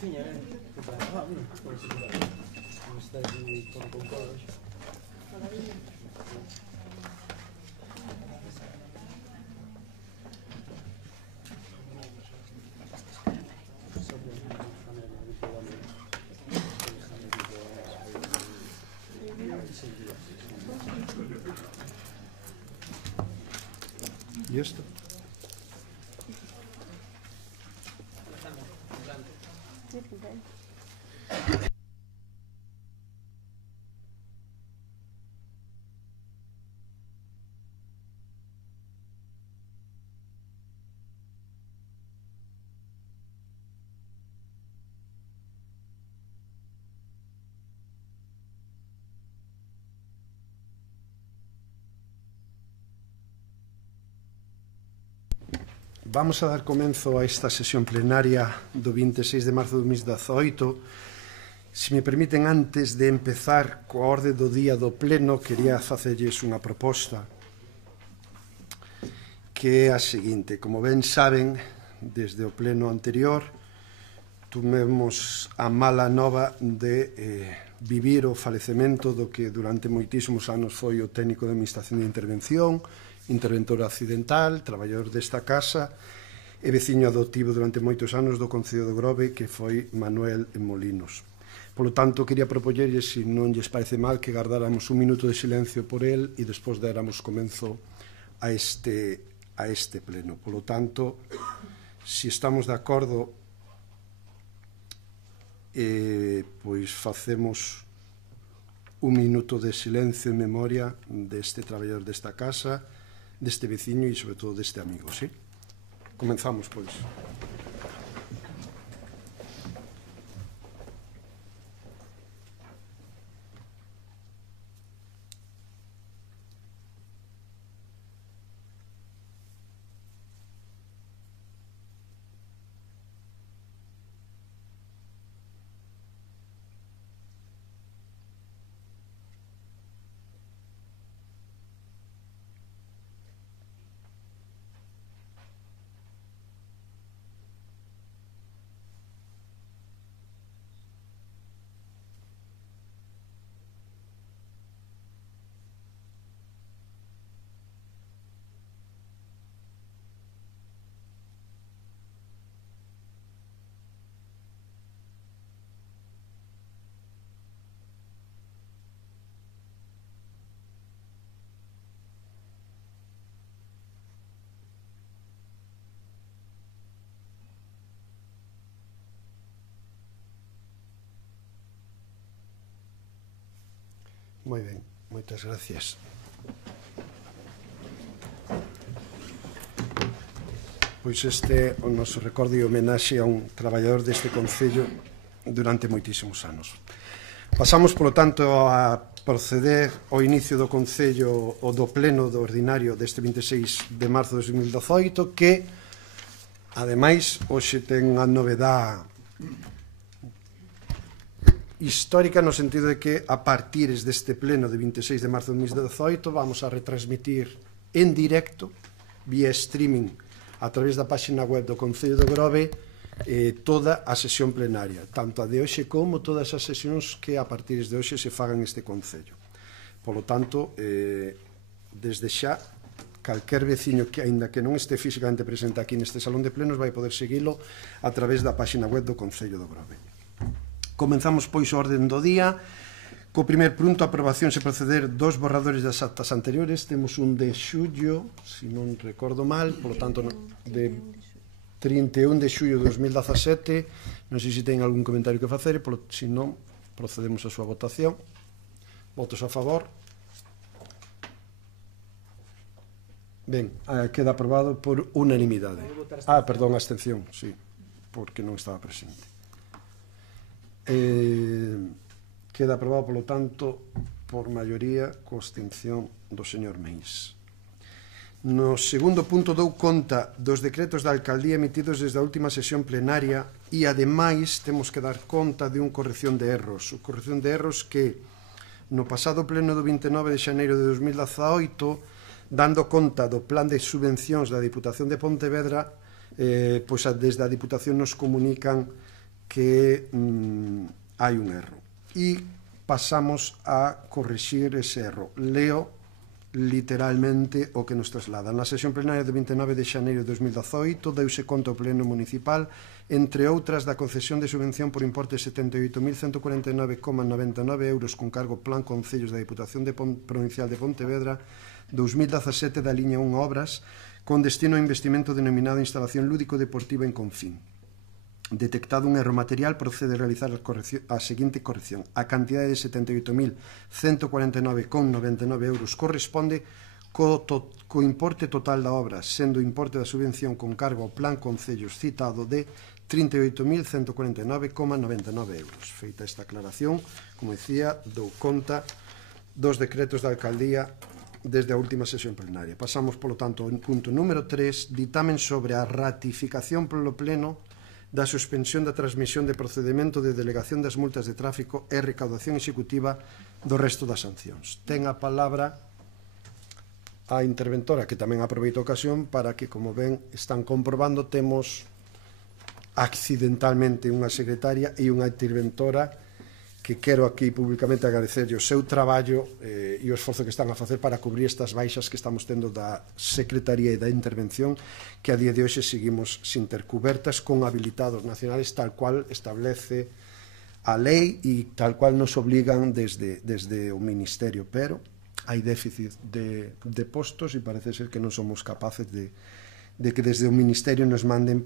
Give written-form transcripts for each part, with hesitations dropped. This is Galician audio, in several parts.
cociña, que para nada, mira, como está aquí con todo eso. ¿Y esto? Vamos a dar comenzo a esta sesión plenaria do 26 de marzo de 2018. Se me permiten, antes de empezar coa orde do día do pleno, quería facerlles unha proposta que é a seguinte. Como ben saben, desde o pleno anterior tumemos a mala nova de vivir o falecemento do que durante moitísimos anos foi o técnico de administración de intervención, interventor accidental, traballador desta casa e veciño adoptivo durante moitos anos do Concello do Grove, que foi Manuel Molinos. Polo tanto, quería propoñerlles, se non lles parece mal, que guardáramos un minuto de silencio por el e despois déramos comenzo a este pleno. Polo tanto, se estamos de acordo, pois facemos un minuto de silencio en memoria deste traballador desta casa, deste veciño e, sobre todo, deste amigo, sí? Comenzamos, pois. Moi ben, moitas gracias. Pois este é o noso recordo e homenaxe a un traballador deste Concello durante moitísimos anos. Pasamos, polo tanto, a proceder ao inicio do Concello ou do pleno do ordinario deste 26 de marzo de 2018, que, ademais, hoxe ten unha novedade histórica no sentido de que a partir deste pleno de 26 de marzo de 2018 vamos a retransmitir en directo vía streaming a través da página web do Concello do Grove toda a sesión plenaria, tanto a de hoxe como todas as sesións que a partir de hoxe se fagan neste Concello. Polo tanto, desde xa, calquer veciño que, aínda que non este físicamente presente aquí neste salón de plenos, vai poder seguilo a través da página web do Concello do Grove. Comenzamos, pois, o orden do día. Co primer punto, aprobación se proceder dos borradores das actas anteriores. Temos un de xullo, se non recordo mal, polo tanto, de 31 de xullo de 2017. Non sei se ten algún comentario que facer, se non, procedemos a súa votación. Votos a favor. Ben, queda aprobado por unanimidade. Perdón, abstención, sí, porque non estaba presente. Queda aprobado, polo tanto, por maioría, coa abstención do señor Meis. No segundo punto, dou conta dos decretos da alcaldía emitidos desde a última sesión plenaria e, ademais, temos que dar conta de unha corrección de erros. A corrección de erros que, no pasado pleno do 29 de xaneiro de 2018, dando conta do plan de subvencións da Diputación de Pontevedra, pois desde a Diputación nos comunican que hai un erro. E pasamos a corrixir ese erro. Leo literalmente o que nos traslada. Na sesión plenaria do 29 de xaneiro de 2018 deuse conta ao Pleno Municipal, entre outras, da concesión de subvención por importe de 78.149,99 euros con cargo Plan Concellos da Diputación Provincial de Pontevedra 2017 da liña 1 Obras con destino a investimento denominado Instalación Lúdico-Deportiva en Confín. Detectado un erro material, procede a realizar a seguinte corrección. A cantidade de 78.149,99 euros corresponde co importe total da obra, sendo o importe da subvención con cargo ao Plan Concellos citado de 38.149,99 euros. Feita esta aclaración, como decía, dou conta dos decretos da Alcaldía desde a última sesión plenaria. Pasamos, polo tanto, ao punto número 3, ditamen sobre a ratificación polo Pleno da suspensión da transmisión de procedemento de delegación das multas de tráfico e recaudación executiva do resto das sancións. Ten a palabra a interventora, que tamén aproveito a ocasión para que, como ben están comprobando, temos accidentalmente unha secretaria e unha interventora que quero aquí públicamente agradecerlle o seu traballo e o esforzo que están a facer para cubrir estas baixas que estamos tendo da Secretaría e da Intervención, que a día de hoxe seguimos sin ter cubertas con habilitados nacionales tal cual establece a lei e tal cual nos obligan desde o Ministerio, pero hai déficit de postos e parece ser que non somos capaces de que desde o Ministerio nos manden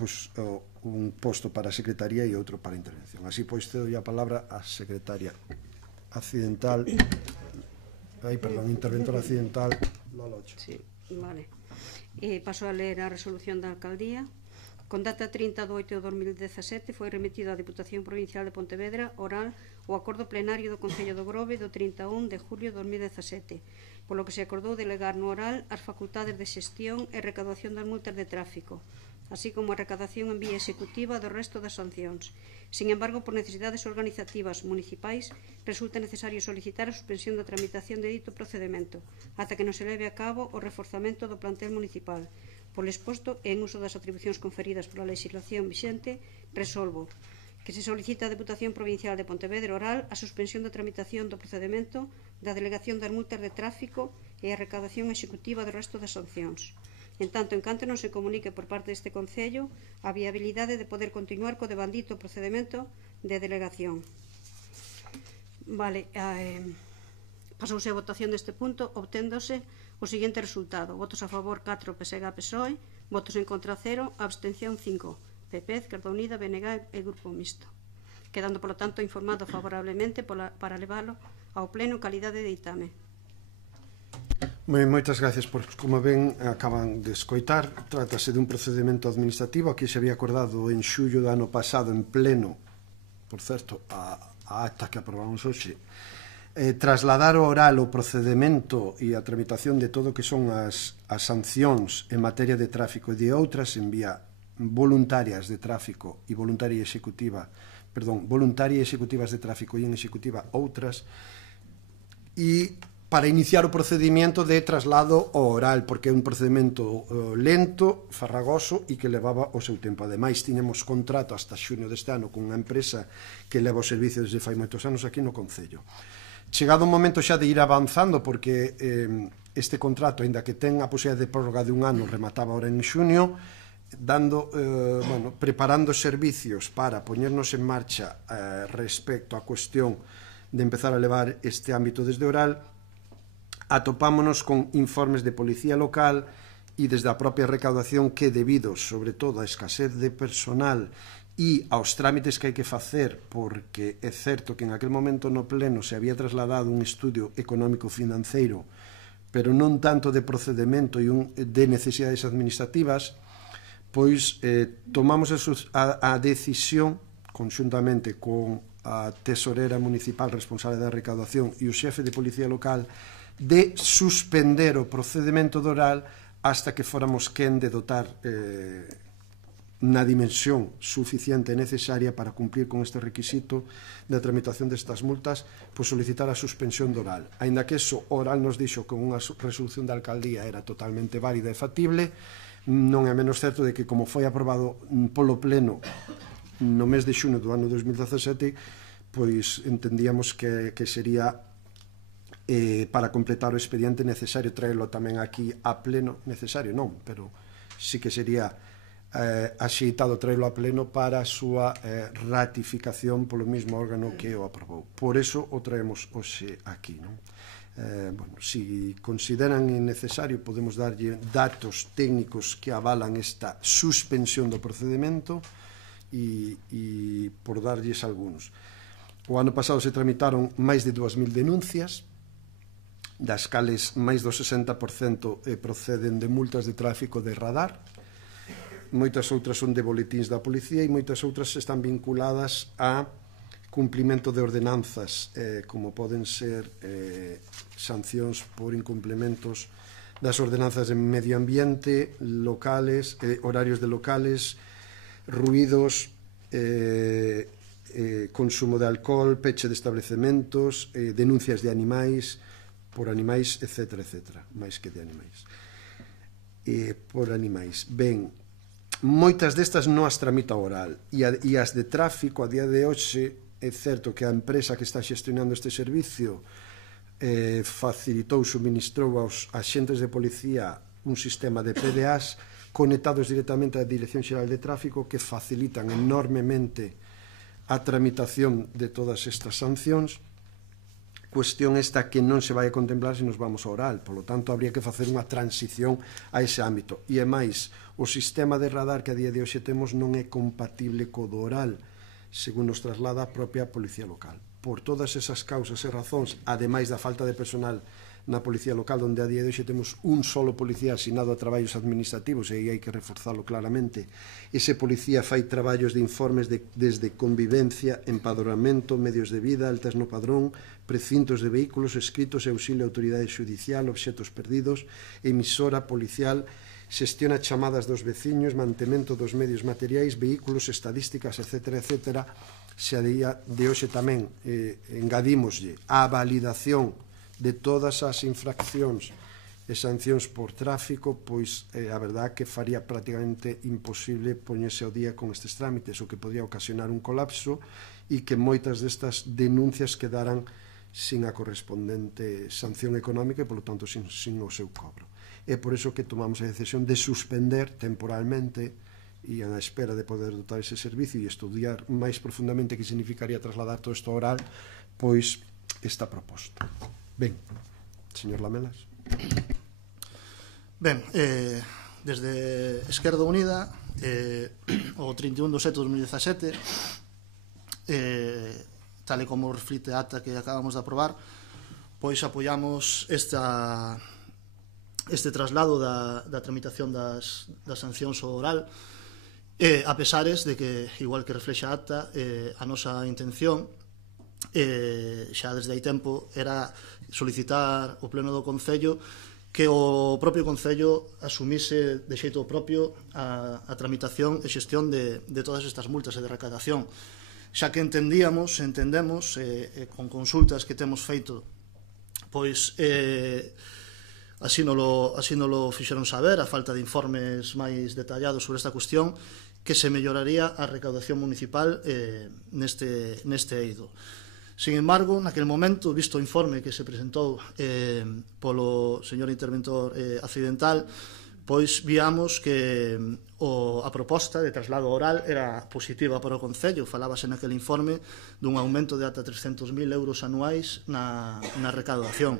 un posto para a Secretaría e outro para a Intervención. Así pois, te doy a palabra á Secretaria Accidental, Interventora Accidental, Lola Ocho. Sí, vale. Paso a ler a resolución da Alcaldía. Con data 30 de 8 de 2017 foi remitido á Diputación Provincial de Pontevedra oral o acordo plenario do Concello do Grove do 31 de julio de 2017, polo que se acordou delegar no oral as facultades de xestión e recaudación das multas de tráfico, así como a recaudación en vía executiva do resto das sancións. Sin embargo, por necesidades organizativas municipais, resulta necesario solicitar a suspensión da tramitación de dito procedimento, ata que non se leve a cabo o reforzamento do plantel municipal. Polo exposto, e en uso das atribucións conferidas pola legislación vixente, resolvo que se solicita a Deputación Provincial de Pontevedra oral a suspensión da tramitación do procedimento da delegación das multas de tráfico e a recaudación executiva do resto das sancións. En tanto, en canto non se comunique por parte deste Concello a viabilidade de poder continuar co devandito procedimento de delegación. Vale, pasouse a votación deste punto, obténdose o seguinte resultado: votos a favor 4, PSG, PSOE, votos en contra 0, abstención 5, PP, Izquierda Unida, BNG e Grupo Mixto, quedando, polo tanto, informado favorablemente para leválo ao pleno en calidade de ditame. Moitas gracias, como ben acaban de escoitar, trátase dun procedimento administrativo. Aquí se había acordado en xullo do ano pasado en pleno, por certo, a acta que aprobamos hoxe, trasladar o oral o procedimento e a tramitación de todo o que son as sancións en materia de tráfico e de outras en vía voluntarias de tráfico e voluntaria e executivas de tráfico e en executiva outras, e para iniciar o procedimento de traslado ao oral, porque é un procedimento lento, farragoso e que levaba o seu tempo. Ademais, tiñamos contrato hasta xunio deste ano con unha empresa que leva o servicio desde fai moitos anos aquí no Concello. Chegado o momento xa de ir avanzando, porque este contrato, aínda que ten a posibilidade de prórroga de un ano, remataba ahora en xunio, preparando servicios para poñernos en marcha respecto á cuestión de empezar a levar este ámbito desde oral, atopámonos con informes de policía local e desde a propia recaudación que, debido sobre todo á escasez de personal e aos trámites que hai que facer, porque é certo que en aquel momento no pleno se había trasladado un estudio económico-financeiro, pero non tanto de procedimento e de necesidades administrativas, pois tomamos a decisión, conxuntamente con a tesorera municipal responsable da recaudación e o xefe de policía local, de suspender o procedimento do oral hasta que fóramos quen de dotar na dimensión suficiente e necesaria para cumplir con este requisito da tramitación destas multas, pois solicitar a suspensión do oral. Aínda que eso oral nos dixo que unha resolución da alcaldía era totalmente válida e factible, non é menos certo de que, como foi aprobado polo pleno no mes de xuno do ano 2017 pois entendíamos que sería para completar o expediente necesario traelo tamén aquí a pleno, necesario non, pero sí que sería axeitado traelo a pleno para a súa ratificación polo mesmo órgano que o aprobou. Por eso o traemos hoxe aquí, non? Bueno, si consideran necesario podemos darlle datos técnicos que avalan esta suspensión do procedimento e por darlles algúns. O ano pasado se tramitaron máis de 2.000 denuncias, das cales máis do 60% proceden de multas de tráfico de radar, moitas outras son de boletíns da policía e moitas outras están vinculadas a cumplimento de ordenanzas, como poden ser sancións por incumplementos das ordenanzas de medio ambiente, locales, horarios de locales, ruidos, consumo de alcohol, peche de establecementos, denuncias de animais, por animais, etc., máis que de animais. Por animais. Ben, moitas destas non as tramita oral e as de tráfico a día de hoxe é certo que a empresa que está xestionando este servicio facilitou, suministrou aos axentes de policía un sistema de PDAs conectados directamente á Dirección Xeral de Tráfico que facilitan enormemente a tramitación de todas estas sancións. Cuestión esta que non se vai a contemplar se nos vamos a oral, polo tanto habría que facer unha transición a ese ámbito. E é máis, o sistema de radar que a día de hoxe temos non é compatible co do oral, según nos traslada a propia Policía Local. Por todas esas causas e razóns, ademais da falta de personal na Policía Local, onde a día de hoxe temos un solo policía asinado a traballos administrativos, e aí hai que reforzalo claramente. Ese policía fai traballos de informes desde convivencia, empadronamento, medios de vida, altas no padrón, precintos de vehículos, escritos e auxilio a autoridade xudicial, obxetos perdidos, emisora policial, xestiona chamadas dos veciños, mantemento dos medios materiais, vehículos, estadísticas, etc., se a día de hoxe tamén engadímoslle a validación de todas as infraccións e sancións por tráfico, pois a verdad que faría prácticamente imposible poñerse ao día con estes trámites, o que podría ocasionar un colapso e que moitas destas denuncias quedaran sin a correspondente sanción económica e, polo tanto, sin o seu cobro. É por iso que tomamos a decisión de suspender temporalmente e a espera de poder dotar ese servicio e estudiar máis profundamente que significaría trasladar todo isto oral, pois esta proposta. Ben, señor Lamelas. Ben, desde Esquerda Unida, o 31 de setembro de 2017, tal e como reflite a ata que acabamos de aprobar, pois apoiamos este traslado da tramitación das sancións ao oral, a pesares de que, igual que reflexa a ata, a nosa intención xa desde hai tempo era solicitar ao Pleno do Concello que o propio Concello asumise de xeito propio a tramitación e xestión de todas estas multas e de recadación, xa que entendemos con consultas que temos feito, pois así nolo fixeron saber, a falta de informes máis detallados sobre esta cuestión, que se melloraría a recaudación municipal neste eido. Sin embargo, naquele momento, visto o informe que se presentou polo señor interventor accidental, pois víamos que a proposta de traslado oral era positiva para o Concello. Falábase naquele informe dun aumento de ata 300.000 euros anuais na recaudación,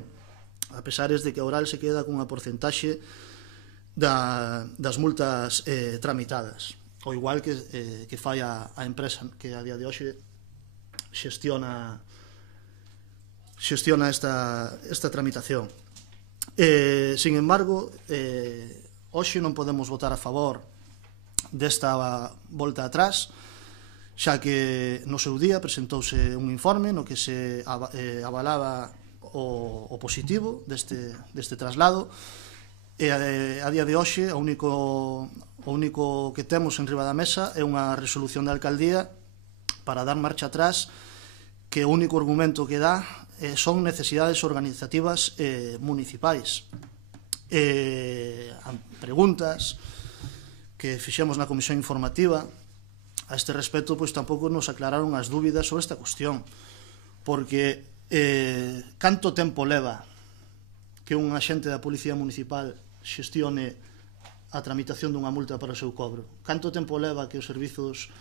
a pesares de que a oral se queda cunha porcentaxe das multas tramitadas, o igual que fai a empresa que a día de hoxe xestiona esta tramitación. Sin embargo, hoxe non podemos votar a favor desta volta atrás, xa que no seu día presentouse un informe no que se avalaba o positivo deste traslado, e a día de hoxe o único que temos en riba da mesa é unha resolución da alcaldía para dar marcha atrás, que o único argumento que dá son necesidades organizativas municipais. Preguntas que fixemos na comisión informativa a este respecto, pois tampouco nos aclararon as dúbidas sobre esta cuestión, porque canto tempo leva que un axente da Policía Municipal xestione a tramitación dunha multa para o seu cobro? Canto tempo leva que os servizos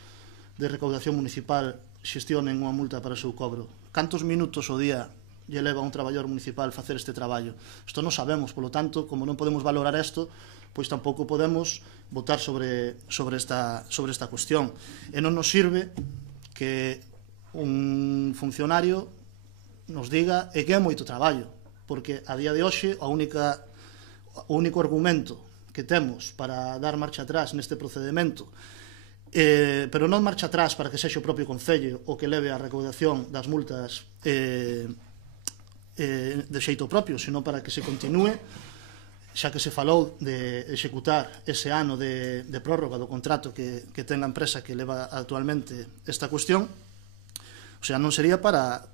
de recaudación municipal xestionen unha multa para o seu cobro? Cantos minutos ao día lle leva a un traballador municipal facer este traballo? Isto non sabemos, polo tanto, como non podemos valorar isto, pois tampouco podemos votar sobre esta cuestión. E non nos sirve que un funcionario nos diga que é moito traballo, porque a día de hoxe o único argumento que temos para dar marcha atrás neste procedimento, pero non marcha atrás para que sexa o propio Concello o que leve a recaudación das multas de xeito propio, sino para que se continúe, xa que se falou de executar ese ano de prórroga do contrato que ten a empresa que leva actualmente esta cuestión. O sea, non sería para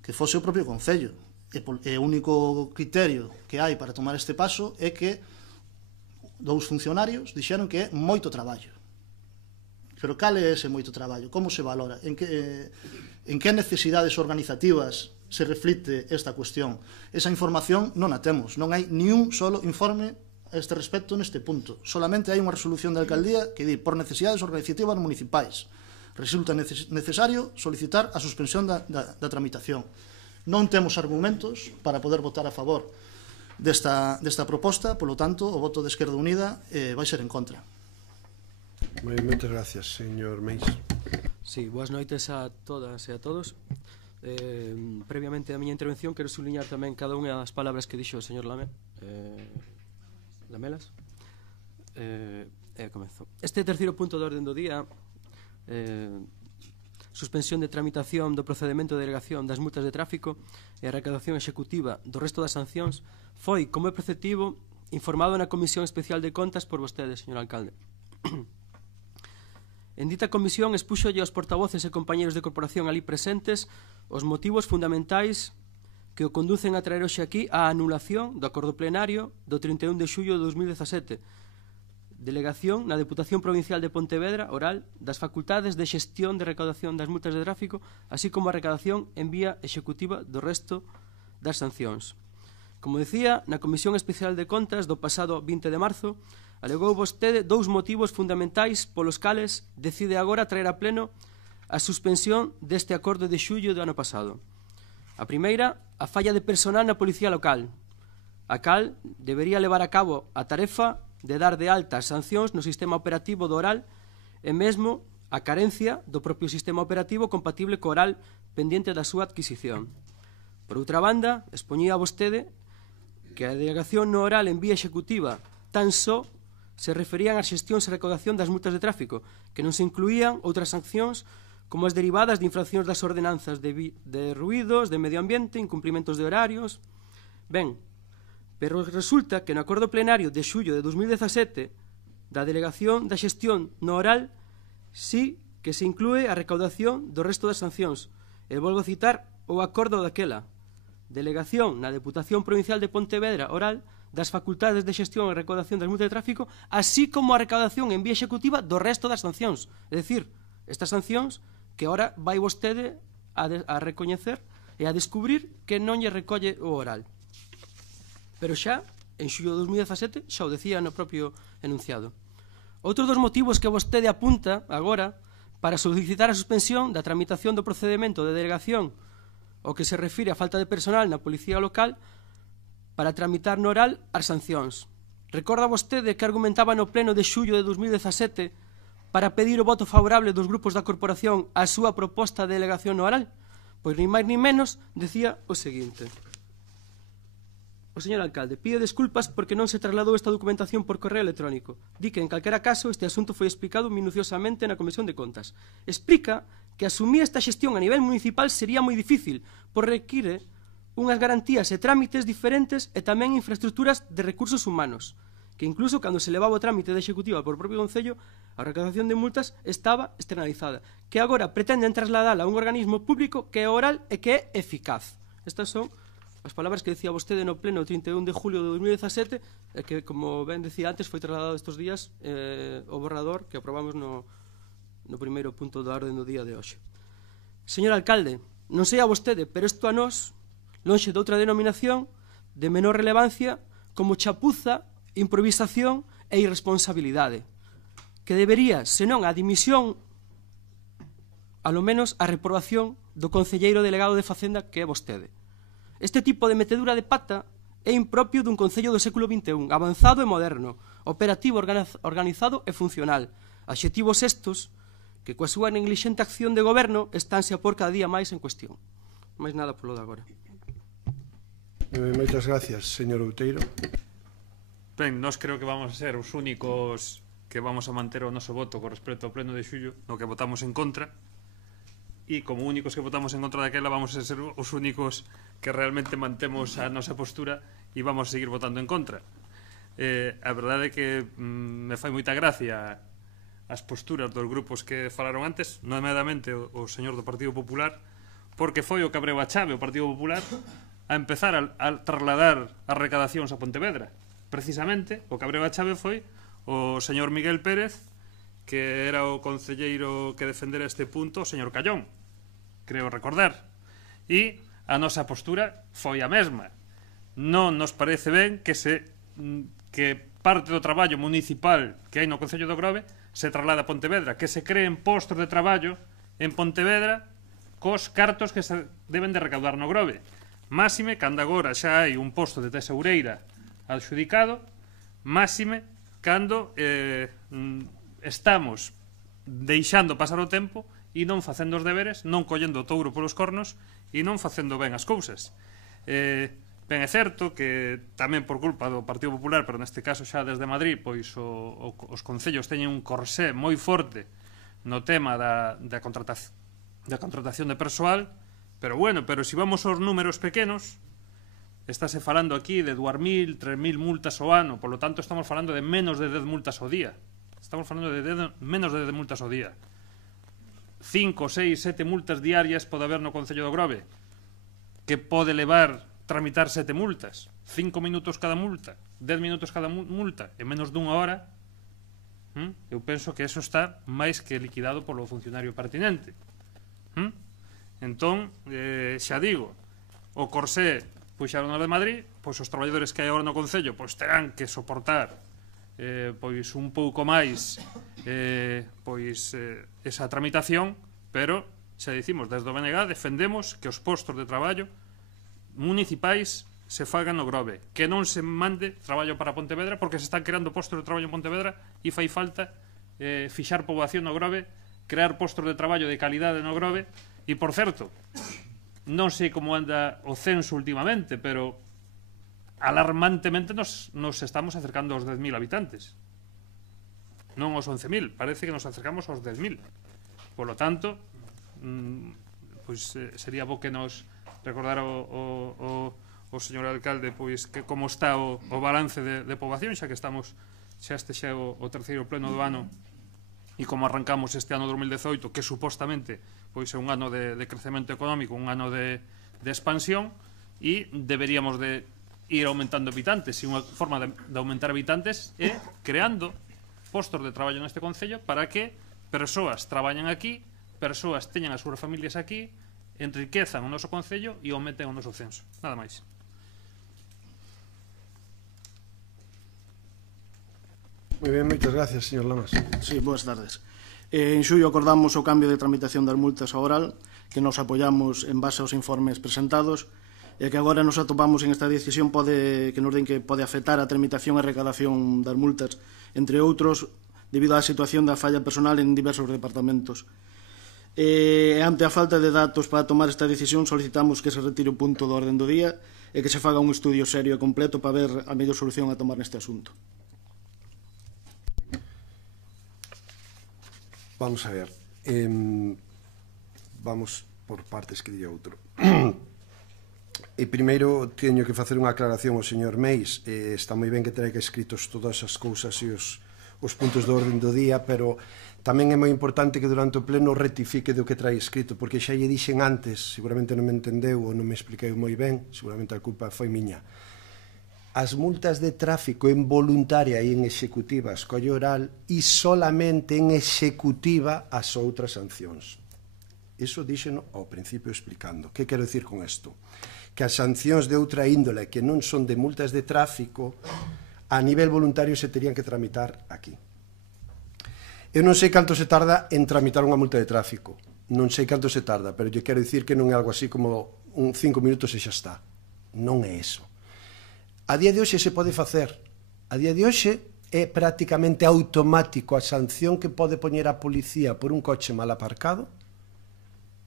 que fose o propio Concello. E o único criterio que hai para tomar este paso é que dous funcionarios dixeron que é moito traballo. Pero cal é ese moito traballo? Como se valora? En que necesidades organizativas se reflite esta cuestión? Esa información non a temos. Non hai ni un solo informe a este respecto neste punto. Solamente hai unha resolución da alcaldía que di por necesidades organizativas municipais resulta necesario solicitar a suspensión da tramitación. Non temos argumentos para poder votar a favor desta proposta, polo tanto, o voto de Esquerda Unida vai ser en contra. Moitas gracias, señor Meis. Sí, boas noites a todas e a todos. Previamente a miña intervención quero subliñar tamén cada unha das palabras que dixo o señor Lamelas. Comezo. Este terceiro punto de orden do día, suspensión de tramitación do procedimento de delegación das multas de tráfico e a recaudación executiva do resto das sancións, foi, como é preceptivo, informado na Comisión Especial de Contas por vostede, señor alcalde. En dita comisión expúxolle aos portavoces e compañeros de corporación ali presentes os motivos fundamentais que o conducen a traer hoxe aquí a anulación do acordo plenario do 31 de xullo de 2017, delegación na Deputación Provincial de Pontevedra oral das facultades de xestión de recaudación das multas de tráfico, así como a recaudación en vía executiva do resto das sancións. Como decía, na Comisión Especial de Contas do pasado 20 de marzo, alegou vostede dous motivos fundamentais polos cales decide agora traer a pleno a suspensión deste acordo de xullo do ano pasado. A primeira, a falla de personal na Policía Local, a cal debería levar a cabo a tarefa de dar de alta as sancións no sistema operativo do oral e mesmo a carencia do propio sistema operativo compatible co oral pendiente da súa adquisición. Por outra banda, expoñía vostede que a delegación no oral en vía executiva tan só se referían ás xestións e recaudación das multas de tráfico, que non se incluían outras sancións como as derivadas de infraccións das ordenanzas de ruídos, de medio ambiente, incumplimentos de horarios. Ben, pero resulta que no acordo plenario de xullo de 2017 da delegación da xestión no oral sí que se inclúe a recaudación do resto das sancións. E volvo a citar o acordo daquela. Delegación na Deputación Provincial de Pontevedra oral das facultades de xestión e recaudación das multas de tráfico, así como a recaudación en vía executiva do resto das sancións. É dicir, estas sancións que ahora vai vostede a recoñecer e a descubrir que non lle recolle o oral. Pero xa, en xullo de 2017, xa o decía no propio enunciado. Outro dos motivos que vostede apunta agora para solicitar a suspensión da tramitación do procedimento de delegación o que se refire a falta de personal na Policía Local para tramitar no oral as sancións. Recorda vostede que argumentaba no pleno de xullo de 2017 para pedir o voto favorable dos grupos da corporación á súa proposta de delegación no oral? Pois ni máis ni menos decía o seguinte: o señor alcalde pide desculpas porque non se trasladou esta documentación por correo electrónico. Di que, en calquera caso, este asunto foi explicado minuciosamente na Comisión de Contas. Explica que asumir esta xestión a nivel municipal sería moi difícil, por require unhas garantías e trámites diferentes e tamén infraestructuras de recursos humanos, que incluso cando se levaba o trámite de executiva por propio Concello, a recaudación de multas estaba externalizada, que agora pretenden trasladala a un organismo público que é oral e que é eficaz. Estas son as palabras que decía vostede no pleno 31 de julio de 2017, e que, como ben decía antes, foi trasladado estes días o borrador que aprobamos no no primeiro punto da orde do día de hoxe. Señor alcalde, non sei a vostede, pero isto a nós, lonxe de outra denominación, de menor relevancia, como chapuza, improvisación e irresponsabilidade, que debería, senón a dimisión, alo menos a reprobación do concelleiro delegado de Facenda, que é vostede. Este tipo de metedura de pata é impropio dun concello do século XXI, avanzado e moderno, operativo, organizado e funcional. Adxectivos estos que coa súa neglixente acción de goberno estánse a por cada día máis en cuestión. Máis nada polo de agora. Moitas gracias, señor Outeiro. Ben, nós creo que vamos a ser os únicos que vamos a manter o noso voto con respecto ao pleno de xullo, no que votamos en contra, e como únicos que votamos en contra daquela vamos a ser os únicos que realmente mantemos a nosa postura e vamos a seguir votando en contra. A verdade é que me fai moita gracia as posturas dos grupos que falaron antes, nomeadamente o señor do Partido Popular, porque foi o que abreu a chave o Partido Popular a empezar a trasladar as recadacións a Pontevedra. Precisamente, o que abreu a chave foi o señor Miguel Pérez, que era o concelleiro que defendera este punto, o señor Callón, creo recordar. E a nosa postura foi a mesma. Non nos parece ben que parte do traballo municipal que hai no Concello do Grove se traslada a Pontevedra, que se creen postos de traballo en Pontevedra cos cartos que se deben de recaudar no Grove. Máxime, cando agora xa hai un posto de tesoureira adxudicado, máxime, cando estamos deixando pasar o tempo e non facendo os deberes, non collendo o touro polos cornos e non facendo ben as cousas. Ben, é certo que tamén por culpa do Partido Popular, pero neste caso xa desde Madrid, pois os concellos teñen un corsé moi forte no tema da contratación de persoal, pero bueno, pero se vamos aos números pequenos, estáse falando aquí de 2.000, 3.000 multas ao ano, polo tanto estamos falando de menos de 10 multas ao día. Estamos falando de menos de 10 multas ao día. 5, 6, 7 multas diarias pode haber no Concello do Grove, que pode levar tramitar 7 multas, 5 minutos cada multa, 10 minutos cada multa, en menos dunha hora. Eu penso que eso está máis que liquidado polo funcionario pertinente. Entón, xa digo, o corsé puxaron no de Madrid, pois os traballadores que hai agora no Concello pois terán que soportar pois un pouco máis esa tramitación, pero xa dicimos, desde o BNG defendemos que os postos de traballo municipais se fagan no Grove, que non se mande traballo para Pontevedra, porque se están creando postos de traballo en Pontevedra e fai falta fixar poboación no Grove, crear postos de traballo de calidade no Grove. E, por certo, non sei como anda o censo últimamente, pero alarmantemente nos estamos acercando aos 10.000 habitantes, non aos 11.000, parece que nos acercamos aos 10.000. Por lo tanto, pois sería bo que nos recordar o señor alcalde pois que como está o balance de poboación, xa que estamos este xa o terceiro pleno do ano e como arrancamos este ano 2018, que supostamente pois é un ano de crecemento económico, un ano de expansión, e deberíamos de ir aumentando habitantes, e unha forma de aumentar habitantes é creando postos de traballo neste concello para que persoas traballen aquí, persoas teñan as súas familias aquí, enriquezan o noso concello e aumenten o noso censo. Nada máis. Moi ben, moitas gracias, señor Lamas. Sí, boas tardes. En xullo acordamos o cambio de tramitación das multas ao oral, que nos apoiamos en base aos informes presentados, e que agora nos atopamos en esta decisión que nos den que pode afectar a tramitación e recadación das multas, entre outros, debido á situación da falla personal en diversos departamentos. Ante a falta de datos para tomar esta decisión, solicitamos que se retire o punto do orden do día e que se faga un estudio serio e completo para ver a mellor solución a tomar neste asunto. Vamos a ver. Vamos por partes, que diría outro. E primeiro teño que facer unha aclaración ao señor Meis. Está moi ben que traiga escritos todas as cousas e os puntos do orden do día, pero tamén é moi importante que durante o pleno rectifique do que trae escrito, porque xa lle dixen antes, seguramente non me entendeu ou non me expliquei moi ben, seguramente a culpa foi miña. as multas de tráfico en voluntaria e en executiva escolle oral e solamente en executiva as outras sancións. Iso díxeno ao principio explicando. Que quero dicir con isto? Que as sancións de outra índole que non son de multas de tráfico a nivel voluntario se terían que tramitar aquí. Eu non sei canto se tarda en tramitar unha multa de tráfico. Non sei canto se tarda, pero eu quero dicir que non é algo así como 5 minutos e xa está. Non é eso. A día de hoxe se pode facer. A día de hoxe é prácticamente automático a sanción que pode poñer a policía por un coche mal aparcado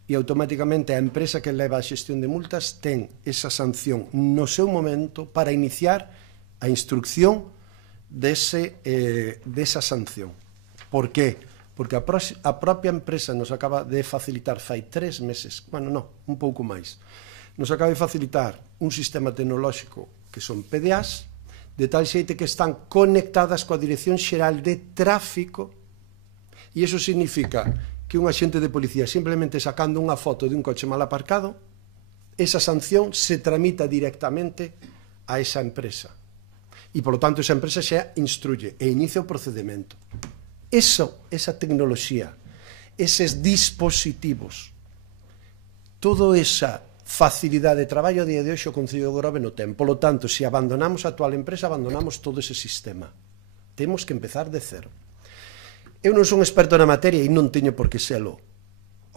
e automáticamente a empresa que leva a xestión de multas ten esa sanción no seu momento para iniciar a instrucción desa sanción. Por qué? Porque a propia empresa nos acaba de facilitar fai 3 meses, bueno, non, un pouco máis, nos acaba de facilitar un sistema tecnolóxico que son PDAs, de tal xeite que están conectadas coa Dirección Xeral de Tráfico, e iso significa que un axente de policía simplemente sacando unha foto de un coche mal aparcado, esa sanción se tramita directamente a esa empresa. E, por lo tanto, esa empresa xa instruye e inicia o procedimento. Esa tecnoloxía, eses dispositivos, todo esa facilidade de traballo a día de hoxe o Concello de Grove no ten. Por lo tanto, se abandonamos a actual empresa, abandonamos todo ese sistema. Temos que empezar de cero. Eu non son experto na materia e non teño por que selo.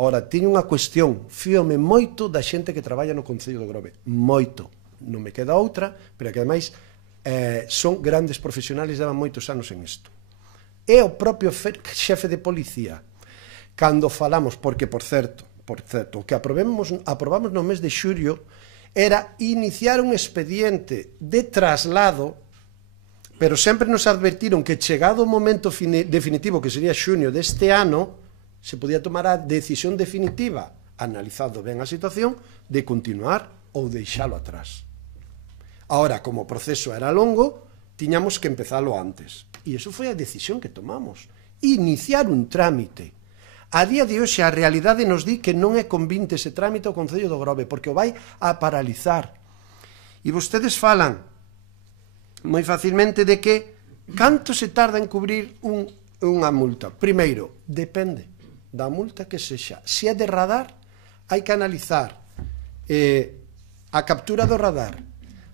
Ora, teño unha cuestión, fíome moito da xente que traballa no Concello de Grove. Moito. Non me queda outra, pero que ademais son grandes profesionales, levan moitos anos en isto. É o propio xefe de policía. Cando falamos, porque, por certo, o que aprobamos no mes de xullo era iniciar un expediente de traslado, pero sempre nos advertiron que chegado o momento definitivo, que sería xuño deste ano, se podía tomar a decisión definitiva, analizado ben a situación, de continuar ou deixalo atrás. Ahora, como o proceso era longo, tiñamos que empezalo antes. E iso foi a decisión que tomamos. Iniciar un trámite. A día de hoxe a realidade nos di que non é convinte ese trámite ao Concello do Grove, porque o vai a paralizar. E vostedes falan moi facilmente de que canto se tarda en cubrir unha multa. Primeiro, depende da multa que sexa. Se é de radar, hai que analizar a captura do radar,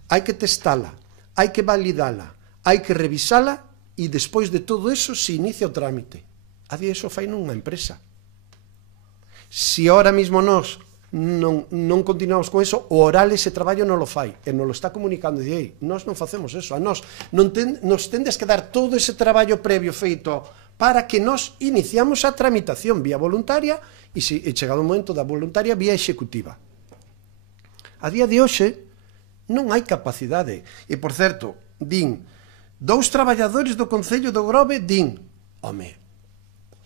hai que testala, hai que validala, hai que revisala e despois de todo eso se inicia o trámite. A día iso fai nunha empresa. Se ahora mismo nós non continuamos con eso, o oral ese traballo non lo fai e non lo está comunicando e dicei, nós non facemos eso, a nós nos tendes que dar todo ese traballo previo feito para que nós iniciamos a tramitación vía voluntaria e chegado o momento da voluntaria vía executiva. A día de hoxe non hai capacidade e, por certo, din 2 traballadores do Concello do Grove din, home,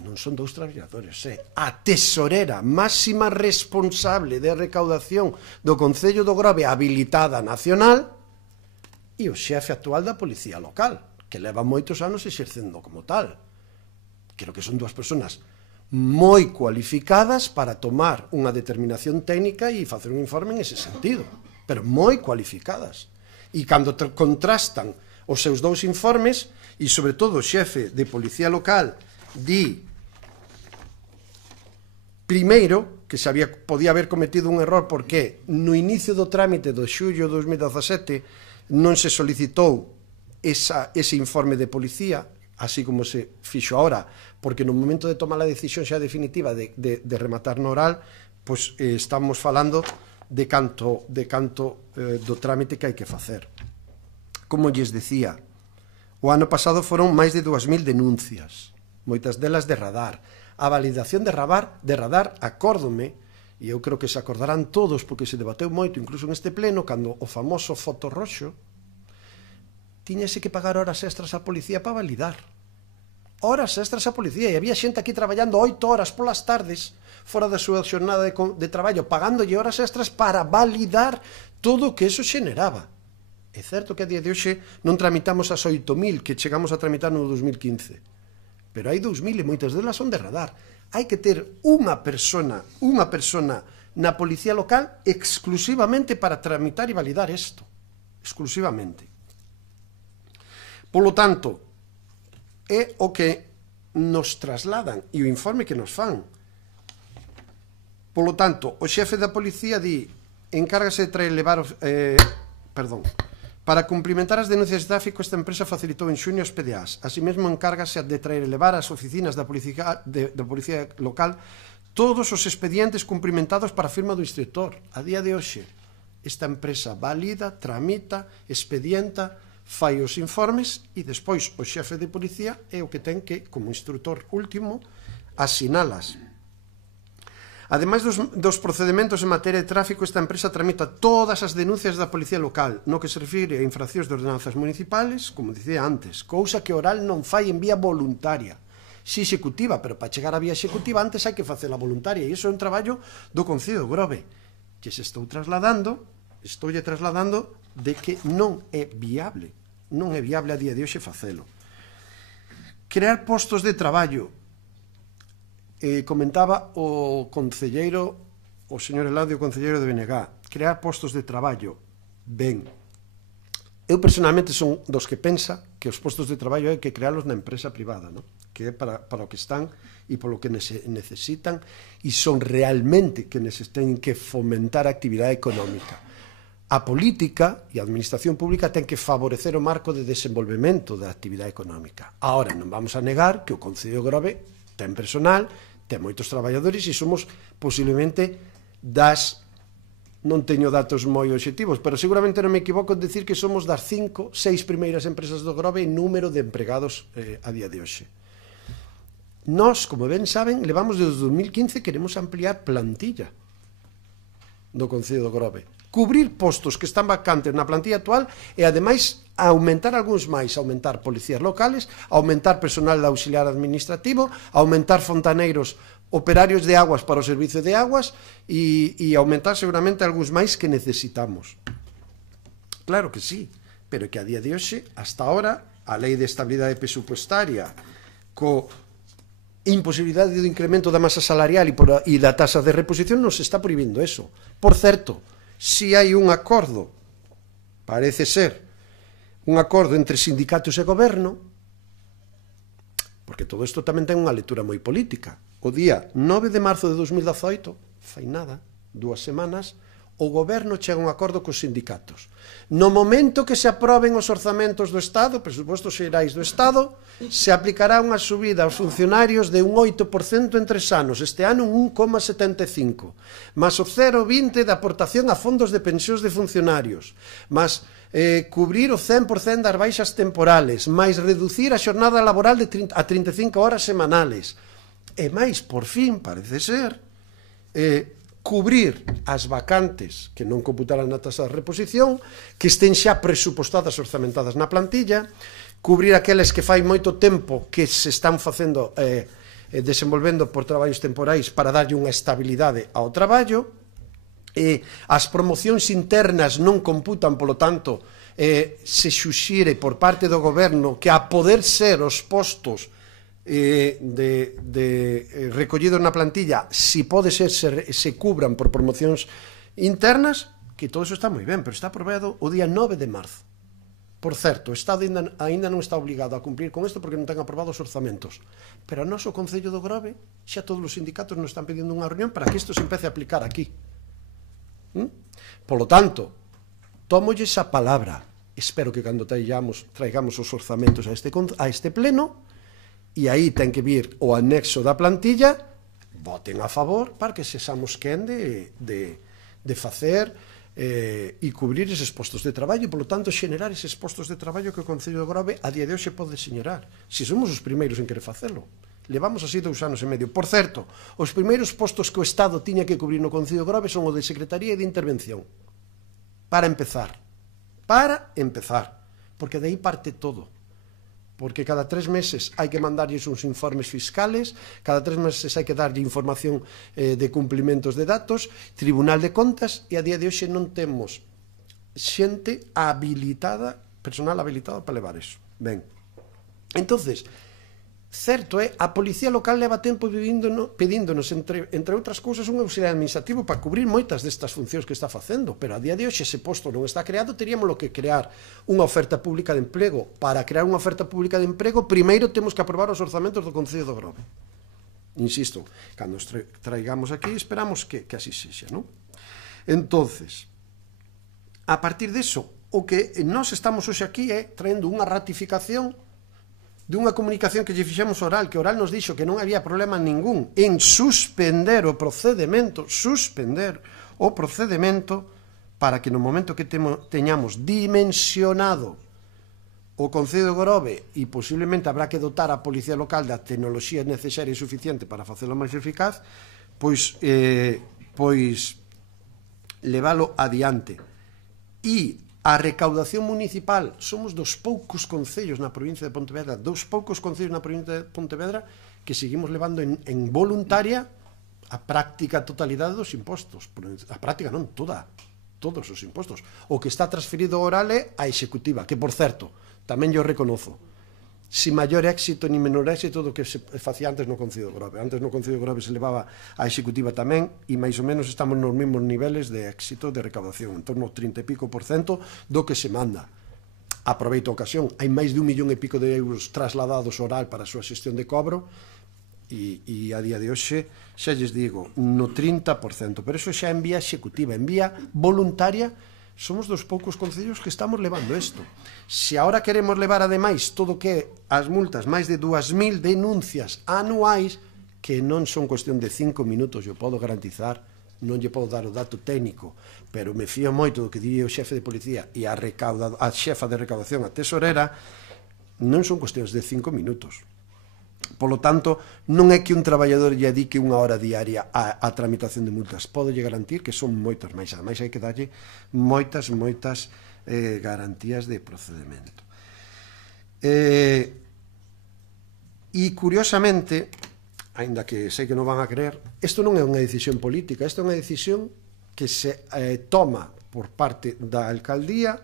non son 2 traballadores, a tesorera máxima responsable de recaudación do Concello do Grove habilitada nacional e o xefe actual da Policía Local, que leva moitos anos exercendo como tal. Creo que son 2 personas moi cualificadas para tomar unha determinación técnica e facer un informe en ese sentido, pero moi cualificadas. E cando contrastan os seus 2 informes, e sobre todo o xefe de Policía Local di primeiro, que podía haber cometido un error porque no inicio do trámite do xullo de 2017 non se solicitou ese informe de policía, así como se fixo ahora, porque no momento de tomar a decisión xa definitiva de rematar no oral, pois estamos falando de canto do trámite que hai que facer. Como lles decía, o ano pasado foron máis de 2000 denuncias, moitas delas de radar. A validación de radar, acórdome, e eu creo que se acordarán todos porque se debateu moito, incluso en este pleno, cando o famoso fotorroxo tiñase que pagar horas extras á policía para validar. Horas extras á policía, e había xente aquí traballando 8 horas polas tardes fora da súa xornada de traballo, pagándolle horas extras para validar todo o que eso xeneraba. É certo que a día de hoxe non tramitamos as 8.000 que chegamos a tramitar no 2015, pero hai 2.000 e moitas delas son de radar. Hai que ter unha persona na Policía Local exclusivamente para tramitar e validar isto. Exclusivamente. Polo tanto, é o que nos trasladan e o informe que nos fan. Polo tanto, o xefe da policía di, encárgase de levar para cumprimentar as denuncias de tráfico, esta empresa facilitou en xuño os PDAs. Así mesmo, encárgase de traer e levar ás oficinas da policía local todos os expedientes cumprimentados para a firma do instructor. A día de hoxe, esta empresa valida, tramita, expedienta, fai os informes e despois o xefe de policía é o que ten que, como instructor último, asinalas. Ademais dos procedimentos en materia de tráfico, esta empresa tramita todas as denuncias da policía local no que se refire a infraccións de ordenanzas municipales, como dicía antes, cousa que Oral non fai en vía voluntaria, si executiva, pero para chegar a vía executiva antes hai que facela voluntaria, e iso é un traballo do Concello de Grove, que se estoulle trasladando de que non é viable a día de hoxe facelo. Crear postos de traballo. Comentaba o concelleiro, o señor Eladio, concelleiro de Benegá, crear postos de traballo. Ben, eu personalmente son dos que pensa que os postos de traballo hai que crearlos na empresa privada, ¿no? Que é para o que están e polo que necesitan, e son realmente que necesitan que fomentar a actividade económica. A política e a administración pública ten que favorecer o marco de desenvolvemento da actividade económica. Ahora, non vamos a negar que o Concello de Grove ten personal, ten moitos traballadores e somos posiblemente non teño datos moi obxectivos, pero seguramente non me equivoco en decir que somos das 5, 6 primeiras empresas do Grove en número de empregados a día de hoxe. Nós, como ben saben, levamos desde 2015 queremos ampliar plantilla do Concello do Grove, cubrir postos que están vacantes na plantilla actual e, ademais, aumentar algúns máis, aumentar policías locales, aumentar personal de auxiliar administrativo, aumentar fontaneiros, operarios de aguas para o servicio de aguas e aumentar seguramente algúns máis que necesitamos. Claro que sí, pero que a día de hoxe, hasta ahora, a Lei de Estabilidade Presupuestaria, co imposibilidade do incremento da masa salarial e da tasa de reposición, nos está prohibindo eso. Por certo, si hai un acordo, parece ser, un acordo entre sindicatos e goberno, porque todo isto tamén ten unha lectura moi política. O día 9 de marzo de 2018, fai nada, 2 semanas, o goberno chega a un acordo cos sindicatos. No momento que se aproben os orzamentos do Estado, presupostos xerais do Estado, se aplicará unha subida aos funcionarios de un 8% en 3 anos, este ano un 1,75, máis o 0,20 de aportación a fondos de pensións de funcionarios, máis cubrir o 100% das baixas temporales, máis reducir a xornada laboral a 35 horas semanales, e máis, por fin, parece ser, cubrir as vacantes que non computarán na tasa de reposición, que estén xa presupostadas e orzamentadas na plantilla, cubrir aqueles que fai moito tempo que se están facendo desenvolvendo por traballos temporais para darlle unha estabilidade ao traballo, as promocións internas non computan, polo tanto, se xuxire por parte do goberno que a poder ser os postos recollidos na plantilla, si pode ser se cubran por promocións internas, que todo eso está moi ben, pero está aprobado o día 9 de marzo. Por certo, o Estado ainda non está obligado a cumplir con isto porque non ten aprobados os orzamentos, pero a noso Concello do Grove xa todos os sindicatos nos están pedindo unha reunión para que isto se empece a aplicar aquí. Polo tanto, tómolle esa palabra, espero que cando traigamos os orzamentos a este pleno, e aí ten que vir o anexo da plantilla, voten a favor para que sexamos quen de facer e cubrir eses postos de traballo e, polo tanto, xenerar eses postos de traballo que o Concello de Grove a día de hoxe pode xenerar, se somos os primeiros en querer facelo. Levamos así 2 anos e medio. Por certo, os primeiros postos que o Estado tiña que cubrir no Concello de Grove son o de Secretaría e de Intervención. Para empezar, porque de aí parte todo. Porque cada 3 meses hai que mandarlles uns informes fiscales, cada 3 meses hai que darlle información de cumplimentos de datos, Tribunal de Contas, e a día de hoxe non temos xente habilitada, personal habilitado para levar eso. Ben, entonces, Certo é, a Policía Local leva tempo pedíndonos, entre outras cousas, un auxiliar administrativo para cubrir moitas destas funcións que está facendo, pero a día de hoxe ese posto non está creado, teríamos que crear unha oferta pública de emprego. Para crear unha oferta pública de emprego, primeiro temos que aprobar os orzamentos do Concello do Grove. Insisto, cando os traigamos aquí, esperamos que así sexa, non? Entonces, a partir deso, o que nós estamos hoxe aquí é traendo unha ratificación dunha comunicación que lle fixemos oral, que oral nos dixo que non había problema ningún en suspender o procedimento para que no momento que teñamos dimensionado o Concello de Grove e posiblemente habrá que dotar a Policía Local da tecnoloxía necesaria e suficiente para facelo máis eficaz, pois leválo adiante. E a recaudación municipal, somos dos poucos concellos na provincia de Pontevedra, que seguimos levando en voluntaria a práctica totalidade dos impostos. A práctica non, todos os impostos. O que está transferido oral é a executiva, que, por certo, tamén yo reconozo, si maior éxito ni menor éxito do que se facía antes no Concello de Grove. Antes no Concello de Grove se levaba a executiva tamén e máis ou menos estamos nos mesmos niveles de éxito de recaudación, en torno ao 30 e pico % do que se manda. Aproveito a ocasión, hai máis de 1,5 millón de euros trasladados oral para a súa xestión de cobro e a día de hoxe xa lles digo, no 30%, pero eso xa en vía executiva, en vía voluntaria. Somos dos poucos concellos que estamos levando isto. Se agora queremos levar ademais todo o que as multas, máis de 2.000 denuncias anuais, que non son cuestión de 5 minutos, eu podo garantizar, non lle podo dar o dato técnico, pero me fío moito do que di o xefe de policía e a xefa de recaudación, a tesorera, non son cuestións de 5 minutos. Polo tanto, non é que un traballador lle dedique unha hora diaria a tramitación de multas. Podo lle garantir que son moitas máis. Ademais, hai que darlle moitas garantías de procedimento. E, curiosamente, aínda que sei que non van a creer, isto non é unha decisión política, isto é unha decisión que se toma por parte da alcaldía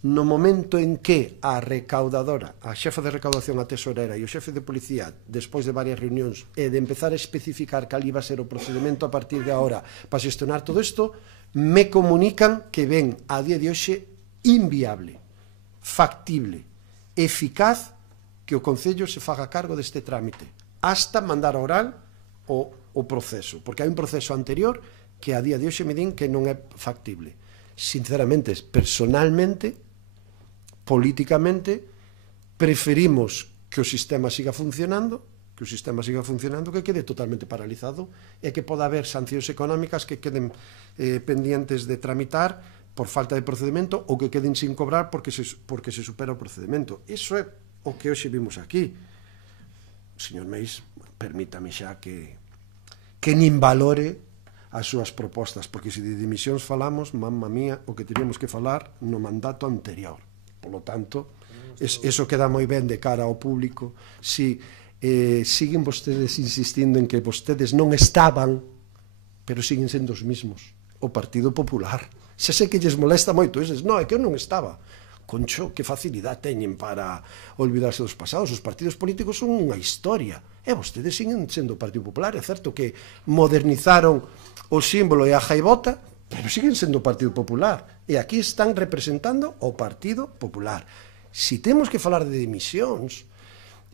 no momento en que a recaudadora, a xefa de recaudación, a tesorera e o xefe de policía, despois de varias reunións e de empezar a especificar cal iba a ser o procedimento a partir de agora para xestionar todo isto, me comunican que ven a día de hoxe inviable, factible, eficaz que o Concello se faga cargo deste trámite hasta mandar a oral o proceso, porque hai un proceso anterior que a día de hoxe me din que non é factible. Sinceramente, personalmente, políticamente, preferimos que o sistema siga funcionando, que quede totalmente paralizado e que poda haber sancións económicas que queden pendientes de tramitar por falta de procedimento ou que queden sin cobrar porque se supera o procedimento. Iso é o que hoxe vimos aquí. Señor Meis, permítame xa que nin valore as súas propostas, porque se de dimisións falamos, mamma mía, o que teríamos que falar no mandato anterior. Polo tanto, eso queda moi ben de cara ao público. Si siguen vostedes insistindo en que vostedes non estaban, pero siguen sendo os mismos. O Partido Popular. Xa sei que lles molesta moito. Non, é que eu non estaba. Concho, que facilidade teñen para olvidarse dos pasados. Os partidos políticos son unha historia. E vostedes siguen sendo o Partido Popular. É certo que modernizaron o símbolo e a jaibota, pero siguen sendo o Partido Popular. E aquí están representando o Partido Popular. Si temos que falar de dimisións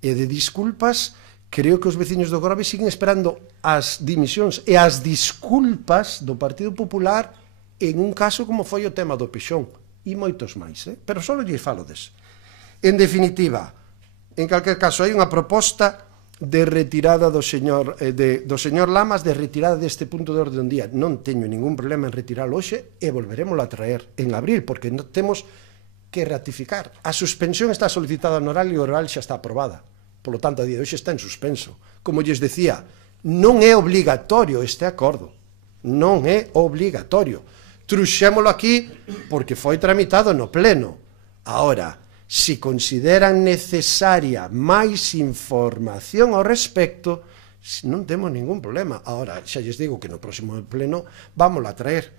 e de disculpas, creo que os veciños do Grove siguen esperando as dimisións e as disculpas do Partido Popular en un caso como foi o tema do Pexón. E moitos máis, pero só lle falo des. En definitiva, en calquer caso, hai unha proposta de retirada do señor Lamas, de retirada deste punto de orde do día. Non teño ningún problema en retiralo hoxe e volveremos a traer en abril, porque temos que ratificar. A suspensión está solicitada no oral e o oral xa está aprobada. Polo tanto, a día de hoxe está en suspenso. Como lles decía, non é obligatorio este acordo. Non é obligatorio. Truxémolo aquí porque foi tramitado no pleno. Ahora, si consideran necesaria máis información ao respecto, non temos ningún problema. Ahora, xa lles digo que no próximo pleno vamos a traer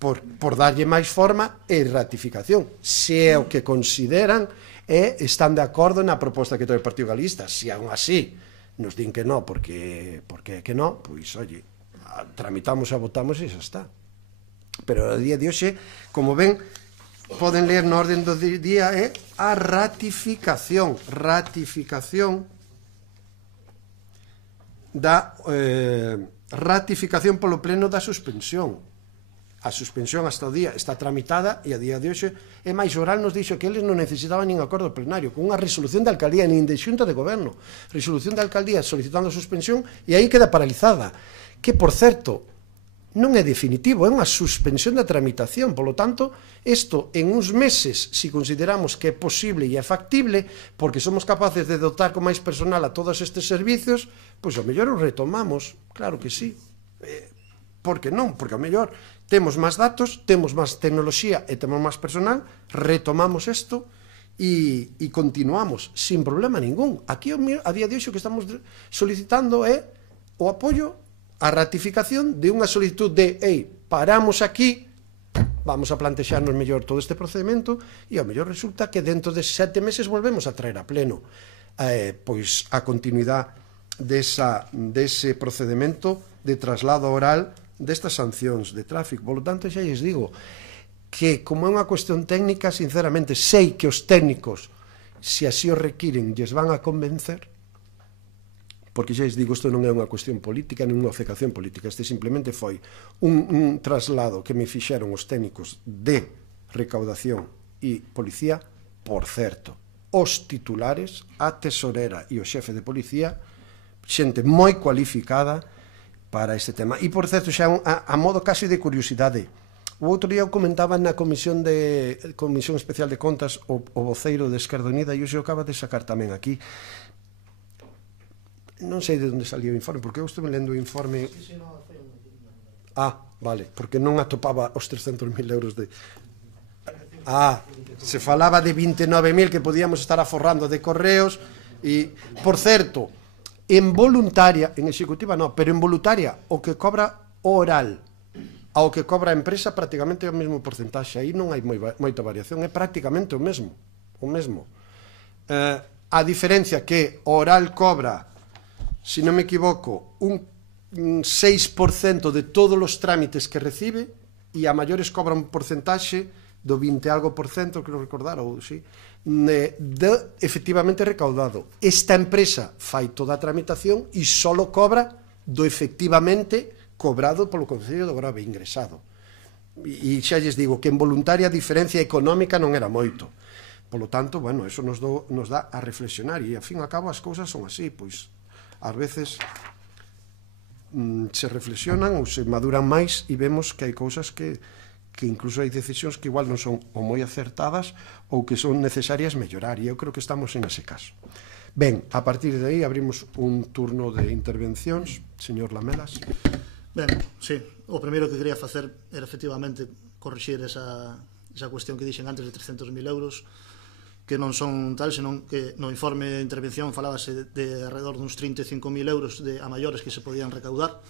por darlle máis forma e ratificación. Se é o que consideran e están de acordo na proposta que ten o Partido Galeguista. Se aún así nos din que non, porque que non, pois, oye, tramitamos e votamos e xa está. Pero a día de hoxe, como ven, poden ler no orden do día, é a ratificación da ratificación polo pleno da suspensión. A suspensión hasta o día está tramitada e a día de hoxe é máis oral, nos dixo que eles non necesitaban nin acordo plenario, con unha resolución de alcaldía, nin de xunta de goberno, resolución de alcaldía solicitando a suspensión e aí queda paralizada, que por certo non é definitivo, é unha suspensión da tramitación. Polo tanto, isto en uns meses, se consideramos que é posible e é factible, porque somos capaces de dotar con máis personal a todos estes servicios, pois ao mellor o retomamos, claro que sí. Por que non? Porque ao mellor temos máis datos, temos máis tecnoloxía e temos máis personal, retomamos isto e continuamos sin problema ningún. Aquí, a día de hoxe, o que estamos solicitando é o apoio a ratificación de unha solicitud de paramos aquí, vamos a plantexarnos mellor todo este procedimento e ao mellor resulta que dentro de 7 meses volvemos a traer a pleno pois a continuidade dese procedimento de traslado oral destas sancións de tráfico. Por lo tanto, xa lles digo que, como é unha cuestión técnica, sinceramente, sei que os técnicos, se así o requiren, lles van a convencer, porque xa lles digo, isto non é unha cuestión política, nin unha obcecación política, este simplemente foi un traslado que me fixeron os técnicos de recaudación e policía. Por certo, os titulares, a tesorera e o xefe de policía, xente moi cualificada para este tema. E, por certo, xa a modo casi de curiosidade, o outro día eu comentaba na Comisión Especial de Contas o voceiro de Esquerda Unida, e hoxe o acaba de sacar tamén aquí. Non sei de onde saliu o informe, porque eu estou lendo o informe... Vale, porque non atopaba os 300.000 euros de... se falaba de 29.000 que podíamos estar aforrando de correos, e, por certo, en voluntaria, en executiva non, pero en voluntaria, o que cobra oral ao que cobra a empresa prácticamente é o mesmo porcentaxe, aí non hai moita variación, é prácticamente o mesmo. A diferencia que o oral cobra, se non me equivoco, un 6% de todos os trámites que recibe, e a maiores cobra un porcentaxe do 20 algo por cento, creo recordar, ou sí, de efectivamente recaudado. Esta empresa fai toda a tramitación e só cobra do efectivamente cobrado polo Concello do Grove, ingresado. E xa lles digo que en voluntaria a diferencia económica non era moito. Polo tanto, bueno, eso nos dá a reflexionar, e, ao fin e ao cabo, as cousas son así, pois ás veces se reflexionan ou se maduran máis e vemos que hai cousas que incluso hai decisións que igual non son ou moi acertadas ou que son necesarias mellorar, e eu creo que estamos en ese caso. Ben, a partir de aí abrimos un turno de intervencións. Señor Lamelas. Ben, sí, o primeiro que quería facer era efectivamente corrixir esa cuestión que dixen antes de 300.000 euros, que non son tal, senón que no informe de intervención falábase de alrededor duns 35.000 euros a maiores que se podían recaudar.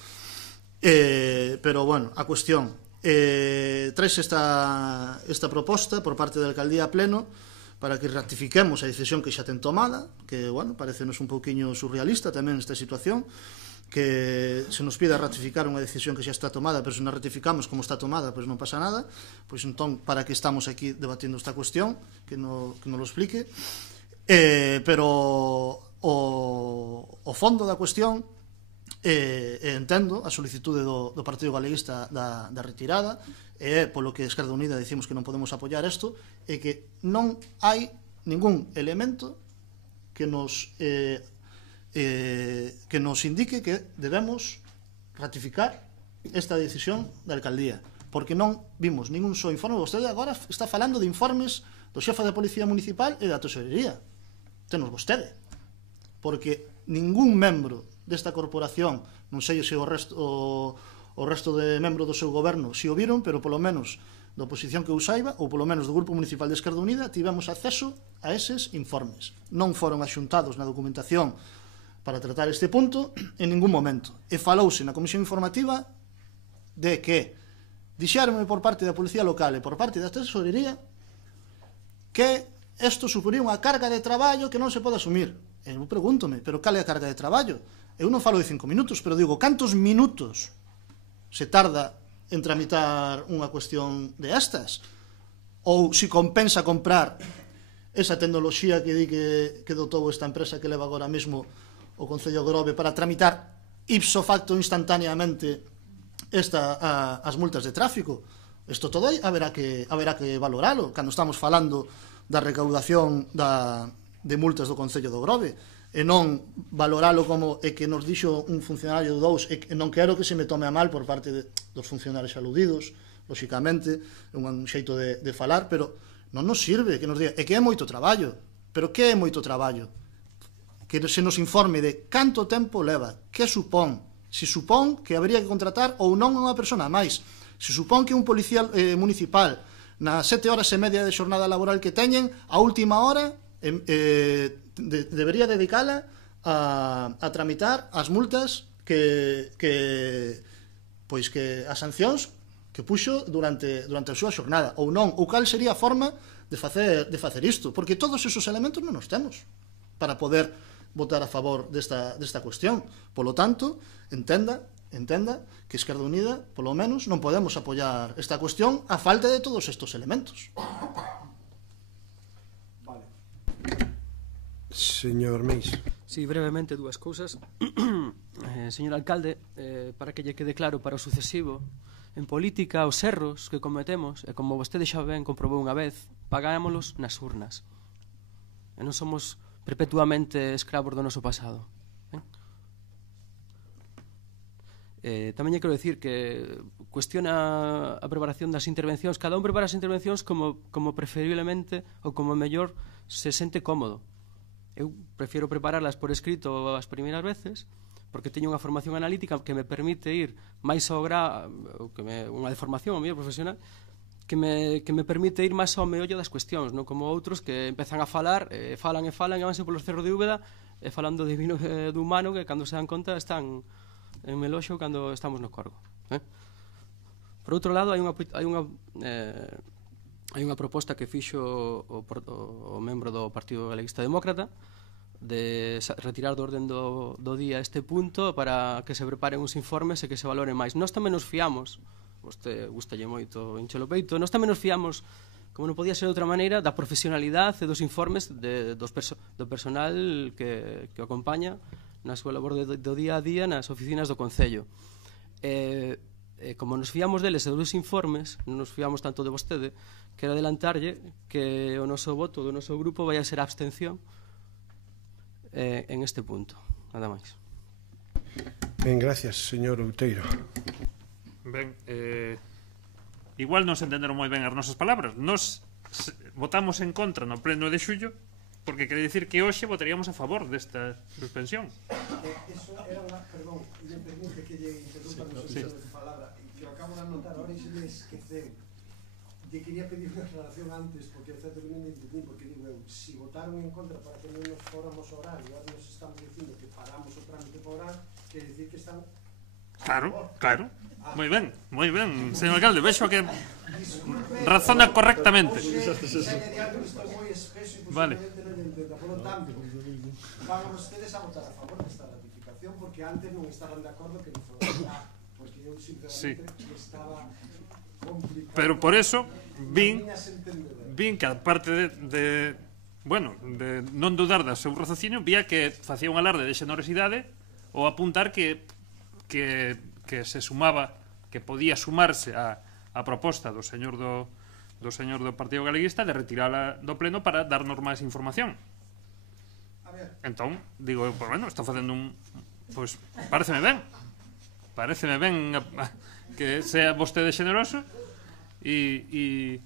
Pero, bueno, a cuestión, traes esta proposta por parte da alcaldía a pleno para que ratifiquemos a decisión que xa ten tomada, que, bueno, parecenos un pouquiño surrealista tamén esta situación, que se nos pida ratificar unha decisión que xa está tomada, pero se non ratificamos como está tomada, pois non pasa nada. Pois entón, para que estamos aquí debatindo esta cuestión, que nos lo explique. Pero o fondo da cuestión, entendo a solicitude do Partido Galeguista da retirada, e polo que Esquerda Unida dicimos que non podemos apoiar isto, é que non hai ningún elemento que nos indique que debemos ratificar esta decisión da alcaldía, porque non vimos ningún só informe. Vostede agora está falando de informes do xefe de Policía Municipal e da Tesorería. Tenos vostede, porque ningún membro desta corporación, non sei se o resto de membros do seu goberno si o viron, pero polo menos da oposición que eu saiba, ou polo menos do Grupo Municipal de Esquerda Unida, tivemos acceso a eses informes. Non foron axuntados na documentación para tratar este punto en ningún momento. E falouse na comisión informativa de que dixéronme por parte da Policía Local e por parte da Tesorería que isto suporía unha carga de traballo que non se pode asumir. Eu pregúntome, pero cal é a carga de traballo? Eu non falo de 5 minutos, pero digo, cantos minutos se tarda en tramitar unha cuestión de estas? Ou se compensa comprar esa tecnoloxía que di que dotou esta empresa que leva agora mesmo o Concello de Grove para tramitar ipso facto instantaneamente as multas de tráfico. Isto todo aí haberá que valoralo cando estamos falando da recaudación de multas do Concello do Grove, e non valoralo como é que nos dixo un funcionario dous, e non quero que se me tome a mal por parte dos funcionarios aludidos, lóxicamente, é un xeito de falar, pero non nos sirve que nos diga, é que é moito traballo, pero que é moito traballo? Que se nos informe de canto tempo leva, que supón, se supón que habría que contratar ou non unha persona máis, se supón que un policía municipal nas 7 horas e media de xornada laboral que teñen, a última hora debería dedicala a tramitar as multas que as sancións que puxo durante a súa xornada, ou non, ou cal sería a forma de facer isto, porque todos esos elementos non os temos para poder votar a favor desta cuestión. Polo tanto, entenda que Esquerda Unida, polo menos, non podemos apoiar esta cuestión a falta de todos estos elementos. Vale. Señor Meis. Sí, brevemente, dúas cousas. Señor alcalde, para que lle quede claro para o sucesivo, en política os erros que cometemos, e como vostede xa ben comprobou unha vez, pagámolos nas urnas. E non somos perpetuamente escravos do noso pasado. Tamén lle quero dicir que cuestiona a preparación das intervencións. Cada un prepara as intervencións como preferiblemente ou como mellor se sente cómodo. Eu prefiero prepararlas por escrito as primeiras veces, porque teño unha formación analítica que me permite ir máis ao unha deformación a mellor profesional que me permite ir máis ao meollo das cuestións, non como outros que empezan a falar, falan e vanse polos cerros de Úbeda falando de vino do humano que cando se dan conta están en Meloxo cando estamos no Corgo. Por outro lado, hai unha proposta que fixo o membro do Partido Galeguista Demócrata de retirar do orden do día este punto para que se preparen uns informes e que se valoren máis. Nós tamén nos fiamos, vostede gustalle moito hinchelo peito, nós tamén nos fiamos, como non podía ser de outra maneira, da profesionalidade e dos informes do personal que o acompaña na súa labor do día a día nas oficinas do Concello. Como nos fiamos deles e dos informes, non nos fiamos tanto de vostede, quero adelantarlle que o noso voto do noso grupo vai a ser a abstención en este punto, nada máis. Ben, gracias, señor Outeiro. Ben, igual non se entenderon moi ben as nosas palabras. Nos votamos en contra no pleno de xullo porque quere dicir que hoxe votaríamos a favor desta suspensión. Eso era unha, perdón, me permite que lle interrumpa no sentido de palabra, que o acabo de anotar, ahora se me esqueceu. Lle quería pedir unha aclaración antes, porque é certo que non entendí, porque digo eu, si votaron en contra para que non nos fóramos a orar, e ahora nos estamos dicindo que paramos o trámite para orar, quere dicir que están... Claro, claro. Moi ben, señor alcalde, vexo que razona correctamente. Vale. Por lo tanto, van ustedes a votar a favor desta ratificación, porque antes non estaban de acordo que non fora, porque eu sinceramente estaba complicado. Pero por eso vin que aparte de non dudar do seu raciocinio, vía que facía un alarde de xenerosidade ou apuntar que se sumaba, que podía sumarse a proposta do señor do Partido Galeguista de retirala do pleno para darnos máis información. Entón, digo, bueno, está facendo pois, pareceme ben que sea vostede xeneroso e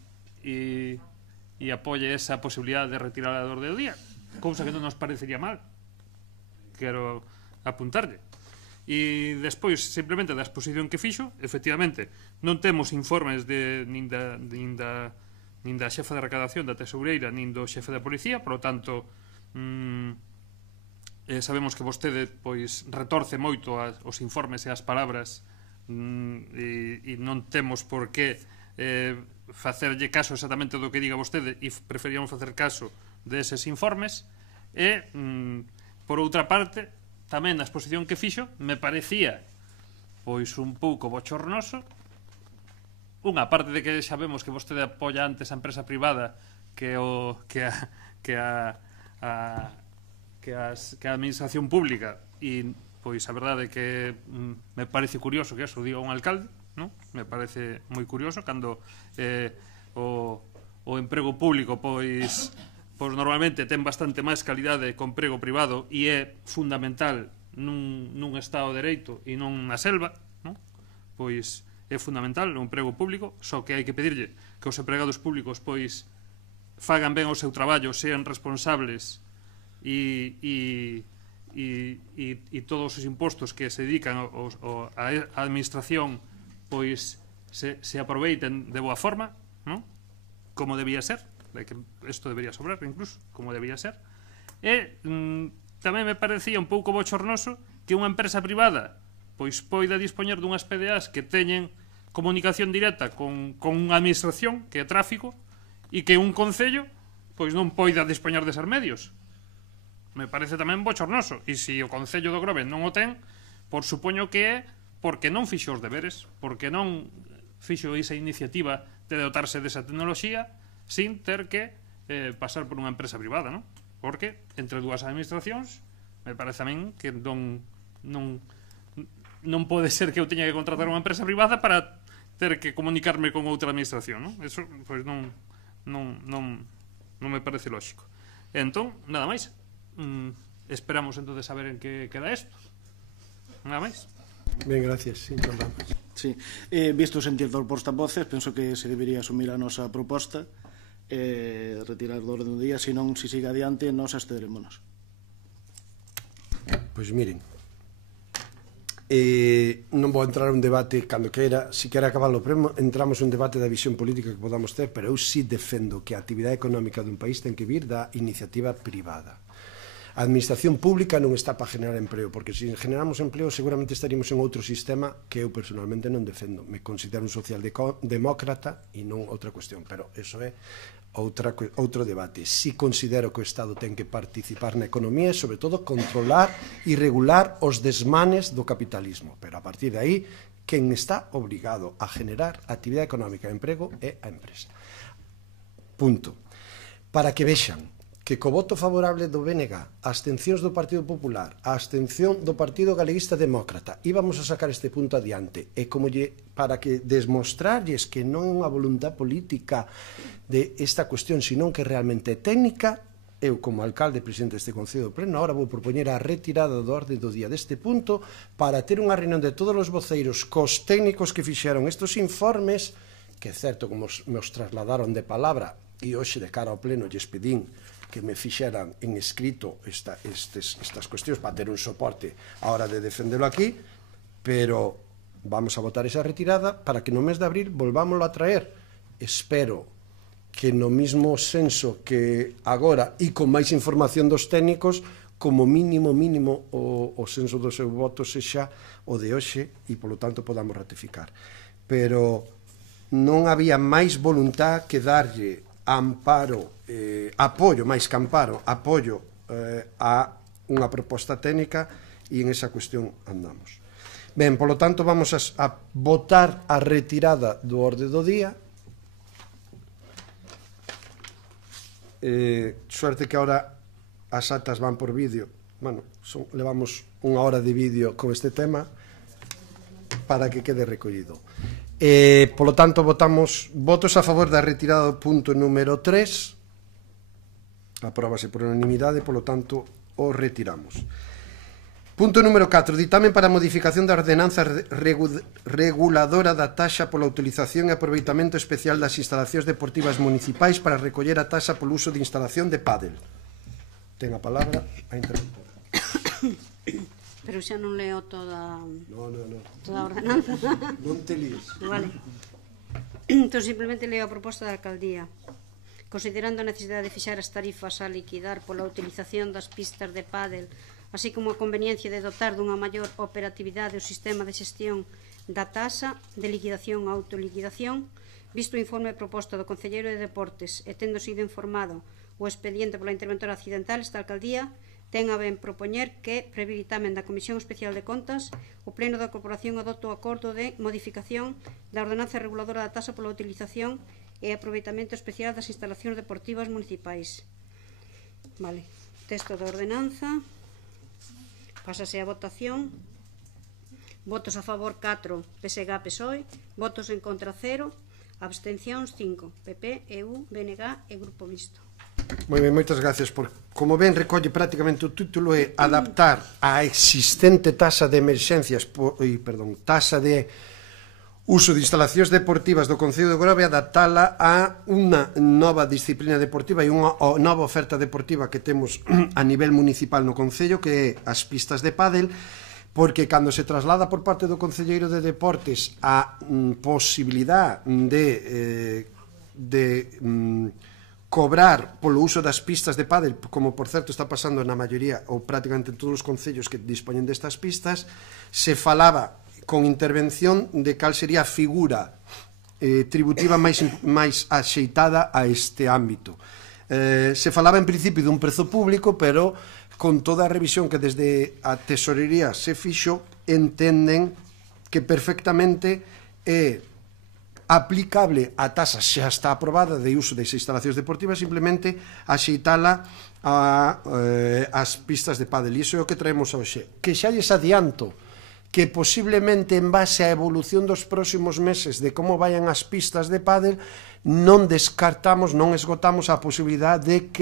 apoie esa posibilidade de retirala do orde do día, cousa que non nos parecería mal, quero apuntarlle. E despois, simplemente da exposición que fixo, efectivamente, non temos informes nin da xefa de recadación da tesoureira nin do xefe da policía, por lo tanto sabemos que vostede pois retorce moito os informes e as palabras e non temos por que facerlle caso exactamente do que diga vostede e preferíamos facer caso deses informes e, por outra parte, tamén na exposición que fixo me parecía pois un pouco bochornoso, unha parte de que xa vemos que vostede apoia antes a empresa privada que a administración pública, e pois a verdade é que me parece curioso que eso diga un alcalde, non? Me parece moi curioso cando o emprego público pois normalmente ten bastante máis calidade que o emprego privado e é fundamental nun Estado de Dereito e non na selva, non? Pois é fundamental o emprego público, só que hai que pedirlle que os empregados públicos pois fagan ben o seu traballo, sean responsables e todos os impostos que se dedican á administración pois se aproveiten de boa forma, non? Como debía ser, que isto debería sobrar incluso, como debía ser. E tamén me parecía un pouco bochornoso que unha empresa privada pois poida dispoñer dunhas PDAs que teñen comunicación directa con unha administración que é tráfico e que un concello pois non poida dispoñer deses medios. Me parece tamén bochornoso, e se o Concello do Grove non o ten, por supoño que é porque non fixo os deberes, porque non fixo esa iniciativa de dotarse desa tecnoloxía sin ter que pasar por unha empresa privada, non? Porque entre dúas administracións me parece a min que non pode ser que eu teña que contratar unha empresa privada para ter que comunicarme con outra administración, non? Eso pois non me parece lógico. Entón, nada máis. Esperamos entonces saber en que queda isto. Nada máis. Ben, gracias. Sí, sí. Visto o sentir dos portavoces, penso que se debería asumir a nosa proposta retirar do orden do día, senón, se siga adiante, nos absteremos. Pois miren, non vou entrar un debate cando queira, se quer acabar o premo, entramos un debate da visión política que podamos ter, pero eu sí defendo que a actividade económica dun país ten que vir da iniciativa privada. A administración pública non está para generar empleo, porque se generamos empleo seguramente estaríamos en outro sistema que eu personalmente non defendo. Me considero un socialdemócrata e non outra cuestión, pero eso é outro debate. Si considero que o Estado ten que participar na economía e, sobre todo, controlar e regular os desmanes do capitalismo. Pero a partir de aí, quen está obrigado a generar actividade económica e emprego é a empresa. Punto. Para que vexan que co voto favorable do BNG, a abstencións do Partido Popular, a abstención do Partido Galeguista Demócrata, íbamos a sacar este punto adiante, e como para que demostrarlles que non é unha voluntad política de esta cuestión, senón que realmente é técnica, eu como alcalde e presidente deste Concello do Pleno, agora vou propoñer a retirada do orde do día deste punto para ter unha reunión de todos os voceiros cos técnicos que fixeron estes informes, que é certo como nos trasladaron de palabra, e hoxe de cara ao Pleno lles pedín que me fixeran en escrito estas cuestións para ter un soporte a hora de defendelo aquí, pero vamos a votar esa retirada para que no mes de abril volvámoslo a traer. Espero que no mismo senso que agora e con máis información dos técnicos, como mínimo o senso do seu voto sexa o de hoxe e polo tanto podamos ratificar. Pero non había máis voluntad que darlle amparo, apoio, máis que amparo, apoio a unha proposta técnica, e en esa cuestión andamos. Ben, polo tanto, vamos a votar a retirada do orde do día. Suerte que agora as actas van por vídeo. Bueno, levamos unha hora de vídeo con este tema para que quede recollido. Polo tanto, votamos votos a favor da retirada do punto número 3. Apróbase por unanimidade, polo tanto, o retiramos. Punto número 4. Ditamen para a modificación da ordenanza reguladora da taxa pola utilización e aproveitamento especial das instalacións deportivas municipais para recoller a taxa polo uso de instalación de pádel. Ten a palabra a interventora. Pero xa non leo toda toda a ordenanza. Non te líes. Vale. Entón, simplemente leo a proposta da alcaldía. Considerando a necesidade de fixar as tarifas a liquidar pola utilización das pistas de pádel, así como a conveniencia de dotar dunha maior operatividade o sistema de xestión da taxa de liquidación a autoliquidación, visto o informe de proposta do Concelleiro de Deportes e tendo sido informado o expediente pola interventora accidental, esta alcaldía ten a ben propoñer que, previo ditamen da Comisión Especial de Contas, o Pleno da Corporación adopte o acordo de modificación da ordenanza reguladora da tasa pola utilización e aproveitamento especial das instalacións deportivas municipais. Vale, texto da ordenanza. Pásase a votación. Votos a favor 4, PSG, PSOE. Votos en contra 0. Abstencións 5, PP, EU, BNG e Grupo Mixto. Moi ben, moitas gracias. Como ben recolle prácticamente o título é adaptar a existente tasa de emerxencias, tasa de uso de instalacións deportivas do Concello de Grove, adaptala a unha nova disciplina deportiva e unha nova oferta deportiva que temos a nivel municipal no Concello, que é as pistas de pádel, porque cando se traslada por parte do Concelleiro de Deportes a posibilidad de cobrar polo uso das pistas de pádel, como por certo está pasando na maioría ou prácticamente en todos os concellos que dispoñen destas pistas, se falaba con intervención de cal sería a figura tributiva máis axeitada a este ámbito. Se falaba en principio dun prezo público, pero con toda a revisión que desde a Tesorería se fixo, entenden que perfectamente é aplicable a tasa xa está aprobada de uso das instalacións deportivas, simplemente axeitala ás pistas de pádel. E iso é o que traemos hoxe. Que xa lles adianto que posiblemente en base á evolución dos próximos meses de como vayan as pistas de pádel, non descartamos, non esgotamos a posibilidade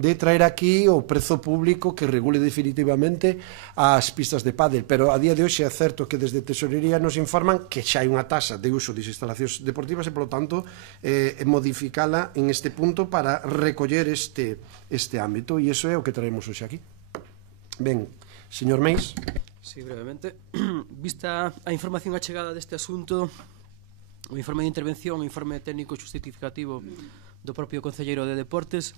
de traer aquí o prezo público que regule definitivamente as pistas de pádel, pero a día de hoxe é certo que desde Tesorería nos informan que xa hai unha tasa de uso das instalacións deportivas e, polo tanto, modificala en este punto para recoller este ámbito, e iso é o que traemos hoxe aquí. Ben, señor Meis. Sí, brevemente. Vista a información achegada deste asunto, o informe de intervención, o informe técnico justificativo do propio Concelleiro de Deportes,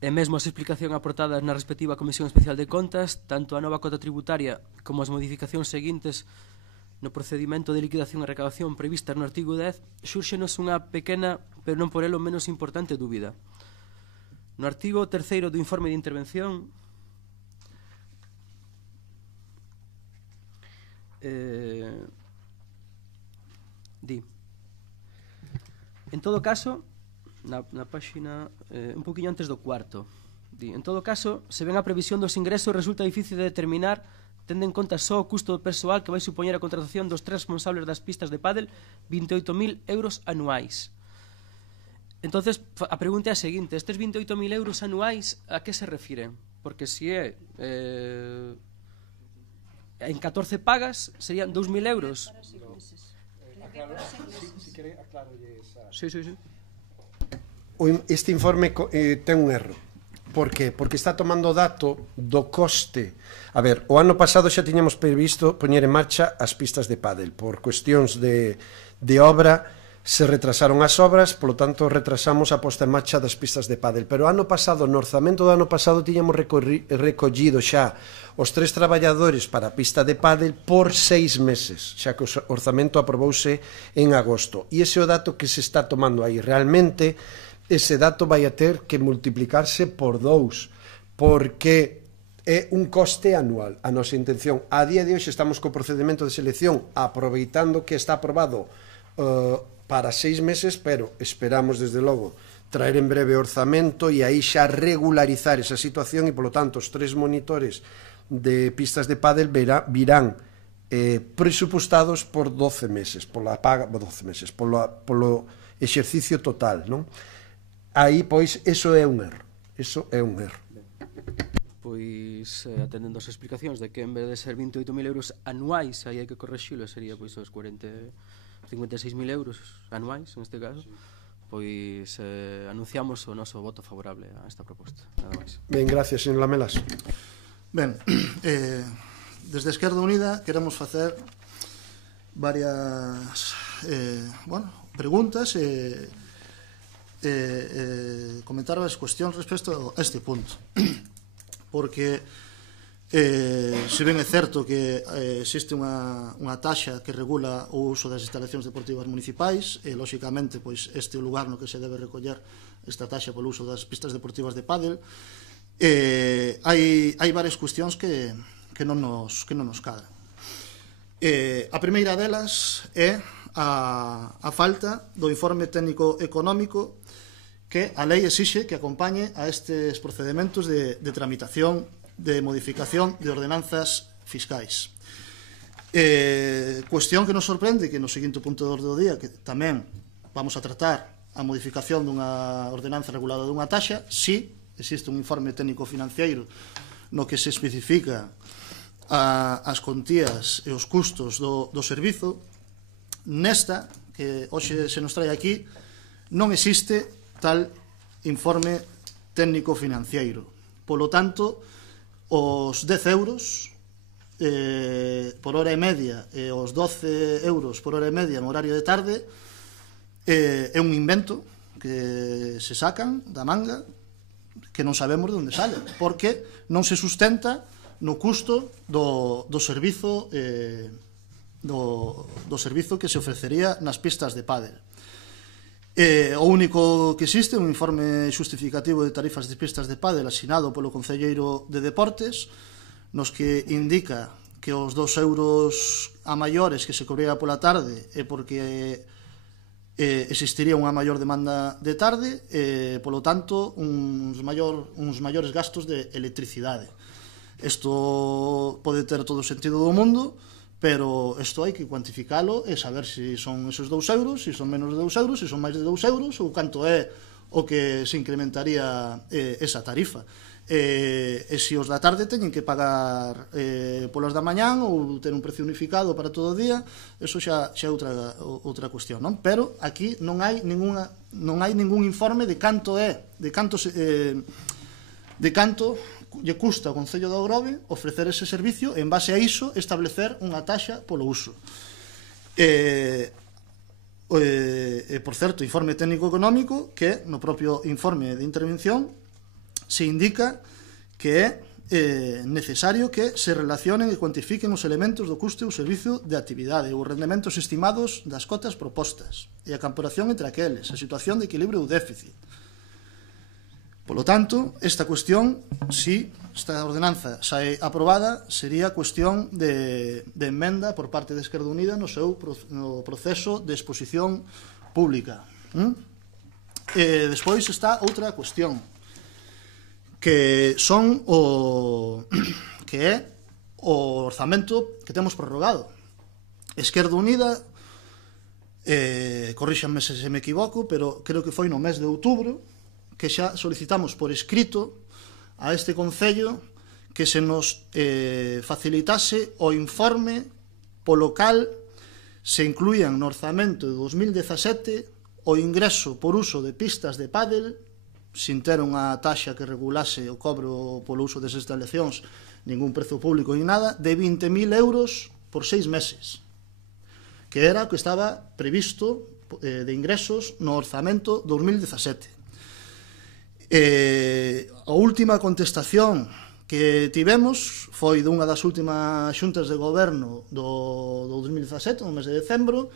e mesmo as explicacións aportadas na respectiva Comisión Especial de Contas, tanto a nova cota tributaria como as modificacións seguintes no procedimento de liquidación e recaudación previstas no artigo 10, xúrxenos unha pequena, pero non por elo menos importante dúbida. No artigo 3º do informe de intervención di: en todo caso, na páxina un poquinho antes do cuarto, di: en todo caso, se ven a previsión dos ingresos resulta difícil de determinar tendo en conta só o custo do persoal que vai supoñer a contratación dos 3 responsables das pistas de pádel, 28.000 euros anuais. Entonces, a pregunta é a seguinte: estes 28.000 euros anuais a que se refiren? Porque se é en 14 pagas serían 2.000 euros. Sí. Este informe ten un erro. Por qué? Porque está tomando dato do coste. A ver, o ano pasado xa tiñamos previsto poñer en marcha as pistas de pádel. Por cuestións de obra se retrasaron as obras, polo tanto retrasamos a posta en marcha das pistas de pádel. Pero ano pasado, no orzamento do ano pasado, tiñamos recollido xa os 3 traballadores para a pista de pádel por 6 meses, xa que o orzamento aprobouse en agosto. E ese é o dato que se está tomando aí. Realmente, ese dato vai a ter que multiplicarse por 2, porque é un coste anual. A nosa intención, a día de hoxe estamos co procedimento de selección aproveitando que está aprobado para 6 meses, pero esperamos desde logo traer en breve orzamento e aí xa regularizar esa situación e, polo tanto, os 3 monitores de pistas de pádel virán presupustados por 12 meses, polo exercicio total, non? Aí, pois, eso é un erro. Pois, atendendo as explicacións de que en vez de ser 28.000 euros anuais, aí hai que correxilo, sería pois os 56.000 euros anuais, en este caso, pois anunciamos o noso voto favorable a esta proposta. Nada máis. Ben, gracias, señor Lamelas. Ben, desde Esquerda Unida queremos facer varias preguntas e comentar varias cuestións respecto a este punto, porque Se ben é certo que existe unha taxa que regula o uso das instalacións deportivas municipais e, lóxicamente, pois este é o lugar no que se debe recoller esta taxa polo uso das pistas deportivas de pádel. Hai varias cuestións que non nos cadran. A primeira delas é a falta do informe técnico económico que a lei exixe que acompañe a estes procedementos de tramitación de modificación de ordenanzas fiscais. Cuestión que nos sorprende que no seguinte punto de orde do día, que tamén vamos a tratar a modificación dunha ordenanza regulada dunha taxa, si existe un informe técnico financiero no que se especifica as contías e os custos do servizo. Nesta, que hoxe se nos trae aquí, non existe tal informe técnico financiero. Polo tanto, os 10 euros por hora e media e os 12 euros por hora e media no horario de tarde é un invento que se sacan da manga, que non sabemos de onde sale, porque non se sustenta no custo do servizo do servizo que se ofrecería nas pistas de pádel. O único que existe é un informe xustificativo de tarifas de pistas de pádel asinado polo Concelleiro de Deportes, nos que indica que os 2 euros a maiores que se cobría pola tarde é porque existiría unha maior demanda de tarde e, polo tanto, uns maiores gastos de electricidade. Isto pode ter todo o sentido do mundo, pero isto hai que cuantificalo e saber se son esos 2 euros, se son menos de 2 euros, se son máis de 2 euros ou canto é o que se incrementaría esa tarifa. E se os da tarde teñen que pagar polas da mañán ou ter un precio unificado para todo o día, eso xa é outra cuestión, non? Pero aquí non hai ningún informe de canto lle custa ao Concello do Grove ofrecer ese servicio e, en base a iso, establecer unha taxa polo uso. Por certo, informe técnico económico que no propio informe de intervención se indica que é necesario que se relacionen e cuantifiquen os elementos do custe ou servicio de actividade ou os rendementos estimados das cotas propostas e a comparación entre aqueles, a situación de equilibrio ou déficit. Polo tanto, esta cuestión, si esta ordenanza sae aprobada, sería cuestión de emenda por parte de Esquerda Unida no seu proceso de exposición pública. Despois está outra cuestión, que é o orzamento que temos prorrogado. Esquerda Unida, corríxanme se me equivoco, pero creo que foi no mes de outubro que xa solicitamos por escrito a este Concello que se nos facilitase o informe polo cal se incluían no orzamento de 2017 o ingreso por uso de pistas de pádel sin ter unha taxa que regulase o cobro polo uso desas instalacións, ningún prezo público ni nada, de 20.000 euros por 6 meses, que era o que estaba previsto de ingresos no orzamento 2017. A última contestación que tivemos foi dunha das últimas xuntas de goberno do 2017, no mes de decembro,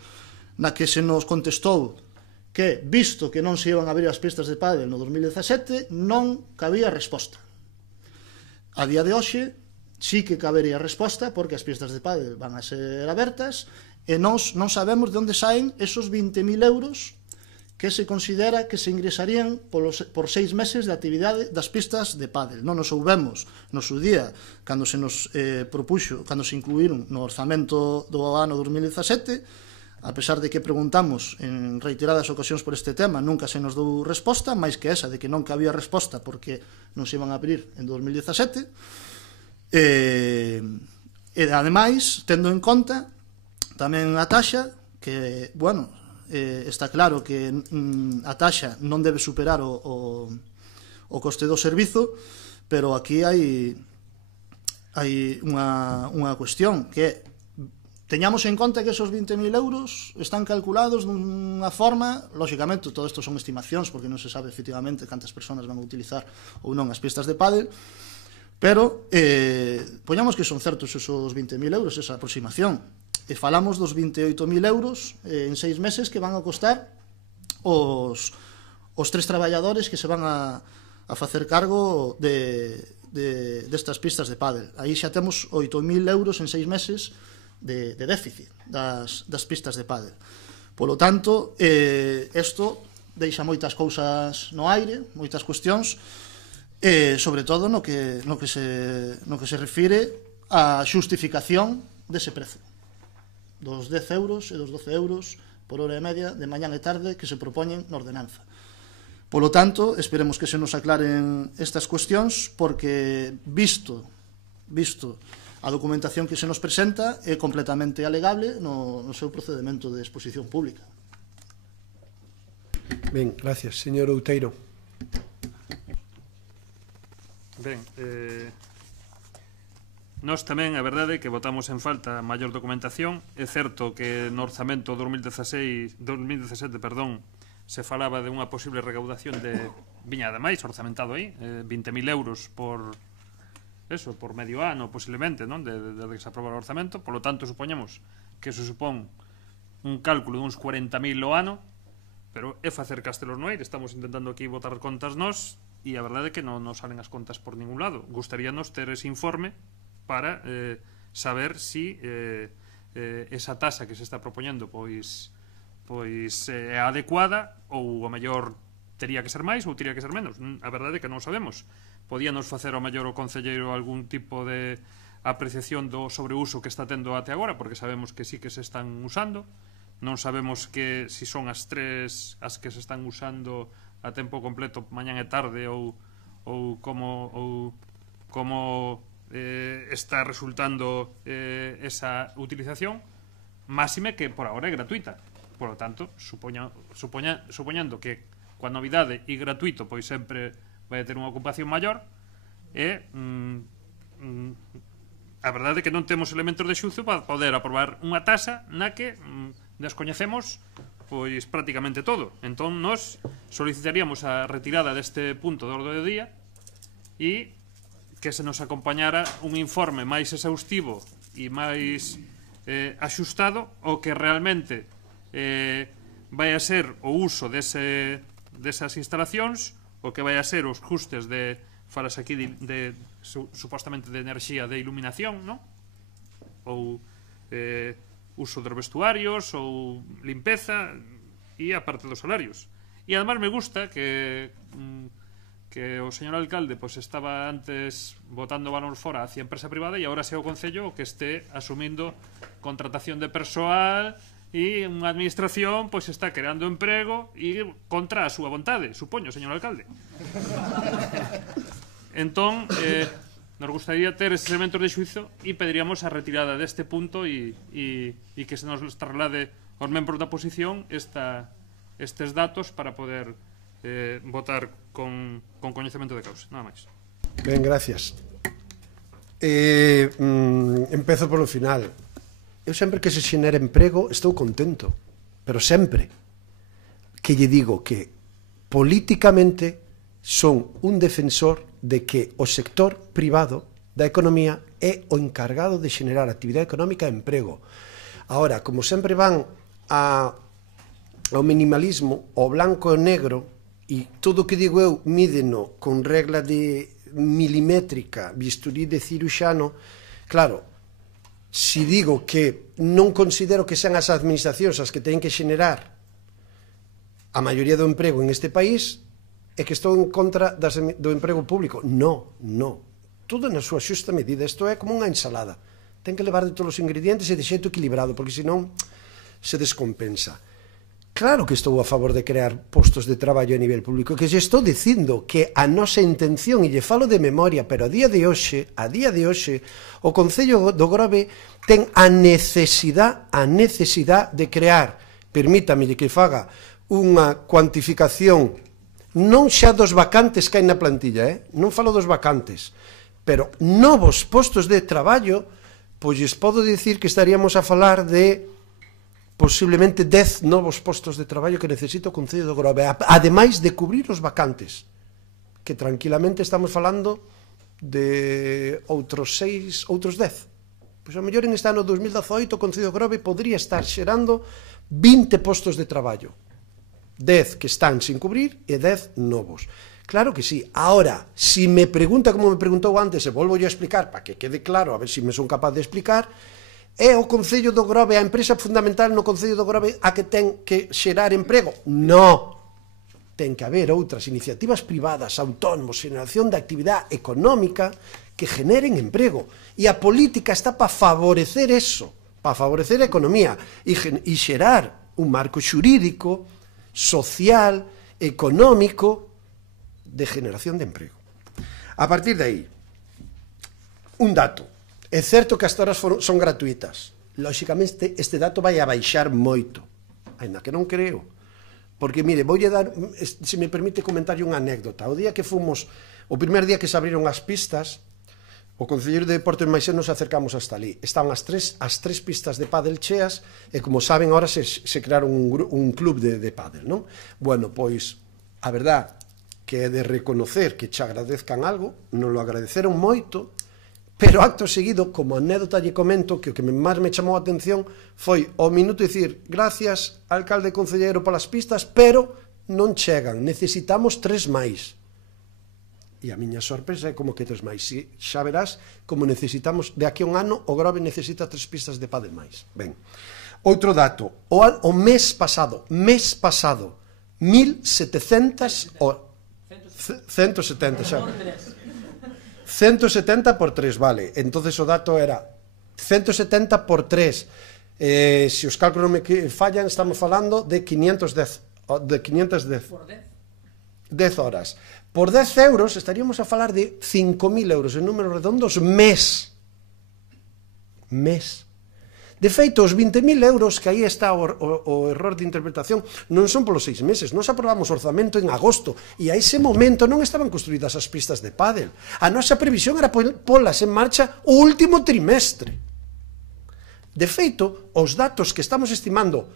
na que se nos contestou que, visto que non se iban a abrir as pistas de pádel no 2017, non cabía resposta. A día de hoxe, sí que cabería resposta, porque as pistas de pádel van a ser abertas, e nós non sabemos de onde saen esos 20.000 euros que se considera que se ingresarían por 6 meses de actividade das pistas de pádel. Non nos soubemos no seu día, cando se nos propuxo, cando se incluíron no orzamento do ano 2017, a pesar de que preguntamos en reiteradas ocasións por este tema, nunca se nos dou resposta, máis que esa de que non cabía resposta porque non se iban a abrir en 2017. E ademais, tendo en conta tamén a taxa, que, bueno, está claro que a taxa non debe superar o coste do servizo, pero aquí hai unha cuestión que é: teñamos en conta que esos 20.000 euros están calculados dunha forma, lóxicamente todo isto son estimacións porque non se sabe efectivamente cantas persoas van a utilizar ou non as pistas de pádel, Pero poñamos que son certos esos 20.000 euros, esa aproximación. E falamos dos 28.000 euros en 6 meses que van a costar os 3 traballadores que se van a facer cargo destas pistas de pádel. Aí xa temos 8.000 euros en 6 meses de déficit das pistas de pádel. Polo tanto, isto deixa moitas cousas no aire, moitas cuestións, sobre todo no que se refire á xustificación dese prezo dos 10 euros e dos 12 euros por hora e media de mañán e tarde que se propoñen na ordenanza. Polo tanto, esperemos que se nos aclaren estas cuestións, porque visto a documentación que se nos presenta é completamente alegable no seu procedimento de exposición pública. Ben, gracias. Señor Outeiro. Ben, nós tamén, a verdade, que votamos en falta maior documentación. É certo que no orzamento 2017, se falaba de unha posible recaudación de, viña ademais orzamentado aí, 20.000 euros por medio ano, posiblemente, non? Desde que se aproba o orzamento. Por lo tanto, supoñemos que se supón un cálculo de uns 40.000 ao ano, pero é facer castelos no aire. Estamos intentando aquí botar contas nós, e a verdade é que non nos salen as contas por ningún lado. Gustaríanos ter ese informe para saber si esa tasa que se está propoñendo pois é adecuada, ou a mellor tería que ser máis ou tería que ser menos. A verdade é que non sabemos. Podíanos facer ao mellor o concelleiro algún tipo de apreciación do sobreuso que está tendo até agora, porque sabemos que sí que se están usando. Non sabemos que si son as 3 as que se están usando a tempo completo mañán e tarde, ou como está resultando esa utilización, máxime que por agora é gratuita. Por lo tanto, supoñando que coa novidade e gratuito pois sempre vai ter unha ocupación maior, e a verdade é que non temos elementos de xuzo para poder aprobar unha tasa na que descoñecemos pois prácticamente todo. Entón, nós solicitaríamos a retirada deste punto do orde do día e que se nos acompañara un informe máis exhaustivo e máis axustado o que realmente vai a ser o uso desas instalacións, o que vai a ser os custes de, falas aquí supostamente de enerxía de iluminación, non? Ou uso dos vestuarios, ou limpeza, e a parte dos salarios. E además me gusta que o señor alcalde pois estaba antes botando valor fora hacia a empresa privada, e agora sea o Concello o que este asumindo contratación de persoal, e unha administración pois está creando emprego e contra a súa vontade, supoño, señor alcalde. Entón, nos gustaría ter eses elementos de xuizo e pediríamos a retirada deste punto e que se nos traslade aos membros da oposición estes datos para poder votar con coñecemento de causa. Nada máis. Ben, gracias. Empezo polo final. Eu sempre que se xenera emprego estou contento, pero sempre que lle digo que políticamente son un defensor de que o sector privado da economía é o encargado de xenerar actividade económica e emprego. Ahora, como sempre van ao minimalismo, ao blanco e negro, e todo o que digo eu mídeno con regla de milimétrica, bisturí de ciruxano, claro, si digo que non considero que sean as administracións as que teñen que xenerar a maioría do emprego en este país, é que estou en contra do emprego público. No. Todo na súa xusta medida. Isto é como unha ensalada. Ten que levar de todos os ingredientes e de xeito equilibrado, porque senón se descompensa. Claro que estou a favor de crear postos de traballo a nivel público, que lle estou dicindo que a nosa intención, e lle falo de memoria, pero a día de hoxe, o Concello do Grove ten a necesidade de crear, permítame que faga unha cuantificación non xa dos vacantes que hai na plantilla, non falo dos vacantes, pero novos postos de traballo, pois lles podo dicir que estaríamos a falar de posiblemente 10 novos postos de traballo que necesita o Concello do Grove, ademais de cubrir os vacantes, que tranquilamente estamos falando de outros 6, outros 10. Pois a mellor en este ano 2018 o Concello de Grove podría estar xerando 20 postos de traballo. 10 que están sin cubrir e 10 novos. Claro que sí. Ahora, si me pregunta como me preguntou antes, e volvo a explicar, para que quede claro, a ver se me son capaz de explicar, é o Concello do Grove, a empresa fundamental no Concello do Grove a que ten que xerar emprego? No. Ten que haber outras iniciativas privadas, autónomos, xeración de actividade económica que generen emprego. E a política está para favorecer eso, para favorecer a economía e xerar un marco xurídico, social, económico, de generación de emprego. A partir de aí, un dato. É certo que as horas son gratuitas. Lóxicamente, este dato vai a baixar moito. Ainda que non creo. Porque, mire, voulle dar, se me permite comentarlle unha anécdota. O día que fomos, o primer día que se abriron as pistas, o Concelleiro de Deportes Maixén nos acercamos hasta ali. Estaban as tres pistas de pádel cheas e, como saben, ahora se crearon un club de pádel, non? Bueno, pois, a verdad que é de reconocer que che agradezcan algo, non lo agradeceron moito, pero acto seguido, como anécdota lle comento, que o que máis me chamou a atención foi o minuto dicir, gracias, alcalde e concelleiro, polas pistas, pero non chegan, necesitamos 3 máis. E a miña sorpresa é como que 3 máis. Si xa verás como necesitamos, de aquí a un ano, o Grove necesita 3 pistas de pádel máis. Ben, outro dato, o mes pasado, 1.700 horas, 170 xa. 170 por 3, vale. Entonces o dato era 170 por 3. Se os cálculos me fallan, estamos falando de 510 horas. Por 10 euros estaríamos a falar de 5.000 euros en números redondos mes. De feito, os 20.000 euros, que aí está o error de interpretación, non son polos 6 meses. Nos aprobamos orzamento en agosto e a ese momento non estaban construídas as pistas de pádel. A nosa previsión era polas en marcha o último trimestre. De feito, os datos que estamos estimando,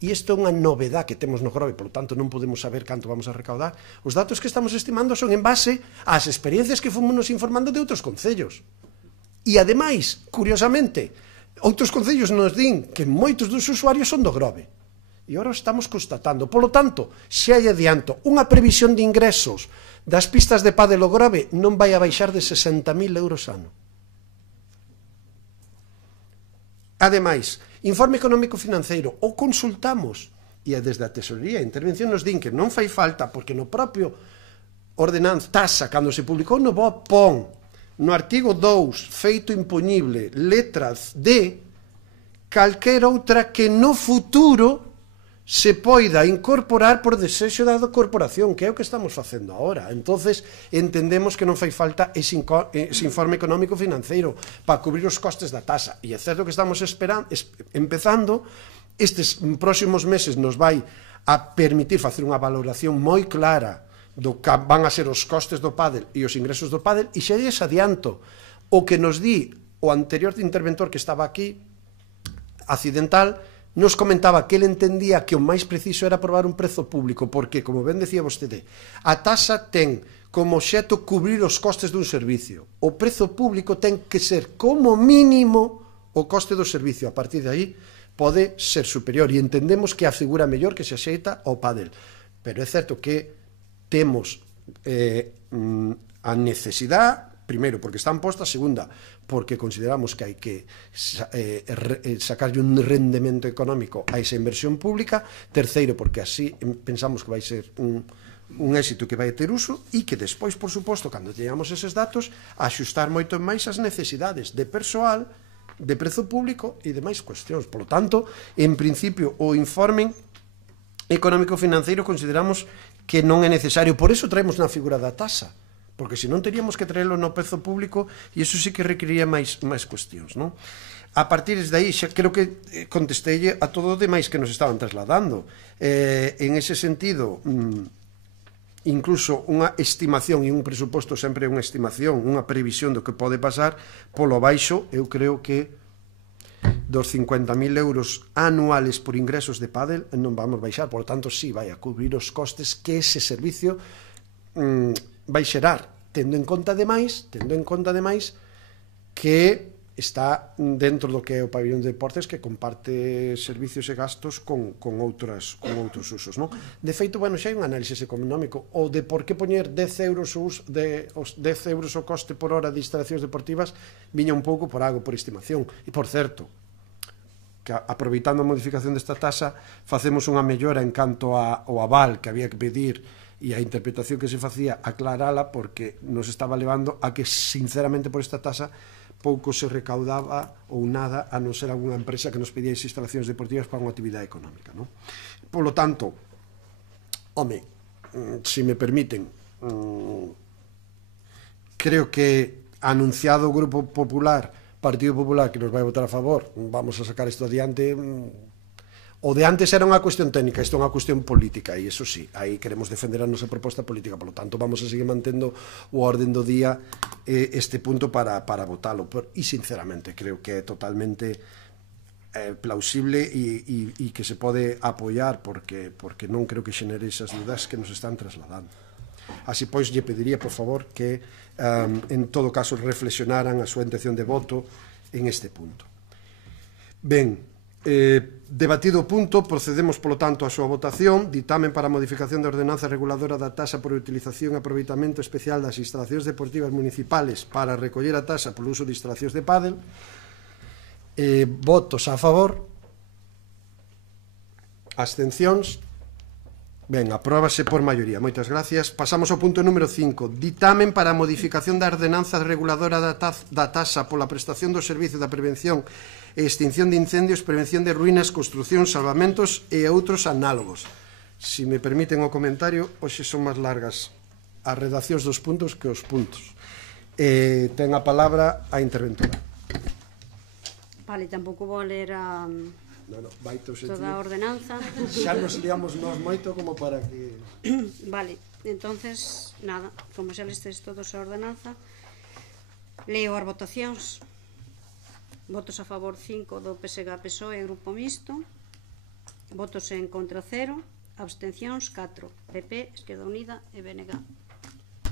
e isto é unha novedad que temos no Grove, polo tanto non podemos saber canto vamos a recaudar, os datos que estamos estimando son en base ás experiencias que fomos nos informando de outros concellos. E ademais, curiosamente, outros concellos nos din que moitos dos usuarios son do Grove. E agora estamos constatando. Polo tanto, se hai adianto unha previsión de ingresos das pistas de pádel do Grove non vai a baixar de 60.000 euros ano. Ademais, informe económico financeiro, o consultamos, e desde a Tesorería a intervención nos din que non fai falta, porque no propio ordenanza taxa, cando se publicou no BOP, pon no artigo 2, feito impoñible, letra D, calquera outra que no futuro se poida incorporar por desexo da corporación, que é o que estamos facendo agora. Entonces, entendemos que non fai falta ese informe económico financeiro para cubrir os costes da tasa. E é certo que estamos empezando, estes próximos meses nos vai a permitir facer unha valoración moi clara do que van a ser os costes do pádel e os ingresos do pádel, e xa lles adianto o que nos di o anterior interventor que estaba aquí, accidental, nos comentaba que ele entendía que o máis preciso era aprobar un prezo público, porque, como ben decía vostede, a taxa ten como obxecto cubrir os costes dun servicio. O prezo público ten que ser como mínimo o coste do servicio. A partir de aí pode ser superior, e entendemos que a figura mellor que se axeita ao pádel. Pero é certo que temos a necesidade, primeiro, porque están postas, segunda, porque consideramos que hai que sacarlle un rendemento económico a esa inversión pública, terceiro, porque así pensamos que vai ser un éxito que vai ter uso, e que despois, por suposto, cando teñamos eses datos, axustar moito máis as necesidades de persoal, de prezo público e de máis cuestións. Por lo tanto, en principio, o informe económico financeiro consideramos que non é necesario. Por eso traemos na figura da tasa, porque senón teríamos que traerlo no prezo público, e iso sí que requeriría máis cuestións, non? A partir de aí, xa creo que contestei a todo o demais que nos estaban trasladando. En ese sentido, incluso unha estimación e un presuposto sempre é unha estimación, unha previsión do que pode pasar, polo baixo, eu creo que dos 50.000 euros anuales por ingresos de pádel non vamos baixar, por lo tanto, sí, vai a cubrir os costes que ese servicio vai xerar tendo en conta ademais que está dentro do que é o pabillón de deportes, que comparte servicios e gastos con outros usos, non? De feito, bueno, xa hai un análisis económico o de por que poñer 10 euros o coste por hora de instalacións deportivas viña un pouco por algo, por estimación. E, por certo, que aproveitando a modificación desta taxa facemos unha mellora en canto ao aval que había que pedir e a interpretación que se facía, aclarala, porque nos estaba levando a que, sinceramente, por esta taxa pouco se recaudaba ou nada, a non ser alguna empresa que nos pedía as instalacións deportivas para unha actividade económica, non? Polo tanto, home, se me permiten, creo que anunciado o Grupo Popular, Partido Popular, que nos vai votar a favor, vamos a sacar isto adiante. O de antes era unha cuestión técnica, isto é unha cuestión política, e iso sí, aí queremos defender a nosa proposta política, polo tanto vamos a seguir mantendo o orden do día este punto para votalo, e sinceramente creo que é totalmente plausible e que se pode apoiar, porque non creo que xenere esas dudas que nos están trasladando. Así pois, lle pediría, por favor, que en todo caso reflexionaran a súa intención de voto en este punto. Ben, debatido o punto, procedemos polo tanto á súa votación. Ditamen para a modificación da ordenanza reguladora da taxa por utilización e aproveitamento especial das instalacións deportivas municipales para recoller a taxa polo uso de instalacións de pádel. Votos a favor. Abstencións. Ben, apróbase por maioría. Moitas gracias. Pasamos ao punto número 5. Ditamen para a modificación da ordenanza reguladora da taxa pola prestación do servicio da prevención e extinción de incendios, prevención de ruínas, construción, salvamentos e outros análogos. Se me permiten o comentario, hoxe son máis largas as redaccións dos puntos que os puntos. Ten a palabra a interventora. Vale, tampouco vou ler a toda a ordenanza. Xa nos liamos nós moito como para que... Vale, entonces, nada, como xa lestes todos a ordenanza, leo as votacións. Votos a favor 5 do PSG, PSOE e Grupo Mixto. Votos en contra 0. Abstencións 4. PP, Esquerda Unida e BNG.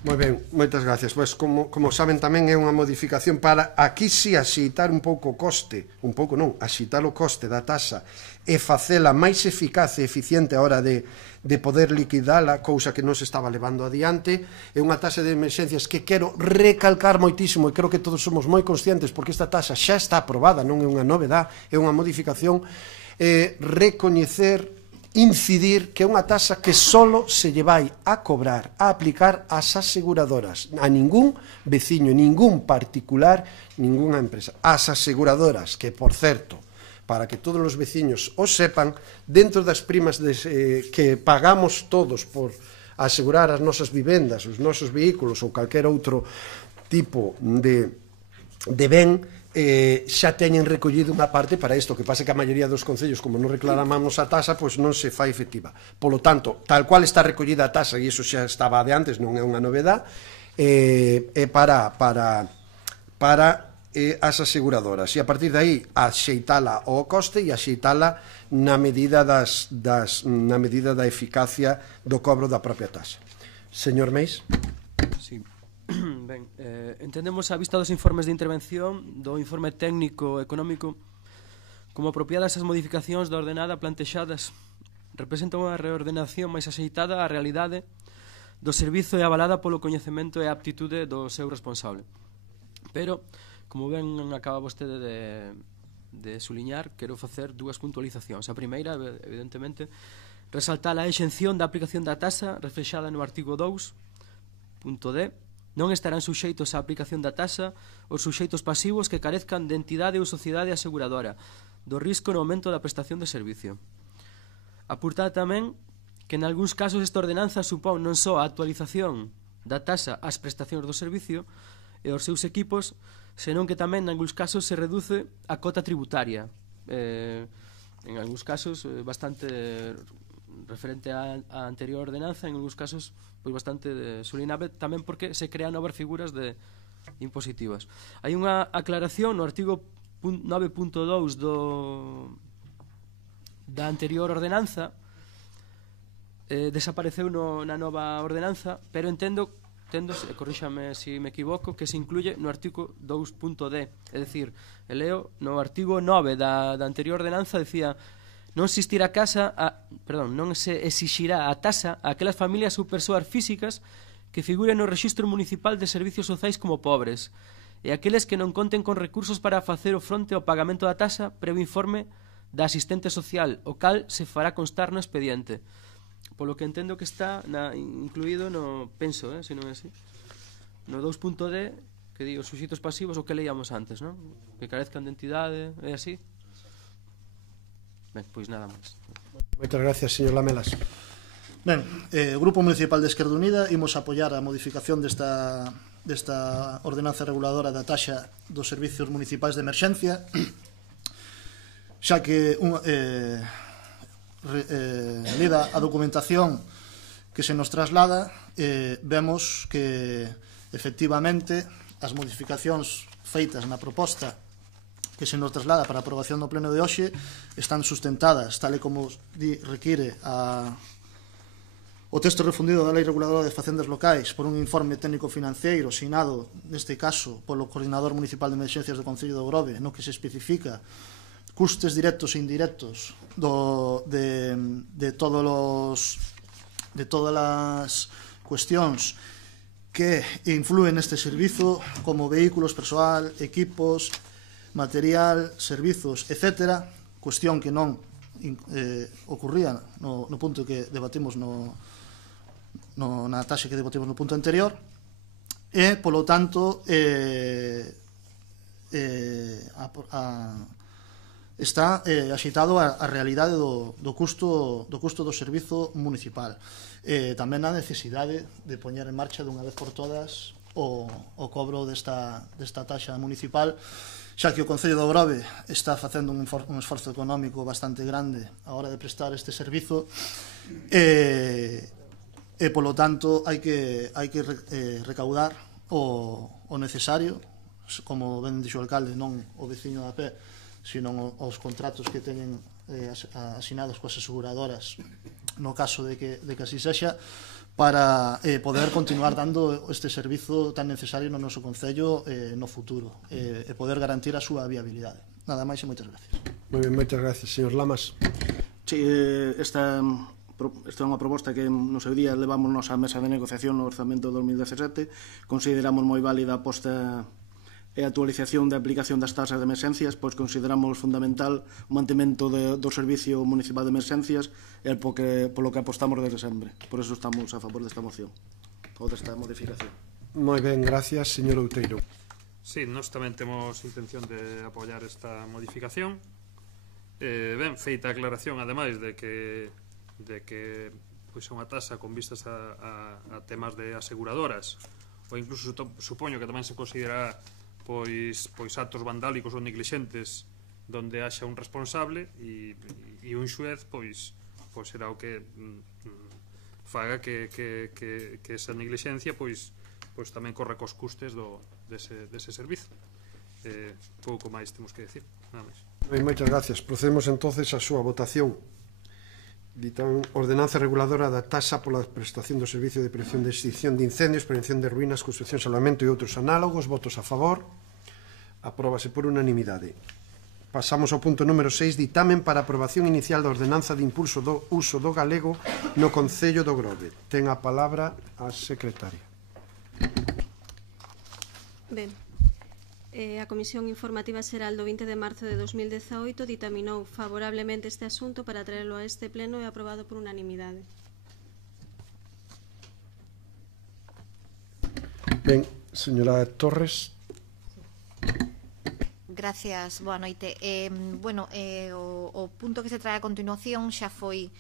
Moi ben, moitas gracias. Pois, como saben, tamén é unha modificación para aquí si axitar un pouco o coste, un pouco non, axitar o coste da taxa e facela máis eficaz e eficiente a hora de poder liquidala, cousa que non se estaba levando adiante. É unha taxa de emerxencias que quero recalcar moitísimo, e creo que todos somos moi conscientes, porque esta taxa xa está aprobada, non é unha novedade, é unha modificación, recoñecer, incidir que é unha taxa que solo se lle vai a cobrar, a aplicar ás aseguradoras, a ningún veciño, ningún particular, ninguna empresa. As aseguradoras, que, por certo, para que todos os veciños os sepan, dentro das primas que pagamos todos por asegurar as nosas vivendas, os nosos vehículos ou calquer outro tipo de ben, xa teñen recollido unha parte para isto, que pasa que a maioría dos concellos, como non reclamamos a taxa, pois non se fai efectiva. Polo tanto, tal cual está recollida a taxa, e iso xa estaba de antes, non é unha novedade, é para as aseguradoras, e a partir de aí axeitala ao coste e axeitala na medida na medida da eficacia do cobro da propia taxa. Señor Meis? Sí. Ben, entendemos a vista dos informes de intervención do informe técnico económico como apropiadas as modificacións da ordenada plantexadas representan unha reordenación máis axeitada á realidade do servizo e avalada polo coñecemento e aptitude do seu responsable. Pero, como ben acaba vostede de suliñar, quero facer dúas puntualizacións. A primeira, evidentemente, resaltar a exención da aplicación da taxa reflexada no artigo 2.d. Non estarán suxeitos á aplicación da taxa os suxeitos pasivos que carezcan de entidade ou sociedade aseguradora do risco no aumento da prestación de servicio. Apuntar tamén que en algúns casos esta ordenanza supón non só a actualización da taxa ás prestacións do servicio e aos seus equipos, senón que tamén en algúns casos se reduce a cota tributaria, en algúns casos bastante referente á anterior ordenanza, en algúns casos pois bastante sulinable, tamén porque se crean novas figuras impositivas. Hai unha aclaración no artigo 9.2 da anterior ordenanza, desapareceu na nova ordenanza, pero entendo entendo, corríxame se me equivoco, que se incluye no artigo 2.d, é dicir, leo no artigo 9 da anterior ordenanza decía non se exixirá a tasa a aquelas familias ou persoas físicas que figuren no Rexistro Municipal de Servicios Sociais como pobres e aqueles que non conten con recursos para facer o fronte ao pagamento da tasa previo informe da asistente social, o cal se fará constar no expediente. Polo que entendo que está incluído no, penso, se non é así, no 2.d, que di os suxeitos pasivos o que leíamos antes, non? Que carezcan de entidade, é así? Ben, pois nada máis. Moitas gracias, señor Lamelas. Ben, o Grupo Municipal de Esquerda Unida imos apoiar a modificación desta ordenanza reguladora da taxa dos servicios municipais de emerxencia, xa que lida a documentación que se nos traslada, vemos que efectivamente as modificacións feitas na proposta que se nos traslada para a aprobación do pleno de hoxe están sustentadas tal e como require o texto refundido da Lei Reguladora de Facendas Locais por un informe técnico-financeiro sinado, neste caso, polo Coordinador Municipal de Emerxencias do Concello de Grove, no que se especifica custes directos e indirectos de todas as cuestións que influen neste servizo, como vehículos, persoal, equipos, material, servizos, etc. Cuestión que non ocurría no punto que debatimos na taxa que debatimos no punto anterior, e, polo tanto, está axitado a realidade do custo do servizo municipal. Tamén a necesidade de poñer en marcha dunha vez por todas o cobro desta taxa municipal, xa que o Concello de Grove está facendo un esforzo económico bastante grande a hora de prestar este servizo e polo tanto hai que recaudar o necesario, como ben dixo o alcalde, non o veciño da pé, sino os contratos que teñen asinados coas aseguradoras, no caso de que así sexa, para poder continuar dando este servizo tan necesario no noso Concello no futuro e poder garantir a súa viabilidade. Nada máis e moitas gracias. Moi ben, moitas gracias, señor Lamas. Sí, esta é unha proposta que no seu día levámonos á mesa de negociación no Orzamento 2017. Consideramos moi válida a posta e a actualización da aplicación das tasas de emerxencias, pois consideramos fundamental o mantemento do Servicio Municipal de Emerxencias e polo que apostamos desde sempre. Por eso estamos a favor desta moción ou desta modificación. Moi ben, gracias, señor Outeiro. Sí, nós tamén temos intención de apoiar esta modificación. Ben, feita a aclaración, ademais, de que pois é unha tasa con vistas a temas de aseguradoras, ou incluso supoño que tamén se considera pois actos vandálicos ou neglixentes donde haxa un responsable e un xuez pois será o que faga que esa neglixencia pois tamén corra cos custes dese servizo. Pouco máis temos que decir, nada máis. Moitas gracias. Procedemos entonces a súa votación. Ditan ordenanza reguladora da taxa pola prestación do servicio de prevención de extinción de incendios, prevención de ruínas, construcción, salvamento e outros análogos. Votos a favor. Apróbase por unanimidade. Pasamos ao punto número 6, ditamen para aprobación inicial da ordenanza de impulso do uso do galego no Concello do Grove. Ten a palabra a secretaria. Ben, a Comisión Informativa Xeral do 20 de marzo de 2018 ditaminou favorablemente este asunto para traerlo a este pleno e aprobado por unanimidade. Ben, señora Torres. Gracias, boa noite. O punto que se trae a continuación xa foi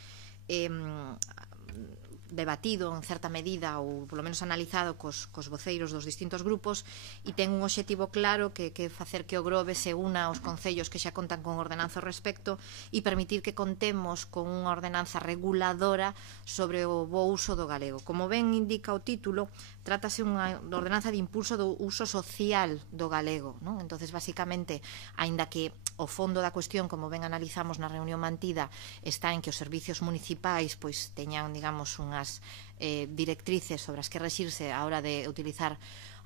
debatido en certa medida ou polo menos analizado cos voceiros dos distintos grupos e ten un obxectivo claro que facer que o Grove se una aos concellos que xa contan con ordenanza ao respecto e permitir que contemos con unha ordenanza reguladora sobre o bo uso do galego. Como ben indica o título, trátase unha ordenanza de impulso do uso social do galego, non? Entonces, basicamente, aínda que o fondo da cuestión, como ben analizamos na reunión mantida, está en que os servicios municipais pois teñan, digamos, unhas directrices sobre as que rexirse a hora de utilizar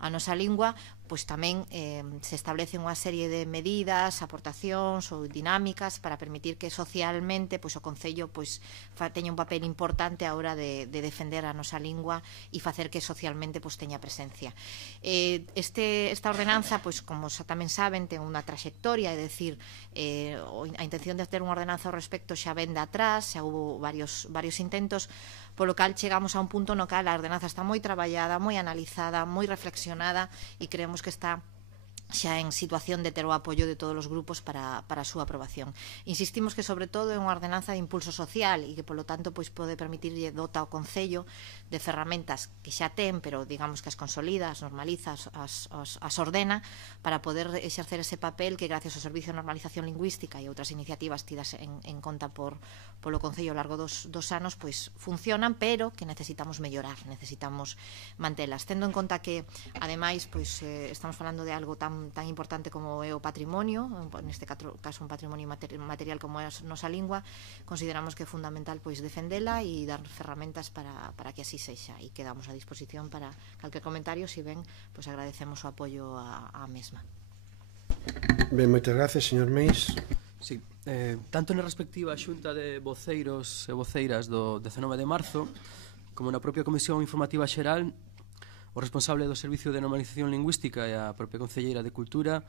a nosa lingua, pois tamén se establecen unha serie de medidas, aportacións ou dinámicas para permitir que socialmente pois o Concello pois teña un papel importante a hora de defender a nosa lingua e facer que socialmente pois teña presencia. Esta ordenanza, pois como tamén saben, ten unha traxectoria, é dicir, a intención de ter unha ordenanza ao respecto xa ven de atrás, xa hubo varios intentos, polo cal chegamos a un punto no cal a ordenanza está moi traballada, moi analizada, moi reflexionada e creemos que está xa en situación de ter o apoio de todos os grupos para a súa aprobación. Insistimos que sobre todo é unha ordenanza de impulso social e que polo tanto pois pode permitirlle dota ao Concello de ferramentas que xa ten, pero digamos que as consolida, as normaliza, as ordena para poder exercer ese papel que gracias ao Servicio de Normalización Lingüística e outras iniciativas tidas en conta polo Concello ao largo dos anos pois funcionan, pero que necesitamos mellorar, necesitamos mantelas, tendo en conta que ademais pois estamos falando de algo tan importante como é o patrimonio, neste caso un patrimonio material como é a nosa lingua, consideramos que é fundamental pois defendela e dar ferramentas para que así sexa, e quedamos a disposición para calquer comentario, se ben, pois agradecemos o apoio á mesma. Ben, moitas gracias, señor Meis. Sí, tanto na respectiva xunta de voceiros e voceiras do 19 de marzo como na propia Comisión Informativa Xeral, o responsable do Servicio de Normalización Lingüística e a propia Concelleira de Cultura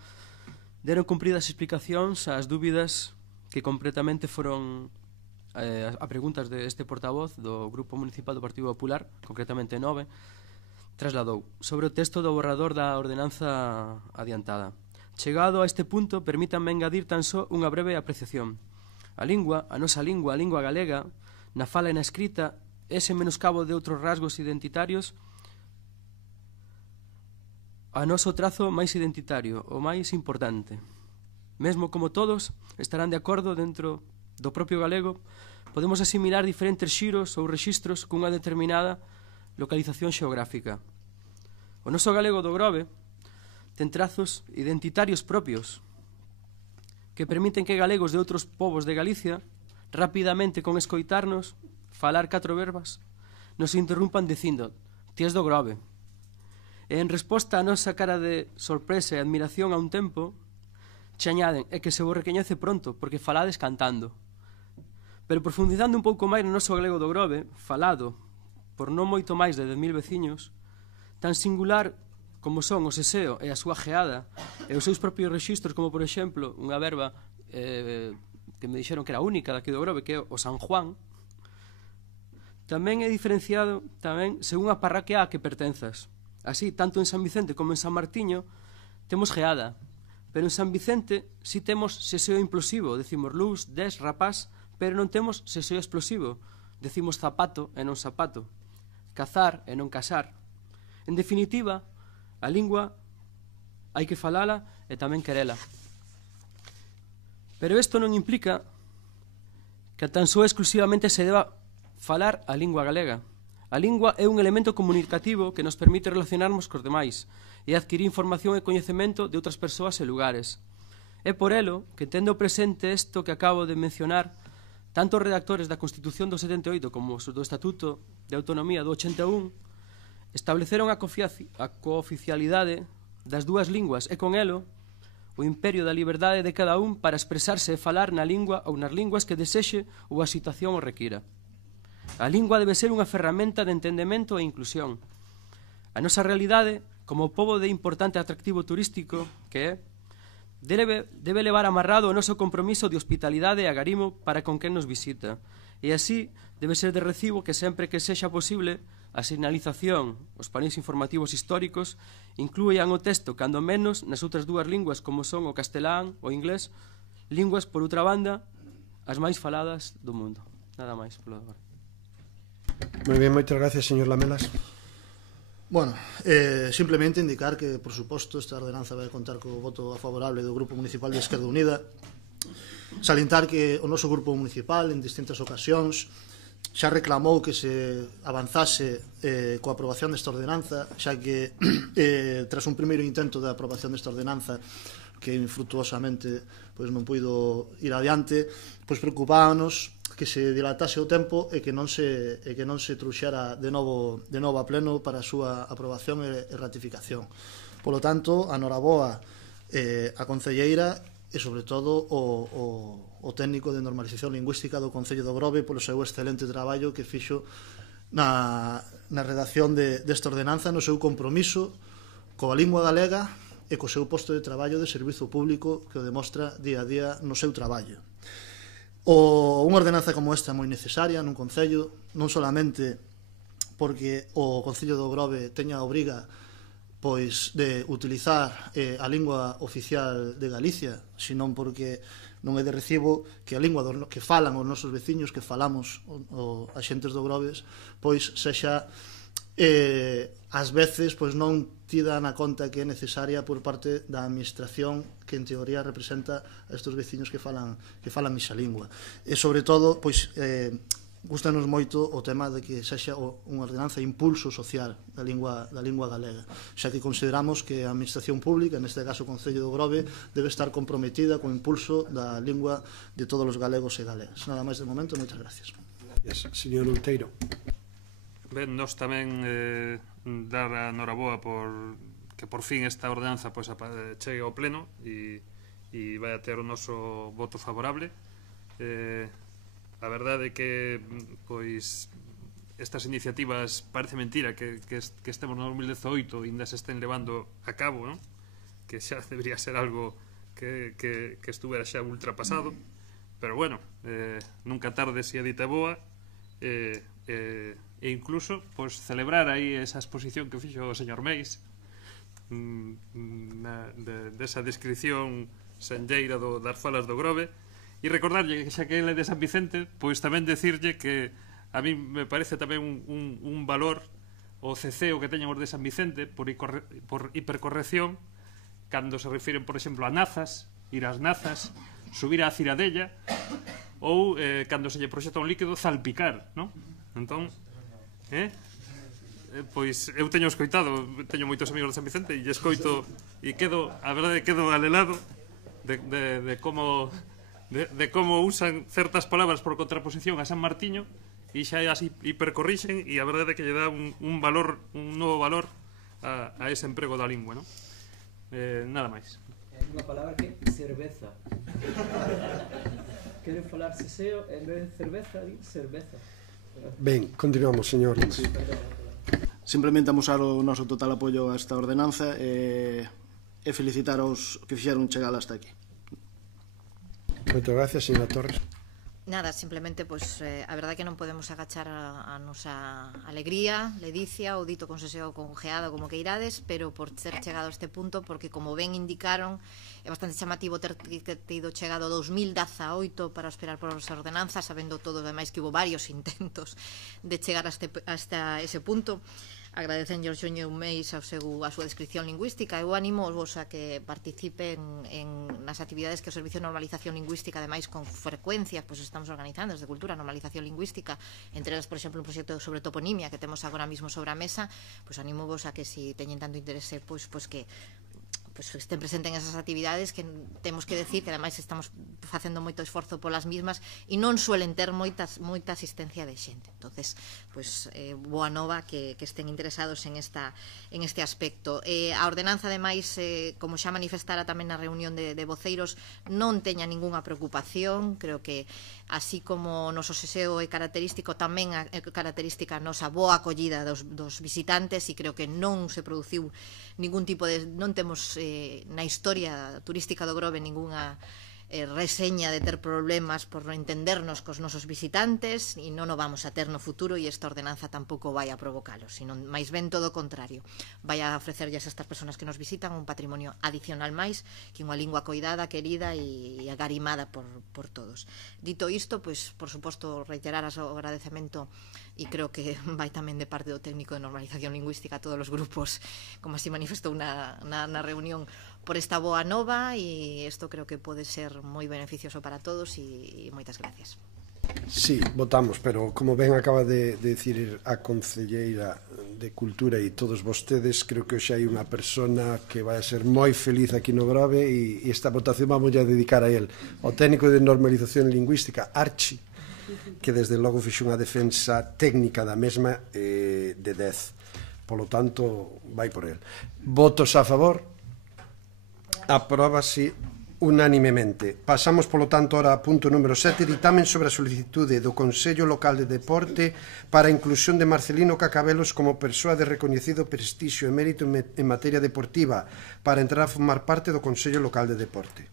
deron cumpridas explicacións ás dúbidas que completamente foron a preguntas deste portavoz do Grupo Municipal do Partido Popular, concretamente 9, trasladou sobre o texto do borrador da ordenanza adiantada. Chegado a este punto, permítanme engadir tan só unha breve apreciación. A lingua, a nosa lingua, a lingua galega, na fala e na escrita, ese menoscabo de outros rasgos identitarios, a noso trazo máis identitario, o máis importante. Mesmo como todos estarán de acordo dentro do propio galego, podemos asimilar diferentes xiros ou rexistros cunha determinada localización xeográfica. O noso galego do Grove ten trazos identitarios propios que permiten que galegos de outros povos de Galicia rapidamente con escoitarnos falar 4 verbas nos interrumpan dicindo ti és do Grove. E en resposta a nosa cara de sorpresa e admiración a un tempo, che añaden é que se vos recoñece pronto, porque falades cantando. Pero profundizando un pouco máis no noso galego do Grove, falado por non moito máis de 10.000 veciños, tan singular como son o seseo e a súa geada, e os seus propios rexistros, como por exemplo, unha verba que me dixeron que era única daqui do Grove, que é o San Juan, tamén é diferenciado tamén según a parroquia a que pertenzas. Así, tanto en San Vicente como en San Martiño temos geada, pero en San Vicente si temos seseo implosivo, decimos luz, des, rapaz, pero non temos seseo explosivo, decimos zapato e non zapato, cazar e non casar. En definitiva, a lingua hai que falala e tamén querela. Pero isto non implica que tan só exclusivamente se deba falar a lingua galega. A lingua é un elemento comunicativo que nos permite relacionarnos cos demais e adquirir información e coñecemento de outras persoas e lugares. É por elo que, tendo presente isto que acabo de mencionar, tanto os redactores da Constitución do 78 como os do Estatuto de Autonomía do 81 estableceron a cooficialidade das dúas linguas e con elo o imperio da liberdade de cada un para expresarse e falar na lingua ou nas linguas que desexe ou a situación o requira. A lingua debe ser unha ferramenta de entendemento e inclusión. A nosa realidade, como pobo de importante atractivo turístico que é, debe levar amarrado o noso compromiso de hospitalidade e agarimo para con quen nos visita. E así debe ser de recibo que sempre que sexa posible a sinalización, os paneis informativos históricos, incluían o texto, cando menos, nas outras dúas linguas como son o castelán ou inglés, linguas, por outra banda, as máis faladas do mundo. Nada máis, polo agora. Moi ben, moitas gracias, señor Lamelas. Bueno, simplemente indicar que, por suposto, esta ordenanza vai contar co voto favorable do Grupo Municipal de Esquerda Unida. Salientar que o noso Grupo Municipal, en distintas ocasións, xa reclamou que se avanzase coa aprobación desta ordenanza, xa que tras un primeiro intento de aprobación desta ordenanza que infrutuosamente pois non puido ir adiante, pois preocupábanos que se dilatase o tempo e que non se truxera de novo a pleno para a súa aprobación e ratificación. Polo tanto, a noraboa a concelleira e, sobre todo, o técnico de normalización lingüística do Concello do Grove polo seu excelente traballo que fixo na redacción desta ordenanza, no seu compromiso coa lingua galega e co seu posto de traballo de servizo público que o demostra día a día no seu traballo. Unha ordenanza como esta é moi necesaria nun Concello, non solamente porque o Concello do Grove teña a obriga pois de utilizar a lingua oficial de Galicia, senón porque non é de recibo que a lingua que falan os nosos veciños, que falamos os axentes do Groves, pois sexa ás veces pois non tida na conta que é necesaria por parte da administración que en teoría representa a estes veciños que falan esa lingua. E sobre todo, pois gustanos moito o tema de que sexa unha ordenanza de impulso social da lingua galega, xa que consideramos que a administración pública, neste caso o Concello do Grove, debe estar comprometida co impulso da lingua de todos os galegos e galegas. Nada máis de momento, moitas gracias. Gracias, señor Outeiro. Ben, nós tamén dar a noraboa por que por fin esta ordenanza chegue ao pleno e vai a ter o noso voto favorable. A verdade é que pois estas iniciativas parece mentira que estemos no 2018 e ainda se estén levando a cabo, non? Que xa debería ser algo que estuvera xa ultrapasado, pero bueno, nunca tarde se a dita boa, e incluso pois celebrar aí esa exposición que fixo o señor Meis desa descripción senlleira das falas do Grove. E recordarlle que xa que ele é de San Vicente, pois tamén decirlle que a mí me parece tamén un valor o ceceo que teñen os de San Vicente por hipercorrección cando se refiren, por exemplo, a Nazas, ir ás Nazas, subir á Ciradella ou cando se lle proxecta un líquido salpicar, non? Entón, pois eu teño escoitado, teño moitos amigos de San Vicente e escoito e a verdade quedo alelado de como usan certas palabras por contraposición a San Martiño e xa as hipercorrixen e a verdade é que lle dá un novo valor a ese emprego da lingua, non? Nada máis. É unha palabra que cerveza. Queren falar seseo en vez de cerveza, cerveza. Ben, continuamos, señor. Simplemente amosar o noso total apoio a esta ordenanza e felicitar aos que fixeron chegar hasta aquí. Moitas gracias, señora Torres. Nada, simplemente, pois, a verdade é que non podemos agachar a nosa alegría, ledicia, ou dito con seseo congeado, como que irades, pero por ter chegado a este punto, porque como ben indicaron, é bastante chamativo ter tido chegado 2018 para esperar por as ordenanzas, sabendo todo, ademais, que hubo varios intentos de chegar hasta ese punto. Agradecen ao señor Meis a súa descripción lingüística. Eu animo vos a que participen nas actividades que o Servicio de Normalización Lingüística, ademais con frecuencia, pois estamos organizando desde Cultura, Normalización Lingüística, entre elas, por exemplo, un proxecto sobre toponimia que temos agora mesmo sobre a mesa. Pois animo vos a que se teñen tanto interese, pois que estén presentes en esas actividades, que temos que decir que ademais estamos facendo moito esforzo polas mismas e non suelen ter moita asistencia de xente. Entonces, boa nova que estén interesados en este aspecto. A ordenanza, ademais, como xa manifestara tamén na reunión de voceiros, non teña ningunha preocupación. Creo que así como o noso seseo é característico, tamén é característica a nosa boa acollida dos visitantes, e creo que non se produciu ningún tipo de... non temos na historia turística do Grove ningunha reseña de ter problemas por non entendernos cos nosos visitantes, e non o vamos a ter no futuro, e esta ordenanza tampouco vai a provocalo, sino máis ben todo o contrario, vai a ofrecerlles a estas persoas que nos visitan un patrimonio adicional máis, que unha lingua coidada, querida e agarimada por todos. Dito isto, pois, por suposto, reiterar o agradecemento, e creo que vai tamén de parte do técnico de normalización lingüística a todos os grupos, como así manifestou na reunión, por esta boa nova, e isto creo que pode ser moi beneficioso para todos, e moitas gracias. Sí, votamos, pero como ben acaba de decir a concelleira de Cultura e todos vostedes, creo que hoxe hai unha persona que vai a ser moi feliz aquí no Grove e esta votación vamos a dedicar a él, o técnico de normalización lingüística, Archi, que desde logo fixe unha defensa técnica da mesma de 10. Polo tanto, vai por él. Votos a favor? Apróbase unánimemente. Pasamos, polo tanto, ahora a punto número 7, ditamen sobre a solicitude do Consello Local de Deporte para a inclusión de Marcelino Cacabelos como persoa de recoñecido prestixio e mérito en materia deportiva para entrar a formar parte do Consello Local de Deporte.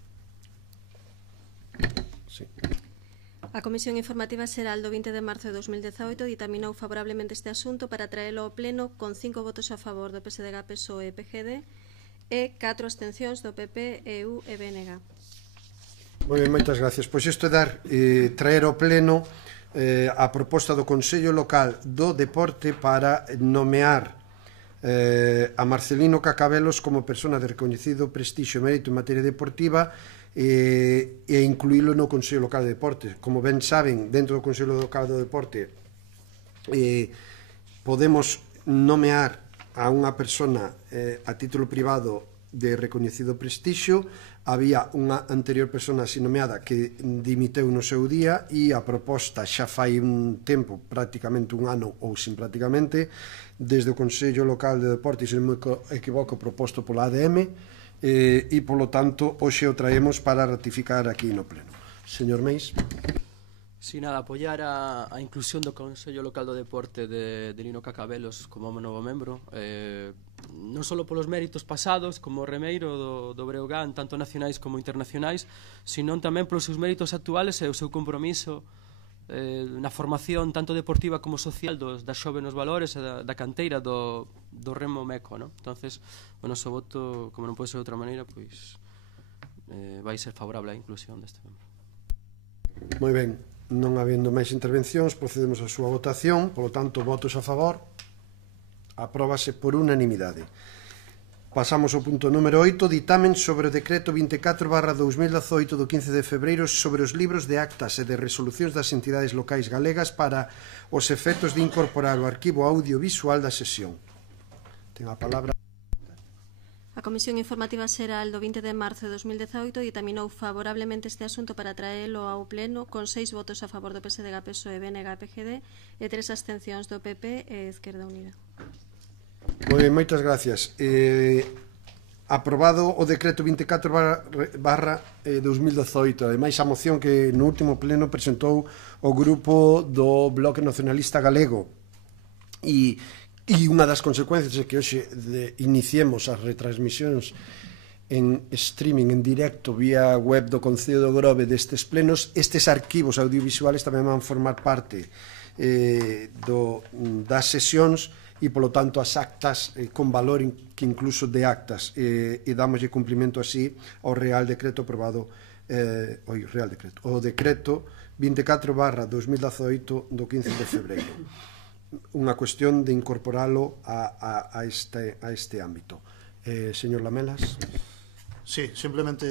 Sí. A Comisión Informativa Xeral do 20 de marzo de 2018 ditaminou favorablemente este asunto para traelo ao Pleno con 5 votos a favor do PSDG, PSOE e PGD e 4 abstencións do PP, EU e BNG. Moi ben, moitas gracias. Pois isto é traer ao Pleno a proposta do Consello Local do Deporte para nomear a Marcelino Cacabelos como persona de recoñecido prestixio e mérito en materia deportiva e incluílo no Consello Local de Deporte. Como ben saben, dentro do Consello Local do Deporte podemos nomear a unha persona a título privado de recoñecido prestixio. Había unha anterior persona así nomeada que dimiteu no seu día e a proposta xa fai un tempo, prácticamente un ano ou sin prácticamente, desde o Consello Local de Deporte, se non me equivoco, proposto pola ADM e polo tanto hoxe o traemos para ratificar aquí no Pleno. Señor Meis. Sin nada, apoiar a inclusión do Consello Local do Deporte de Lino Cacabelos como novo membro, non só polos méritos pasados como remeiro do Breogán, tanto nacionais como internacionais, sino tamén polos seus méritos actuales e o seu compromiso na formación tanto deportiva como social das xoves valores e da canteira do remo meco, ¿no? Entonces, o noso voto, como non pode ser de outra maneira, pois vai ser favorable á inclusión deste membro. Moi ben. Non habendo máis intervencións, procedemos á súa votación. Polo tanto, votos a favor. Apróbase por unanimidade. Pasamos ao punto número 8, ditamen sobre o decreto 24/2018 do 15 de febreiro sobre os libros de actas e de resolucións das entidades locais galegas para os efectos de incorporar o arquivo audiovisual da sesión. Ten a palabra. A Comisión Informativa Xeral do 20 de marzo de 2018 ditaminou favorablemente este asunto para traelo ao Pleno con 6 votos a favor do PSDG, PSOE, BNG e PGD e 3 abstencións do PP e Esquerda Unida. Moi ben, moitas gracias. Aprobado o decreto 24/2018, ademais a moción que no último Pleno presentou o grupo do Bloque Nacionalista Galego e unha das consecuencias é que hoxe iniciemos as retransmisións en streaming, en directo, vía web do Concello do Grove destes plenos. Estes arquivos audiovisuales tamén van formar parte das sesións e, polo tanto, as actas con valor que incluso de actas e damoslle cumplimento así ao Real Decreto aprobado o Decreto 24/2018 do 15 de febreiro. Unha cuestión de incorporalo a este ámbito. Señor Lamelas. Sí, simplemente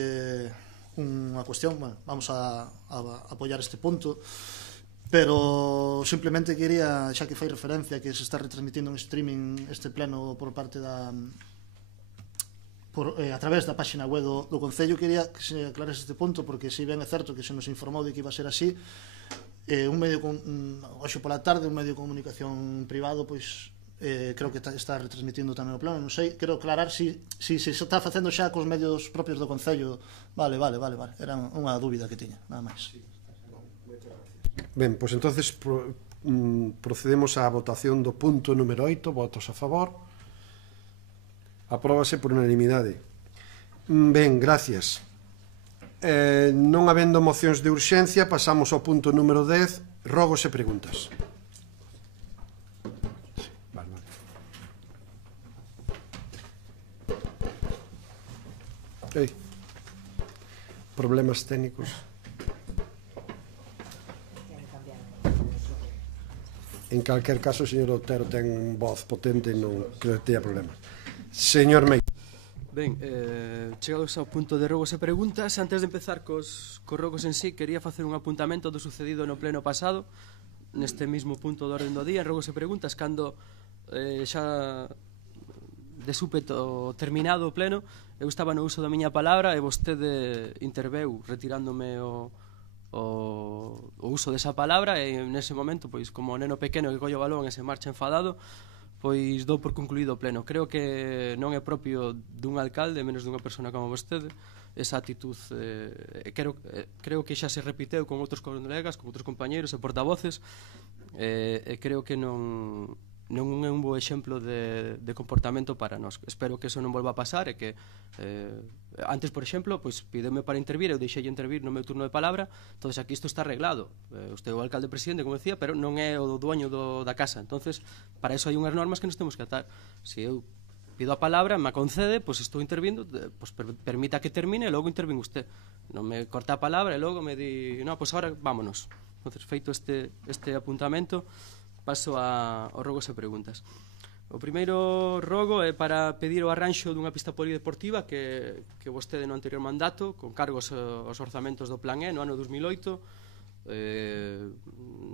unha cuestión. Bueno, vamos a apoiar este punto, pero simplemente quería, xa que fai referencia que se está retransmitindo en streaming este pleno por parte a través da página web do Concello, quería que se aclarase este punto, porque si ben é certo que se nos informou de que iba a ser así, un medio hoxe pola tarde, un medio de comunicación privado, pois creo que está retransmitindo tamén o plano, non sei, quero aclarar se se está facendo xa cos medios propios do Concello. Vale, era unha dúbida que tiña, nada máis. Ben, pois entonces procedemos á votación do punto número 8, votos a favor. Apróbase por unanimidade. Ben, gracias. Non habendo mocións de urxencia, pasamos ao punto número 10, rogos e preguntas. Problemas técnicos. En calquer caso, o señor Otero ten voz potente e non creo que teña problemas. Señor Mei. Ben, chegados ao punto de rogos e preguntas, antes de empezar cos rogos en sí, quería facer un apuntamento do sucedido no pleno pasado, neste mismo punto do orden do día, en rogos e preguntas, cando xa de súpeto terminado o pleno, eu estaba no uso da miña palabra e vostede interveu retirándome o uso desa palabra, e nese momento, pois, como neno pequeno que colle o balón e se marcha enfadado, pois dou por concluído o pleno. Creo que non é propio dun alcalde, menos dunha persona como vostede, esa actitud. Creo que xa se repiteu con outros colegas, con outros compañeros e portavoces, e creo que non é un bo exemplo de comportamento para nós. Espero que eso non volva a pasar e que antes, por exemplo, pois pideume para intervir, eu deixei intervir no meu turno de palabra, entonces aquí isto está arreglado. Usted é o alcalde presidente, como decía, pero non é o dueño da casa, entonces para eso hai unhas normas que nos temos que atar. Se eu pido a palabra, me concede, pois estou intervindo, pois permita que termine e logo intervén usted. Non me corta a palabra e logo me di, no, pois agora vámonos. Entonces, feito este apuntamento, paso aos rogos e preguntas. O primeiro rogo é para pedir o arranxo dunha pista polideportiva que vostede no anterior mandato, con cargos aos orzamentos do Plan E no ano 2008,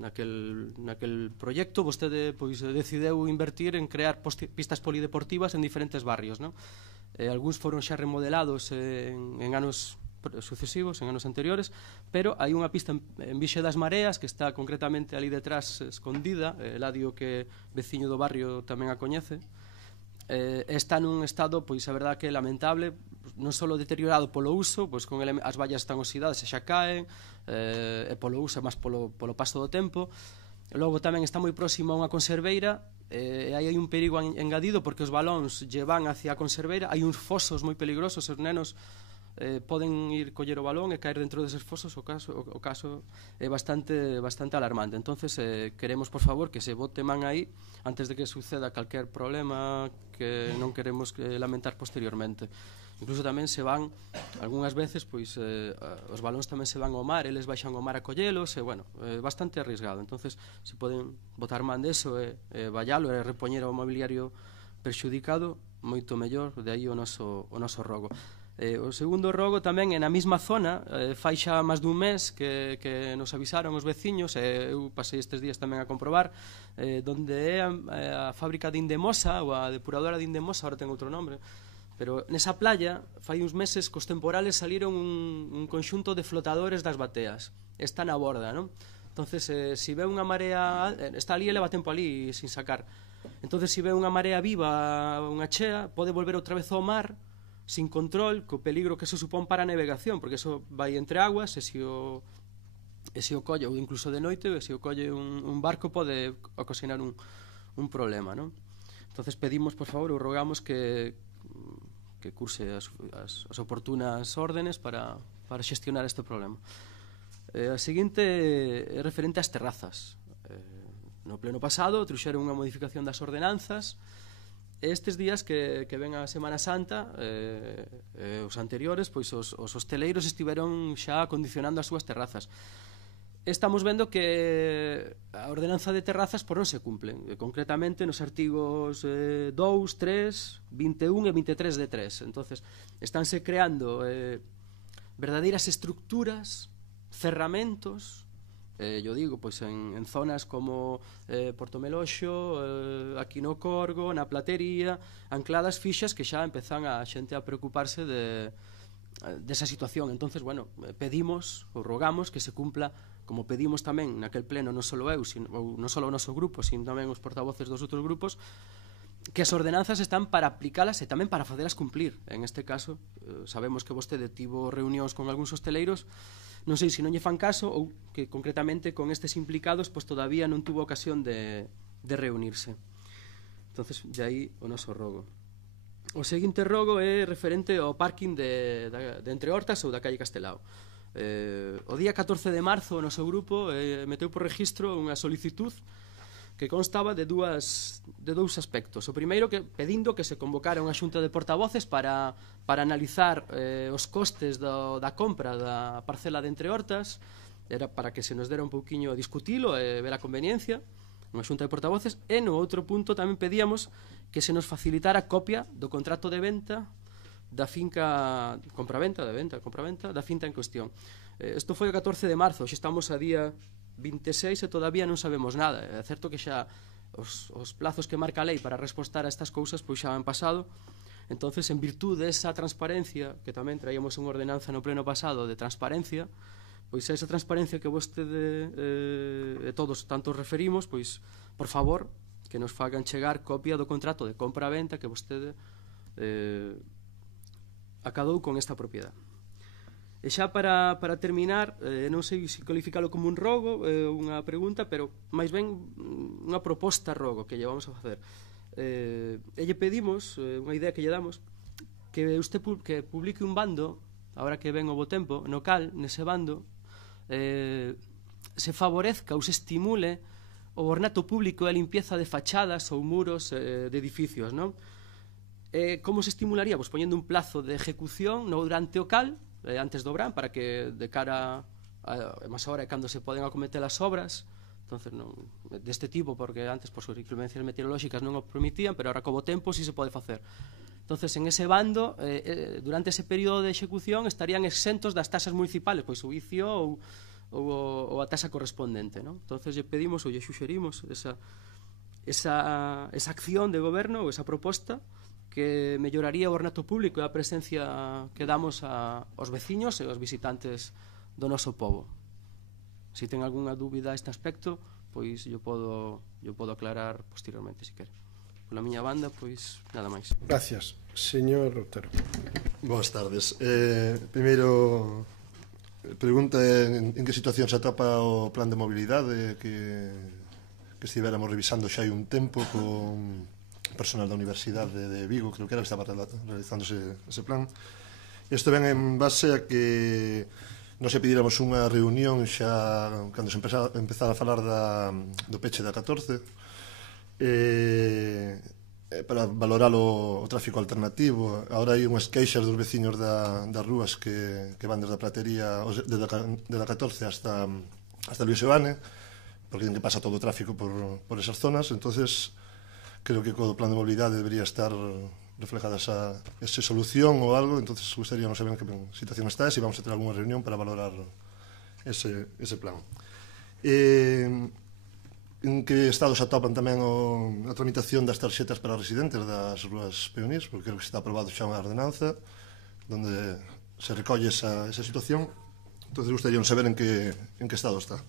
naquel proxecto vostede pois decideu invertir en crear pistas polideportivas en diferentes barrios, non? Algúns foron xa remodelados en anos sucesivos, en anos anteriores, pero hai unha pista en Vixe das Mareas que está concretamente ali detrás escondida, Eladio, que veciño do barrio, tamén a coñece. Está nun estado, pois a verdad que é lamentable, non só deteriorado polo uso, pois con as vallas están oxidadas e xa caen, e polo uso, máis polo paso do tempo. Logo tamén está moi próximo a unha conserveira, e aí hai un perigo engadido porque os balóns lle van hacia a conserveira, hai uns fosos moi peligrosos, os nenos poden ir coller o balón e caer dentro deses fosos. O caso é bastante alarmante. Entonces queremos, por favor, que se bote man aí antes de que suceda calquer problema que non queremos lamentar posteriormente. Incluso tamén se van, algunhas veces, pois os balóns tamén se van ao mar, eles baixan ao mar a collelos, e, bueno, bastante arriesgado. Entonces, se poden botar man deso e vallalo e repoñer o mobiliario perxudicado, moito mellor, de aí o noso rogo. O segundo rogo tamén é na mesma zona, fai xa máis dun mes que nos avisaron os veciños, e eu pasei estes días tamén a comprobar, donde é a fábrica de Indemosa, ou a depuradora de Indemosa, ahora ten outro nombre, pero nesa playa, fai uns meses, cos temporales saliron un conxunto de flotadores das bateas, está na borda, non? Entonces, se ve unha marea, está ali e leva tempo ali sin sacar, entonces se ve unha marea viva, unha chea, pode volver outra vez ao mar sin control, co peligro que se supón para a navegación, porque eso vai entre aguas, e se o colle, ou incluso de noite, e se o colle un barco, pode ocasionar un problema, non? Entonces pedimos, por favor, ou rogamos que curse as oportunas órdenes para xestionar este problema. A seguinte é referente ás terrazas. No pleno pasado trouxeron unha modificación das ordenanzas. Estes días que ven a Semana Santa, os anteriores, pois os hosteleiros estiveron xa acondicionando as súas terrazas. Estamos vendo que a ordenanza de terrazas non se cumplen, concretamente nos artigos 2, 3, 21 e 23 de 3. Entonces, estánse creando verdadeiras estructuras, cerramentos, yo digo, pois en zonas como Portomeloxo, aquí no Corgo, na Platería, ancladas fixas que xa empezan a xente a preocuparse desa situación. Entonces, bueno, pedimos ou rogamos que se cumpla, como pedimos tamén naquel pleno, non só eu, ou non só o noso grupo, sino tamén os portavoces dos outros grupos, que as ordenanzas están para aplicalas e tamén para facelas cumplir. En este caso, sabemos que vostede tivo reunións con algúns hosteleiros, non sei se non lle fan caso ou que concretamente con estes implicados pois todavía non tuvo ocasión de reunirse. Entonces, de aí o noso rogo. O seguinte rogo é referente ao parking de Entre Hortas ou da calle Castelao. O día 14 de marzo o noso grupo meteu por registro unha solicitud que constaba de dous aspectos. O primeiro, que pedindo que se convocara unha xunta de portavoces para analizar os costes da compra da parcela de Entre Hortas, era para que se nos dera un pouquiño a discutilo e ver a conveniencia, unha xunta de portavoces, e no outro punto tamén pedíamos que se nos facilitara copia do contrato de venta da finca, compraventa da finca en cuestión. Isto foi o 14 de marzo, xa estamos a día 26 e todavía non sabemos nada. É certo que xa os plazos que marca a lei para respostar a estas cousas pois xa han pasado. Entonces, en virtude desa transparencia, que tamén traíamos unha ordenanza no pleno pasado de transparencia, pois esa transparencia que vostede e todos tanto referimos, pois, por favor, que nos fagan chegar copia do contrato de compra-venta que vostede acadou con esta propiedade. E xa para terminar, non sei se cualificalo como un rogo, unha pregunta, pero máis ben unha proposta rogo que lle vamos a facer. E lle pedimos, unha idea que lle damos, que usted que publique un bando, agora que ven o bo tempo, no cal, nese bando, se favorezca ou se estimule o ornato público e a limpieza de fachadas ou muros de edificios, non? Como se estimularía? Pois poñendo un plazo de ejecución no durante o cal, antes do verán, para que de cara a máis hora é cando se poden acometer as obras, entonces non deste tipo, porque antes por inclemencias meteorolóxicas non o permitían, pero ahora como tempo sí se pode facer. Entonces, en ese bando, durante ese período de execución estarían exentos das tasas municipales, pois o vicio ou a tasa correspondente, non? Entonces, lle pedimos ou lle xuxerimos esa acción de goberno ou esa proposta que melloraría o ornato público e a presencia que damos aos veciños e aos visitantes do noso pobo. Se ten algunha dúbida a este aspecto, pois yo podo aclarar posteriormente, se quere. Pola miña banda, pois, nada máis. Gracias. Señor Otero. Boas tardes. Primeiro, pregunta en que situación se atopa o plan de mobilidade que estivéramos revisando xa hai un tempo con personal da Universidade de Vigo, creo que era que estaba realizándose ese plan. Isto ven en base a que nos pedíramos unha reunión xa cando se empezara a falar do peche da 14 para valorar o tráfico alternativo. Agora hai unhas queixas dos veciños das rúas que van desde a Platería de la 14 hasta Luis Evane, porque que pasa todo o tráfico por esas zonas. Entonces creo que co plan de mobilidade debería estar reflejada esa solución ou algo. Entonces gustaría non saber en que situación está e se vamos a ter algunha reunión para valorar ese plan. En que estado se atopan tamén a tramitación das tarxetas para residentes das rúas peonís, porque creo que está aprobado xa unha ordenanza onde se recolle esa situación. Entonces gustaría non saber en que estado está.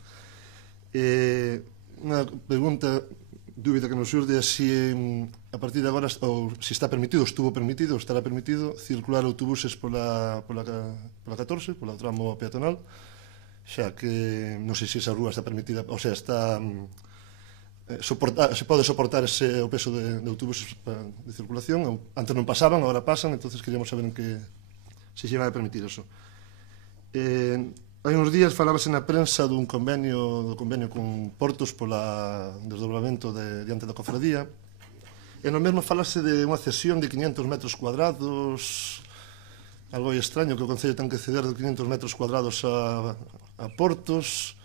Unha pregunta, dúbida que nos surde, si a partir de agora, ou si está permitido, estuvo permitido, estará permitido circular autobuses pola 14, pola tramo peatonal, xa que non sei se esa rúa está permitida, o sea, está se pode soportar o peso de autobuses de circulación. Antes non pasaban, agora pasan, entonces queríamos saber en que se vai a permitir eso. Hai uns días falábase na prensa do convenio con Portos pola desdobramento diante da cofradía, e no mesmo falase de unha cesión de 500 metros cuadrados, algo extraño, que o Concello ten que ceder de 500 metros cuadrados a Portos.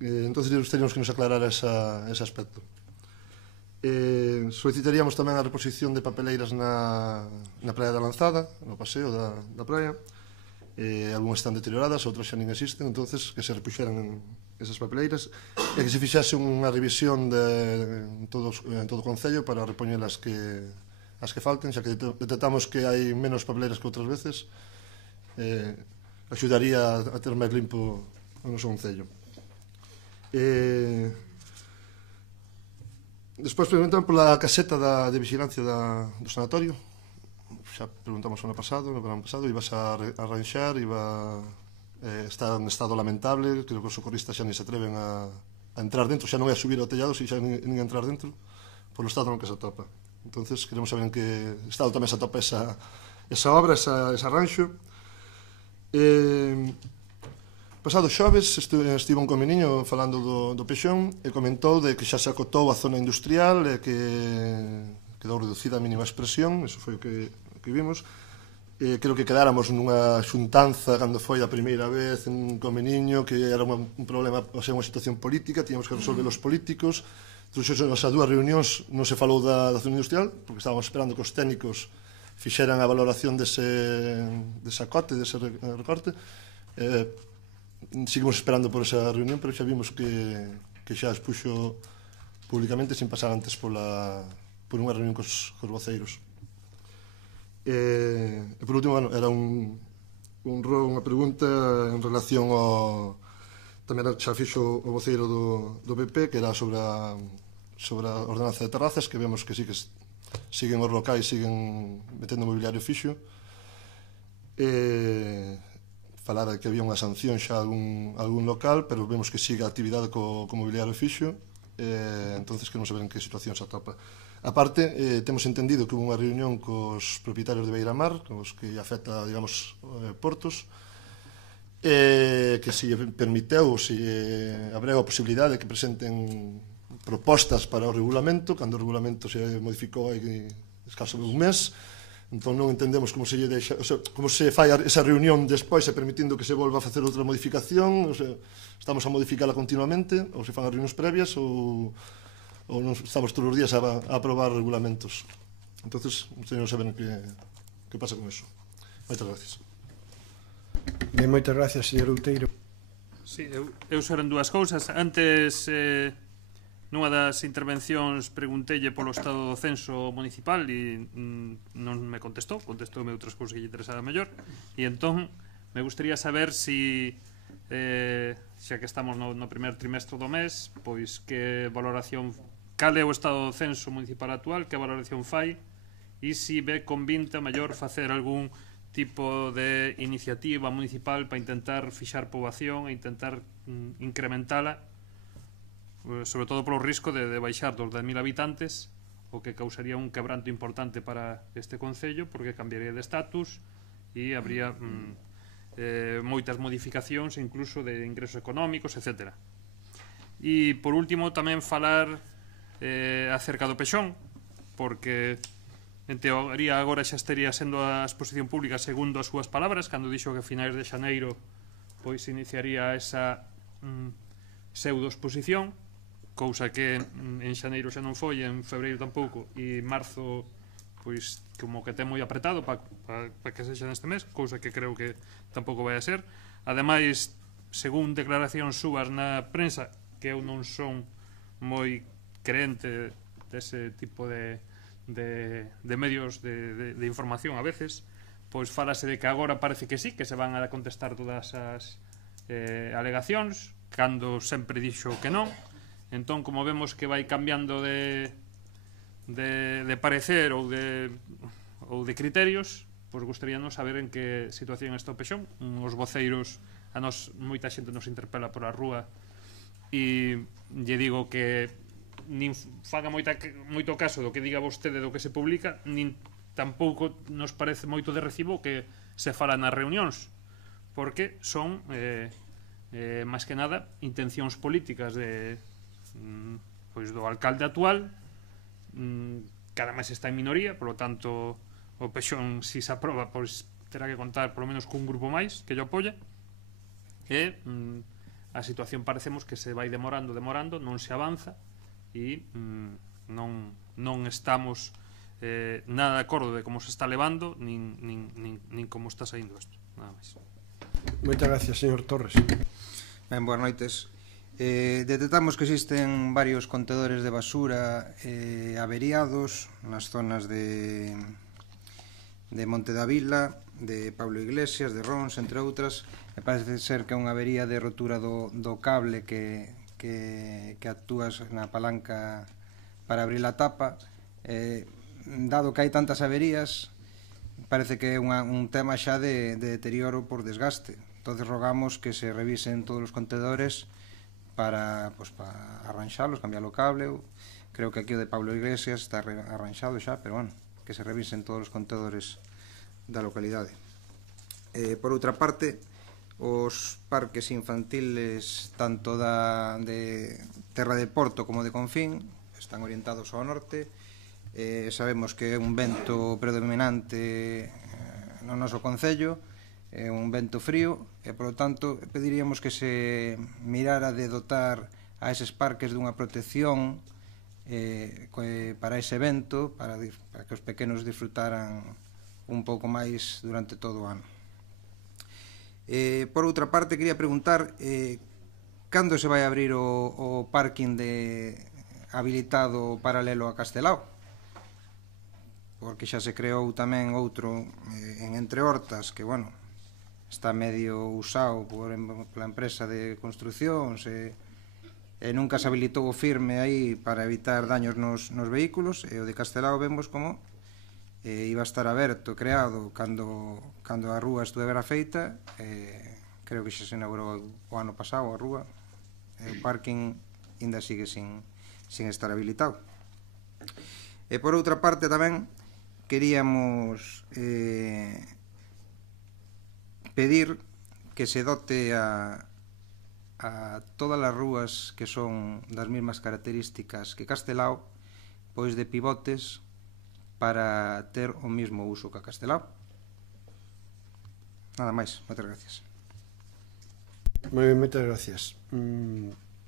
Entonces gustaríamos que nos aclarara ese aspecto. Solicitaríamos tamén a reposición de papeleiras na Praia da Lanzada, no paseo da praia. Algúnas están deterioradas, outras xa nin existen, entonces que se repuxeran esas papeleiras e que se fixase unha revisión en todo o Concello para repoñer as que falten, xa que detectamos que hai menos papeleiras que outras veces. Axudaría a ter máis limpo o noso Concello. Despois preguntan pola caseta de vigilancia do sanatorio. Xa preguntamos no verán pasado, ibas a arranxar, está en estado lamentable, creo que os socorristas xa ni se atreven a entrar dentro, xa non é a subir ao tellado, xa nin a entrar dentro, polo estado no que se atopa. Entonces queremos saber en que estado tamén se atopa esa obra, ese arranxo. Pasado xoves estivo un comeniño falando do Pexón e comentou de que xa se acotou a zona industrial e que quedou reducida a mínima expresión, eso foi o que vimos. Creo que quedáramos nunha xuntanza cando foi a primeira vez en Comeniño, que era un problema, ou sea, unha situación política, tíamos que resolver os políticos. Entón, as dúas reunións non se falou da zona industrial, porque estábamos esperando que os técnicos fixeran a valoración dese acote, dese recorte. Seguimos esperando por esa reunión, pero xa vimos que xa expuxo públicamente sin pasar antes por unha reunión cos voceiros. E por último, bueno, era unha pregunta en relación ao tamén xa fixo o voceiro do PP, que era sobre a ordenanza de terrazas, que vemos que sí que siguen os locais, siguen metendo mobiliario fixo. Falara que había unha sanción xa a algún local, pero vemos que sigue a actividade co mobiliario fixo, entonces queremos saber en que situación se atopa. A parte, temos entendido que hubo unha reunión cos propietarios de Beiramar, cos que afecta, digamos, portos, que se permiteu, se habrá a posibilidade de que presenten propostas para o regulamento, cando o regulamento se modificou hai escaso un mes, entón non entendemos como se deixa, o sea, como se fai esa reunión despois e permitindo que se volva a facer outra modificación, o sea, estamos a modificala continuamente, ou se fan as reunións previas, ou non estamos todos os días a aprobar regulamentos. Entonces, ustedes non saben que pasa con eso. Moitas gracias. Ben, moitas gracias, señor Outeiro. Sí, eu serán dúas cousas. Antes, nunha das intervencións preguntelle polo estado do censo municipal e non me contestoume outras cousas que lle interesaba mellor, e entón me gustaría saber si xa que estamos no primer trimestre do mes, pois que valoración, cal é o estado do censo municipal actual, que valoración fai, e si ve convinta mellor facer algún tipo de iniciativa municipal para intentar fixar poboación e intentar incrementala, sobre todo polo risco de baixar dos 10.000 habitantes, o que causaría un quebranto importante para este concello, porque cambiaría de estatus e habría moitas modificacións, incluso de ingresos económicos, etc. E por último tamén falar acerca do Pexón, porque en teoría agora xa estaría sendo a exposición pública segundo as súas palabras, cando dixo que a finais de xaneiro pois iniciaría esa pseudo exposición, cousa que en xaneiro xa non foi, en febreiro tampouco, e marzo pois como que ten moi apretado para que sexa neste mes, cousa que creo que tampouco vai a ser. Ademais, según declaracións súas na prensa, que eu non son moi creente dese tipo de medios de información a veces, pois falase de que agora parece que sí, que se van a contestar todas as alegacións, cando sempre dixo que non. Entón, como vemos que vai cambiando de parecer ou de criterios, pois gustaríanos saber en que situación está o Pexón. Os voceiros, a nos moita xente nos interpela por a rúa e lle digo que nin faga moito caso do que diga vostede do que se publica, nin tampouco nos parece moito de recibo que se fala nas reunións, porque son máis que nada intencións políticas pois do alcalde actual, que ademais está en minoría, por lo tanto o Pexón, se se aproba, pois terá que contar polo menos cun grupo máis que lle apoie, e a situación parecemos que se vai demorando, non se avanza, e non estamos nada de acordo de como se está levando nin como está saindo isto, nada máis. Moitas gracias, señor Torres. Ben, boas noites. Detectamos que existen varios contedores de basura averiados nas zonas de Monte da Vila, de Pablo Iglesias, de Rons, entre outras. Me parece ser que é unha avería de rotura do cable que actúas na palanca para abrir a tapa. Dado que hai tantas averías, parece que é un tema xa de deterioro por desgaste. Entonces rogamos que se revisen todos os contedores para arranxalos, cambiar o cable. Creo que aquí o de Pablo Iglesias está arranxado xa, pero bueno, que se revisen todos os contedores da localidade. Por outra parte, os parques infantiles tanto de Terra de Porto como de Confín están orientados ao norte. Sabemos que é un vento predominante no noso concello, é un vento frío, e polo tanto pediríamos que se mirara de dotar a eses parques dunha protección para ese vento, para que os pequenos disfrutaran un pouco máis durante todo o ano. Por outra parte, quería preguntar cando se vai abrir o parking habilitado paralelo a Castelao, porque xa se creou tamén outro en Entre Hortas, que, bueno, está medio usado pola empresa de construcións e nunca se habilitou o firme aí para evitar daños nos vehículos, e o de Castelao vemos como iba a estar aberto, creado cando a rúa estuvera feita. Creo que xa se inaugurou o ano pasado a rúa, o parking ainda sigue sin estar habilitado. E por outra parte tamén queríamos pedir que se dote a todas as rúas que son das mesmas características que Castelao, pois de pivotes para ter o mismo uso que a Castelao. Nada máis, moitas gracias. Moitas gracias.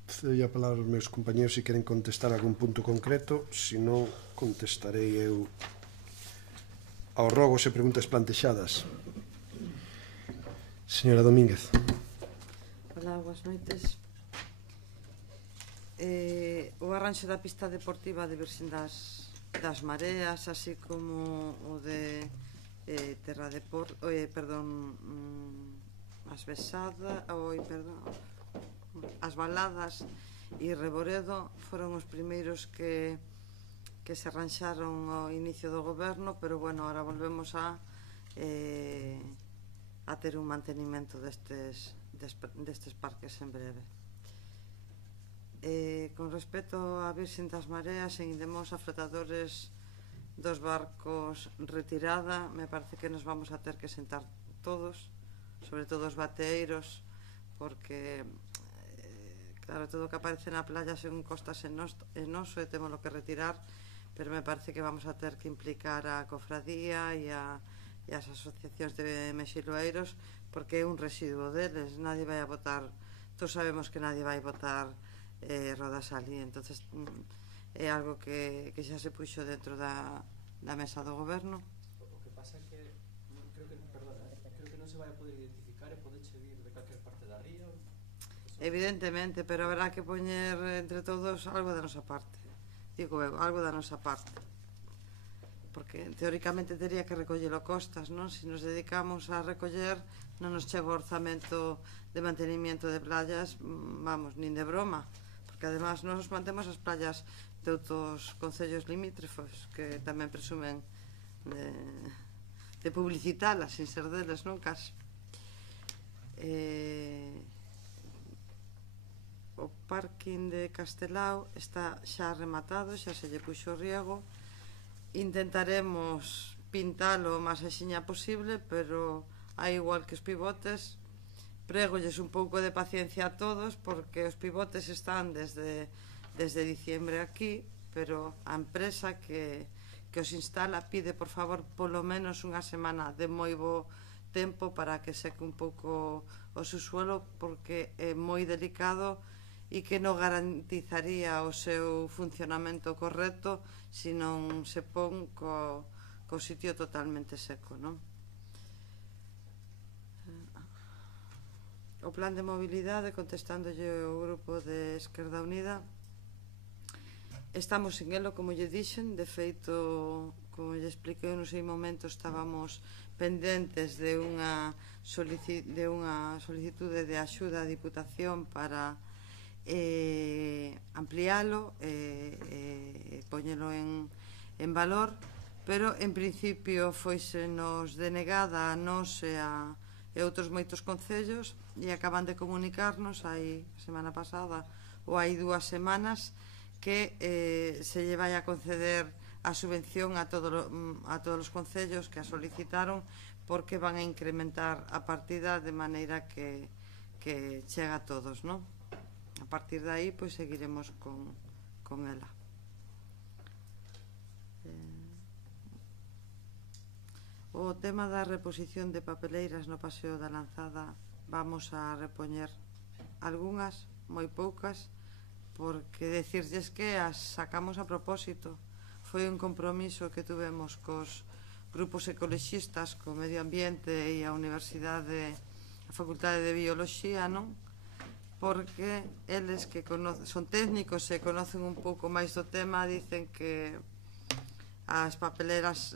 Cedo a palabra aos meus compañeros se queren contestar algún punto concreto, se non contestarei eu aos rogos e preguntas plantexadas. Señora Domínguez. Hola, boas noites. O arranxo da pista deportiva de Virxen das Mareas, así como o de Terra Deport, as Baladas e Reboredo foron os primeiros que se arranxaron ao inicio do goberno, pero bueno, ahora volvemos a ter un mantenimento destes parques en breve. Con respecto a Virxen das Mareas, seguindemos a flotadores dos barcos retirada, me parece que nos vamos a ter que sentar todos, sobre todo os bateeiros, porque claro, todo o que aparece na playa según costas en noso e temos que retirar, pero me parece que vamos a ter que implicar a cofradía e as asociacións de mexiloeiros, porque é un residuo deles, nadie vai a botar, todos sabemos que nadie vai botar rodas ali, entonces é algo que xa se puxo dentro da mesa do goberno. O que pasa é que creo que non se vai a poder identificar e poderche vir de calquer parte da ría. Evidentemente, pero habrá que poñer entre todos algo da nosa parte, digo eu, algo da nosa parte, porque teóricamente tería que recollelo costas, non? Se nos dedicamos a recoller, non nos chega o orzamento de mantenimiento de playas, vamos, nin de broma, porque además nos mantemos as playas de outros concellos limítrofos que tamén presumen de publicitalas sin ser deles, non? Casi. O parking de Castelao está xa rematado, xa se lle puxo o riego. Intentaremos pintalo o máis axiña posible, pero hai igual que os pivotes, pregolles un pouco de paciencia a todos, porque os pivotes están desde diciembre aquí, pero a empresa que os instala pide, por favor, polo menos unha semana de moi bo tempo para que seque un pouco o subsuelo, porque é moi delicado e que non garantizaría o seu funcionamento correcto se non se pon co sitio totalmente seco, non? O plan de mobilidade, contestándolle o grupo de Esquerda Unida, estamos en elo, como lle dixen. De feito, como lle expliquei no seu momento, estábamos pendentes de unha solicitude de axuda a Diputación para ampliálo e poñelo en valor, pero en principio foisenos denegada a nos e outros moitos concellos, e acaban de comunicarnos hai semana pasada ou hai 2 semanas que se lle vai a conceder a subvención a todos os concellos que a solicitaron, porque van a incrementar a partida de maneira que chega a todos, non? A partir de aí, pois, seguiremos con ela. O tema da reposición de papeleiras no Paseo da Lanzada, vamos a repoñer algunhas, moi poucas, porque decirlles que as sacamos a propósito. Foi un compromiso que tuvemos cos grupos ecoloxistas, co Medio Ambiente e a Universidade, a Facultade de Bioloxía, non? porque eles que son técnicos e conocen un pouco máis do tema, dicen que as papeleras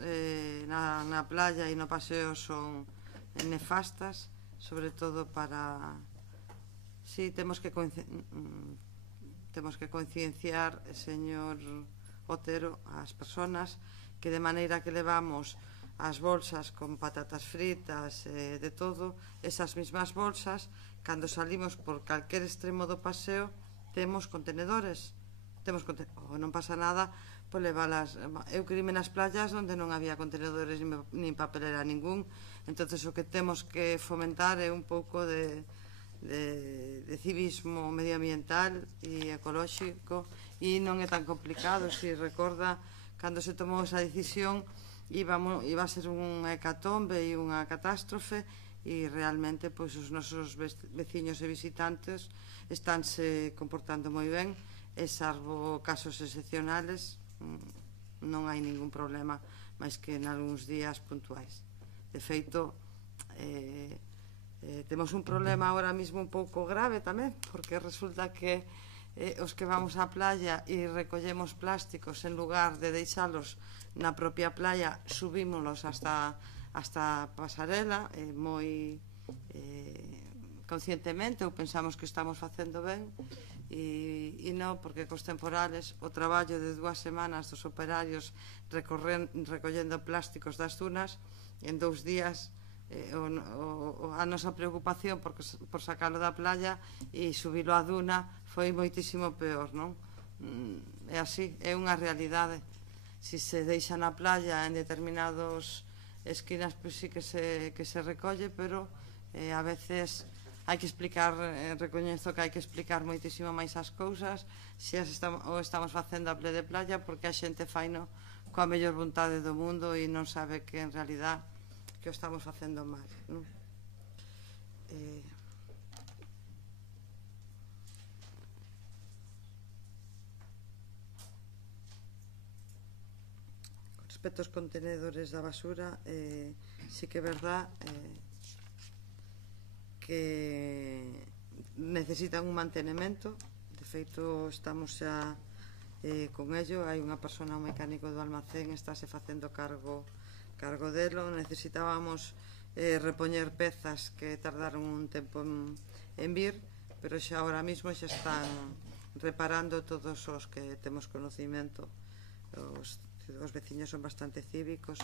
na playa e no paseo son nefastas, sobre todo para... Sí, temos que concienciar, señor Otero, ás persoas que de maneira que levamos as bolsas con patatas fritas, de todo, esas mismas bolsas, cando salimos por calquer extremo do paseo, temos contenedores. Non pasa nada por leválas. Eu crime nas playas onde non había contenedores nin papelera ningún. Entonces o que temos que fomentar é un pouco de civismo medioambiental e ecolóxico, e non é tan complicado. Se recorda, cando se tomou esa decisión, iba a ser unha hecatombe e unha catástrofe, e realmente pois os nosos veciños e visitantes estánse comportando moi ben, e salvo casos excepcionales non hai ningún problema, máis que en algúns días puntuais. De feito, temos un problema ahora mismo un pouco grave tamén, porque resulta que os que vamos á playa e recollemos plásticos, en lugar de deixalos na propia playa, subímolos hasta a pasarela, moi conscientemente, ou pensamos que estamos facendo ben, e non, porque cos temporales o traballo de 2 semanas dos operarios recollendo plásticos das dunas, en 2 días a nosa preocupación por sacalo da playa e subilo á duna foi moitísimo peor, non? É así, é unha realidade. Se se deixa na playa en determinados esquinas, pois sí que se recolle, pero a veces hai que explicar, recoñezo que hai que explicar moitísimo máis as cousas, se estamos facendo a ple de playa, porque a xente faino coa mellor vontade do mundo e non sabe que en realidad que o estamos facendo mal, non? Con respecto aos contenedores da basura, sí que é verdad que necesitan un mantenimento. De feito, estamos xa con ello. Hai unha persona, un mecánico do almacén, estáse facendo cargo delo. Necesitábamos repoñer pezas que tardaron un tempo en vir, pero xa ahora mismo xa están reparando todos os que temos conocimento. Os veciños son bastante cívicos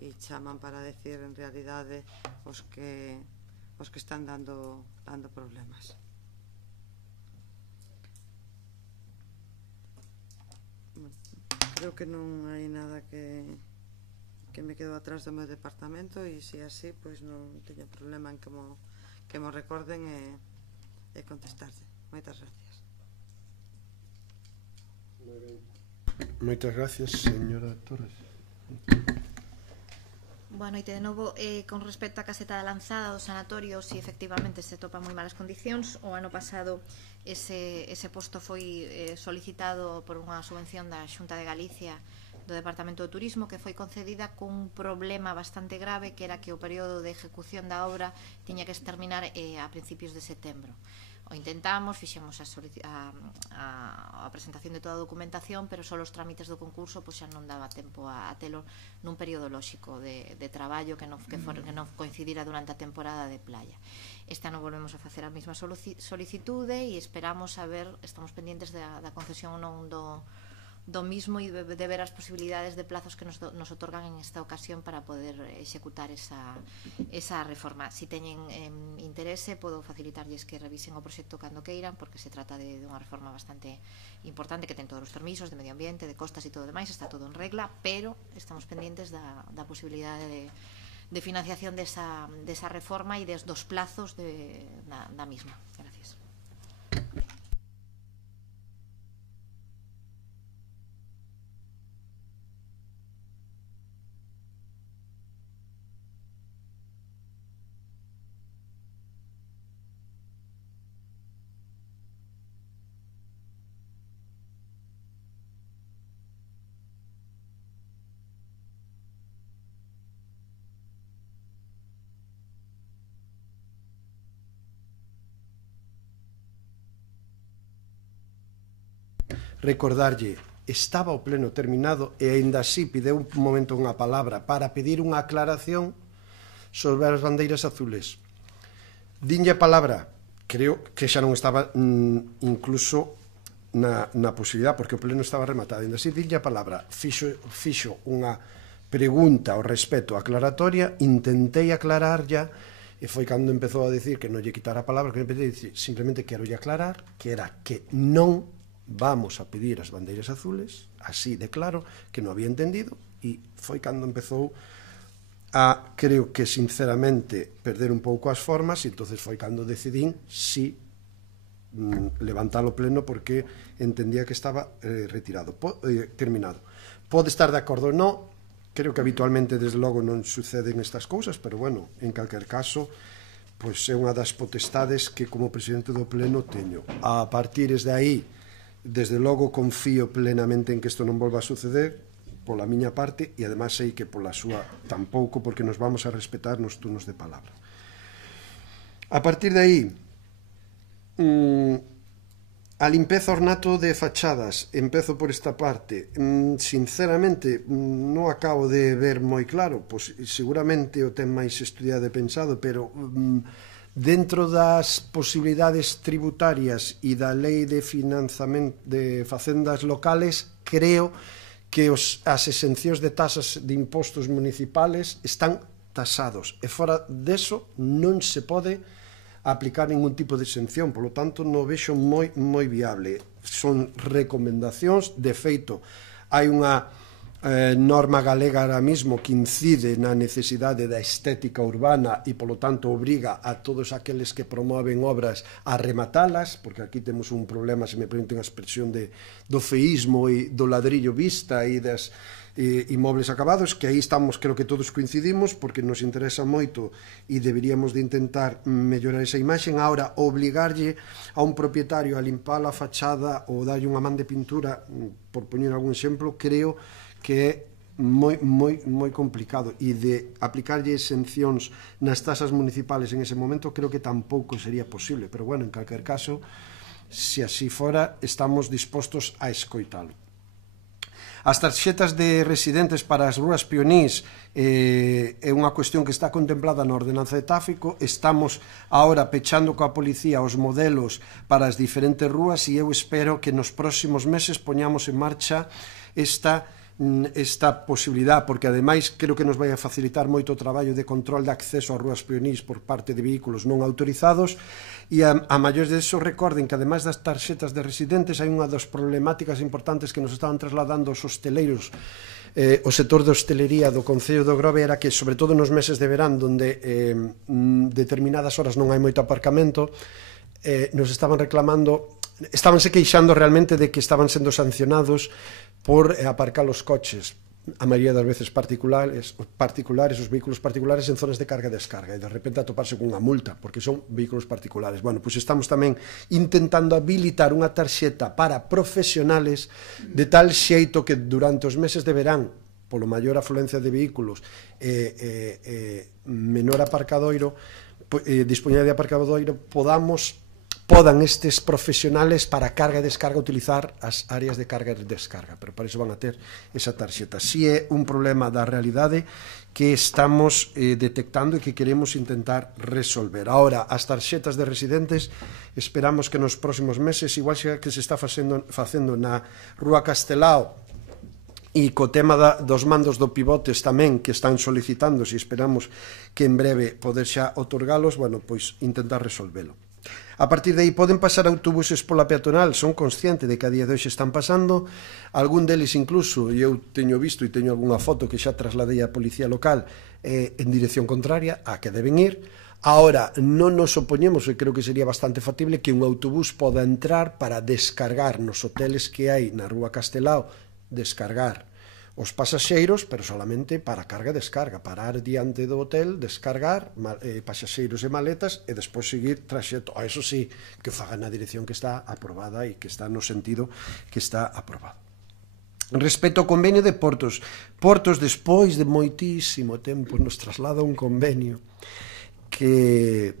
e chaman para decir en realidade os que están dando problemas. Creo que non hai nada que me quedo atrás do meu departamento, e se así, pois non teño problema en que mo recorden e contestarse. Moitas gracias. Moitas gracias, señora Torres. Boa noite de novo. Con respecto á caseta da Lanzada do sanatorio, si efectivamente se topa moi malas condicións. O ano pasado ese posto foi solicitado por unha subvención da Xunta de Galicia do Departamento de Turismo, que foi concedida cun problema bastante grave, que era que o período de ejecución da obra tiña que terminar a principios de setembro. O intentamos, fixemos a presentación de toda a documentación, pero só os trámites do concurso pois xa non daba tempo a telo nun período lóxico de traballo que non coincidira durante a temporada de playa. Este ano volvemos a facer a mesma solicitude e esperamos a ver, estamos pendientes da concesión ou non do mismo e de ver as posibilidades de plazos que nos otorgan en esta ocasión para poder executar esa reforma. Si teñen interese, podo facilitarlles que revisen o proxecto cando queiran, porque se trata de unha reforma bastante importante, que ten todos os permisos de medio ambiente, de costas e todo o demais, está todo en regla, pero estamos pendientes da posibilidade de financiación desa reforma e dos plazos da misma. Gracias. recordarlle, estaba o pleno terminado e aínda así pideu un momento unha palabra para pedir unha aclaración sobre as bandeiras azules. Dinlle a palabra, creo que xa non estaba incluso na posibilidad, porque o pleno estaba rematado, aínda así dinlle a palabra, fixo unha pregunta ao respecto aclaratoria, intentei aclararlla, e foi cando empezou a decir que non lle quitara a palabra, que simplemente quero lle aclarar que era que non vamos a pedir as bandeiras azules, así de claro, que non había entendido, e foi cando empezou a, creo que sinceramente, perder un pouco as formas, e entonces foi cando decidín si levantar o pleno porque entendía que estaba terminado. Pode estar de acordo ou non, creo que habitualmente desde logo non suceden estas cousas, pero bueno, en calquer caso, pois é unha das potestades que como presidente do pleno teño. A partir de aí, desde logo confío plenamente en que isto non volva a suceder pola miña parte, e además sei que pola súa tampouco, porque nos vamos a respetar nos turnos de palabra. A partir de aí, a limpeza ornato de fachadas, empezo por esta parte. Sinceramente, non acabo de ver moi claro, pois seguramente o ten máis estudiado e pensado, pero dentro das posibilidades tributarias e da lei de financiamento de facendas locales, creo que as exencións de tasas de impostos municipales están tasados, e fora deso non se pode aplicar ningún tipo de exención, polo tanto non vexo moi viable. Son recomendacións, de feito hai unha norma galega ahora mismo que incide na necesidade da estética urbana e polo tanto obriga a todos aqueles que promoven obras a rematalas, porque aquí temos un problema, se me permiten a expresión, do feísmo e do ladrillo vista e das inmobles acabados, que aí estamos, creo que todos coincidimos, porque nos interesa moito e deberíamos de intentar mellorar esa imaxe. Ahora, obligarlle a un propietario a limpar a fachada ou darlle unha man de pintura, por poñer algún exemplo, creo que é moi complicado, e de aplicarlle exencións nas tasas municipales en ese momento creo que tampouco sería posible, pero bueno, en calquer caso, se así fora, estamos dispostos a escoitalo. As tarxetas de residentes para as rúas peonís é unha cuestión que está contemplada na ordenanza de tráfico. Estamos agora pechando coa policía os modelos para as diferentes rúas e eu espero que nos próximos meses poñamos en marcha esta posibilidad, porque ademais creo que nos vai a facilitar moito o traballo de control de acceso ás rúas peonís por parte de vehículos non autorizados. E a maiores de eso, recorden que ademais das tarxetas de residentes hai unha das problemáticas importantes que nos estaban trasladando os hosteleiros, o sector de hostelería do Concello do Grove, era que, sobre todo nos meses de verán, onde determinadas horas non hai moito aparcamento, nos estaban reclamando, estabanse queixando realmente de que estaban sendo sancionados por aparcar os coches, a maioría das veces particulares, os vehículos particulares en zonas de carga e descarga, e de repente atoparse cunha multa, porque son vehículos particulares. Bueno, pois estamos tamén intentando habilitar unha tarxeta para profesionales de tal xeito que durante os meses de verán, polo maior afluencia de vehículos menor aparcadoiro, disponibilidade de aparcadoiro, podan estes profesionales para carga e descarga utilizar as áreas de carga e descarga, pero para iso van a ter esa tarxeta. Si é un problema da realidade que estamos detectando e que queremos intentar resolver. Ahora, as tarxetas de residentes, esperamos que nos próximos meses, igual que se está facendo na Rúa Castelao, e co tema dos mandos do pivotes tamén que están solicitando, e esperamos que en breve poder xa otorgalos, bueno, pois intentar resolvelo. A partir de aí poden pasar autobuses pola peatonal, son consciente de que a día de hoxe están pasando, algún deles incluso, e eu teño visto e teño algunha foto que xa trasladei á policía local en dirección contraria a que deben ir. Ahora, non nos opoñemos, e creo que sería bastante factible, que un autobús poda entrar para descargar nos hoteles que hai na Rúa Castelao, descargar os pasaxeiros, pero solamente para carga e descarga, parar diante do hotel, descargar pasaxeiros e maletas e despois seguir traxecto. Eso sí, que faga na dirección que está aprobada e que está no sentido que está aprobado. Respecto ao convenio de Portos, despois de moitísimo tempo nos traslada un convenio que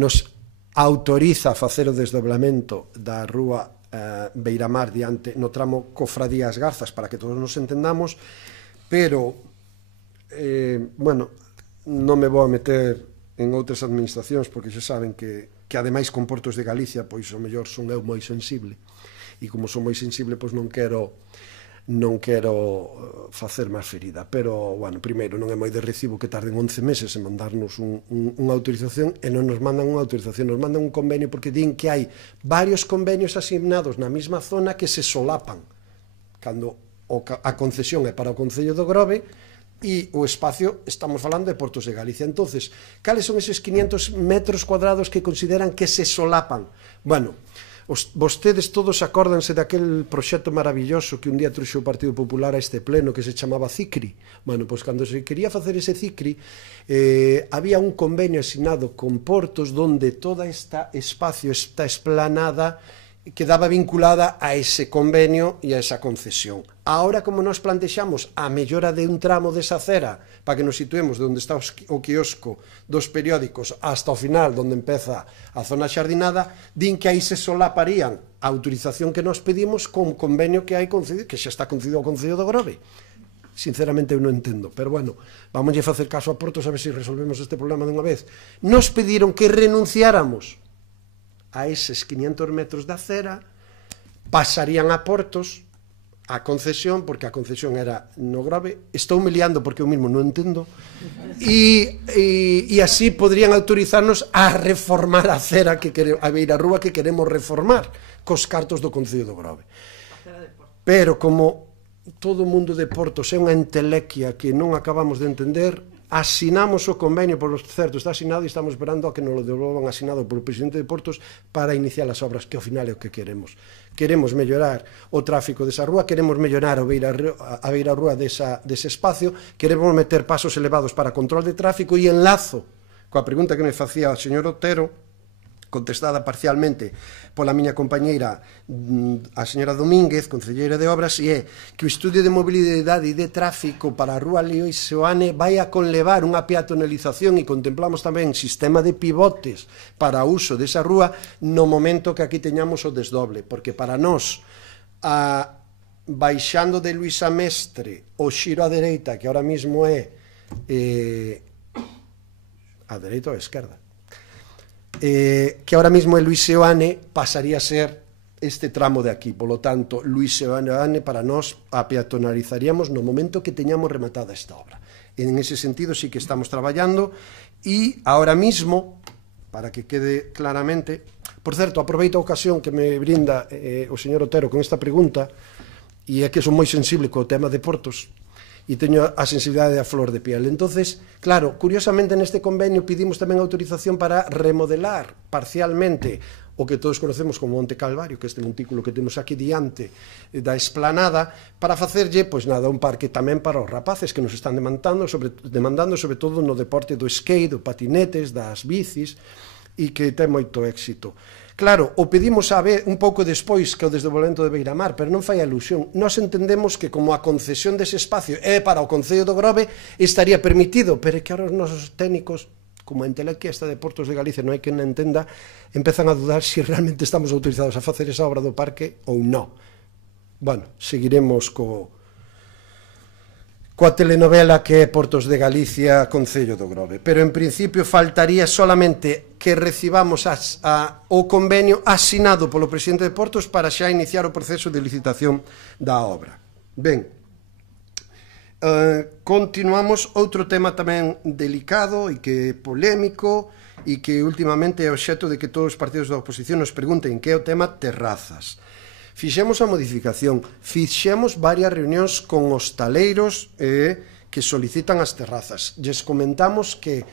nos autoriza a facer o desdoblamento da rúa Beiramar diante no tramo Cofradía As Garzas, para que todos nos entendamos, pero bueno, non me vou a meter en outras administracións porque xa saben que ademais con Portos de Galicia pois o mellor son eu moi sensible, e como son moi sensible pois non quero facer máis ferida, pero, bueno, primeiro non é moi de recibo que tarden 11 meses en mandarnos unha autorización, e non nos mandan unha autorización, nos mandan un convenio, porque din que hai varios convenios asignados na mesma zona que se solapan, cando a concesión é para o Concello do Grove e o espacio, estamos falando de Portos de Galicia. Entonces, cales son eses 500 metros cuadrados que consideran que se solapan? Bueno, vostedes todos acórdanse daquel proxecto maravilloso que un día truxo o Partido Popular a este pleno, que se chamaba CICRI. Bueno, pois cando se quería facer ese CICRI, había un convenio asignado con Portos donde toda esta espacio, esta esplanada, quedaba vinculada a ese convenio e a esa concesión. Ahora, como nos plantexamos a mellora de un tramo desa acera para que nos situemos de onde está o quiosco dos periódicos hasta o final, onde empeza a zona xardinada, din que aí se solaparían a autorización que nos pedimos con convenio que hai concedido, que xa está concedido ao Concello do Grove. Sinceramente eu non entendo, pero bueno, vamos a facer caso a Portos a ver se resolvemos este problema de unha vez. Nos pediron que renunciáramos a eses 500 metros de acera, pasarían a Portos a concesión, porque a concesión era no Grove. Estou me liando porque eu mesmo non entendo, e así podrían autorizarnos a reformar a acera, a beirarrúa que queremos reformar cos cartos do Concello do Grove. Pero como todo o mundo de Portos é unha entelequia que non acabamos de entender, asinamos o convenio, por certo, está asinado e estamos esperando a que nos lo devolvan asinado por o presidente de Portos para iniciar as obras, que ao final é o que queremos. Queremos mellorar o tráfico desa rúa, queremos mellorar a beirarrúa dese espacio, queremos meter pasos elevados para control de tráfico, e enlazo coa pregunta que me facía o señor Otero, contestada parcialmente pola miña compañeira a señora Domínguez, concelleira de Obras, e é que o estudio de mobilidade e de tráfico para a rúa Leois Seoane vai a conlevar unha peatonalización, e contemplamos tamén sistema de pivotes para o uso desa rúa no momento que aquí teñamos o desdoble, porque para nós baixando de Luisa Mestre o xiro á dereita, que ahora mismo é a dereita ou a esquerda, que ahora mismo é Luis Seoane, pasaría a ser este tramo de aquí. Polo tanto, Luis Seoane para nós a peatonalizaríamos no momento que teñamos rematada esta obra. En ese sentido sí que estamos traballando, e ahora mismo, para que quede claramente, por certo, aproveito a ocasión que me brinda o señor Otero con esta pregunta, e é que son moi sensible co tema de Portos, e teño a sensibilidade a flor de piel. Entonces, claro, curiosamente neste convenio pedimos tamén autorización para remodelar parcialmente o que todos conocemos como Monte Calvario, que é este montículo que temos aquí diante da esplanada, para facerlle, pois nada, un parque tamén para os rapaces que nos están demandando sobre todo no deporte do skate, do patinetes, das bicis, e que ten moito éxito. Claro, o pedimos a ver un pouco despois que o desdobremento de Beiramar, pero non fai alusión. Nós entendemos que como a concesión dese espacio é para o Concello do Grove, estaría permitido, pero é que ahora os nosos técnicos, como a entelequia esta de Portos de Galicia, non hai quen entenda, empezan a dudar se realmente estamos autorizados a facer esa obra do parque ou non. Bueno, seguiremos coa telenovela que é Portos de Galicia, Concello do Grove. Pero, en principio, faltaría solamente que recibamos o convenio asinado polo presidente de Portos para xa iniciar o proceso de licitación da obra. Ben, continuamos. Outro tema tamén delicado e que é polémico e que últimamente é obxecto de que todos os partidos da oposición nos pregunten, que é o tema terrazas. Fixemos a modificación, fixemos varias reunións con hostaleiros que solicitan as terrazas. Lles comentamos que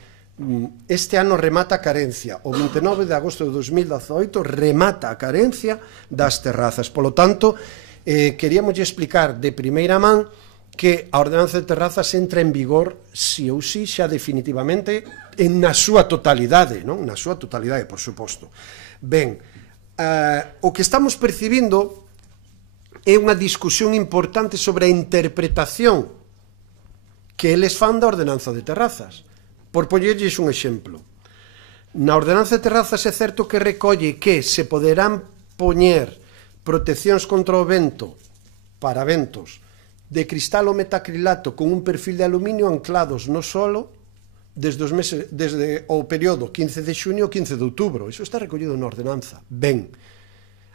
este ano remata a carencia, o 29 de agosto de 2018 remata a carencia das terrazas. Polo tanto, queríamos explicar de primeira man que a ordenanza de terrazas entra en vigor si ou si xa definitivamente na súa totalidade, non? Na súa totalidade, por suposto. Ben, o que estamos percibindo é unha discusión importante sobre a interpretación que eles fan da ordenanza de terrazas. Por poñerlles un exemplo, na ordenanza de terrazas é certo que recolle que se poderán poñer proteccións contra o vento para ventos de cristal ou metacrilato con un perfil de aluminio anclados no solo desde o período 15 de xuño ao 15 de outubro. Iso está recollido na ordenanza. Ben,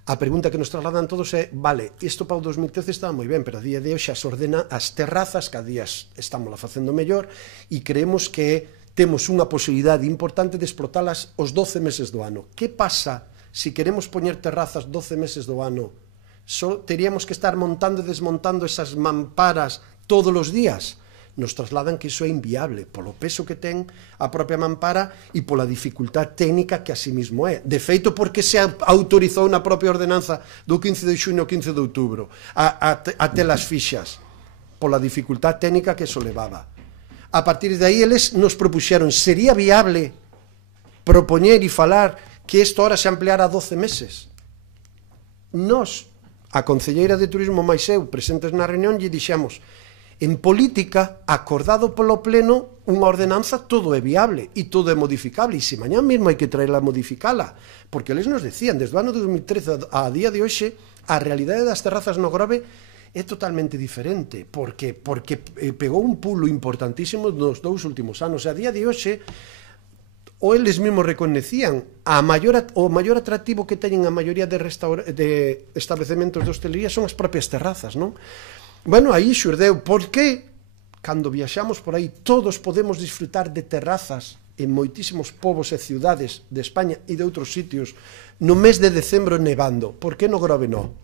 a pregunta que nos trasladan todos é, vale, isto para o 2013 estaba moi ben, pero a día de hoxe as terrazas cada día estamos facendo mellor e creemos que temos unha posibilidade importante de explotalas os 12 meses do ano. Que pasa se queremos poñer terrazas 12 meses do ano? Teríamos que estar montando e desmontando esas mamparas todos os días? Nos trasladan que iso é inviable polo peso que ten a propia mampara e pola dificultad técnica que así mismo é. De feito, porque se autorizou na propia ordenanza do 15 de xuño ao 15 de outubro a telas fixas, pola dificultad técnica que iso levaba. A partir de aí, eles nos propuxeron, sería viable propoñer e falar que isto ahora se ampliara a 12 meses. Nos, a concelleira de Turismo máis eu, presentes na reunión, lle dixemos, en política, acordado polo pleno, unha ordenanza todo é viable e todo é modificable, e se mañá mesmo hai que traerla a modificala, porque eles nos decían, desde o ano 2013 a día de hoxe, a realidade das terrazas no Grove é totalmente diferente, porque pegou un pulo importantísimo nos 2 últimos anos, e a día de hoxe, ou eles mesmos reconecían, o maior atractivo que teñen a maioría de establecementos de hostelería son as propias terrazas, non? Bueno, aí xurdeu, porque cando viaxamos por aí todos podemos disfrutar de terrazas en moitísimos povos e ciudades de España e de outros sitios no mes de decembro nevando, por que no Grove non?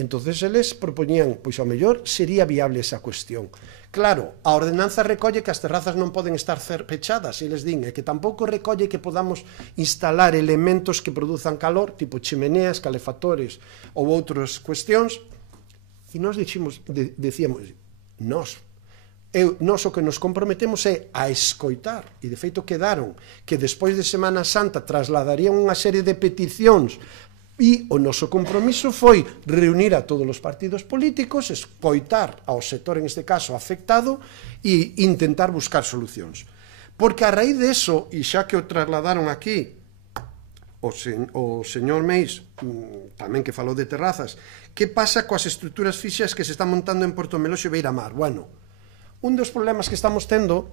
Entonces eles propoñían, pois ao mellor sería viable esa cuestión. Claro, a ordenanza recolle que as terrazas non poden estar pechadas, e eles din, e que tampouco recolle que podamos instalar elementos que produzan calor, tipo chimeneas, calefactores ou outras cuestións. E nós decíamos, nós o que nos comprometemos é a escoitar, e de feito quedaron que despois de Semana Santa trasladarían unha serie de peticións, e o noso compromiso foi reunir a todos os partidos políticos, escoitar ao sector, en este caso afectado, e intentar buscar solucións. Porque a raíz de eso, e xa que o trasladaron aquí o señor Meis, tamén que falou de terrazas, que pasa coas estruturas fixas que se están montando en Portomeloxo e Beiramar? Bueno, un dos problemas que estamos tendo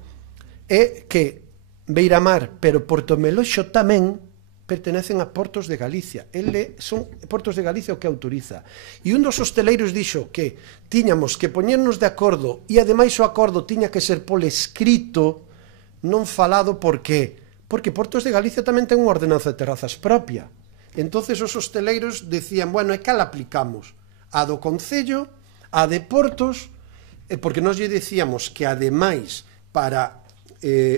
é que Beiramar, pero Portomeloxo tamén pertenecen a Portos de Galicia. Son Portos de Galicia o que autoriza. E un dos hosteleiros dixo que tiñamos que poñernos de acordo, e ademais o acordo tiña que ser por escrito, non falado. Por qué? Porque Portos de Galicia tamén ten unha ordenanza de terrazas propia. Entonces os hosteleiros decían, bueno, e cal aplicamos? A do Concello, a de Portos, porque nós lle decíamos que ademais para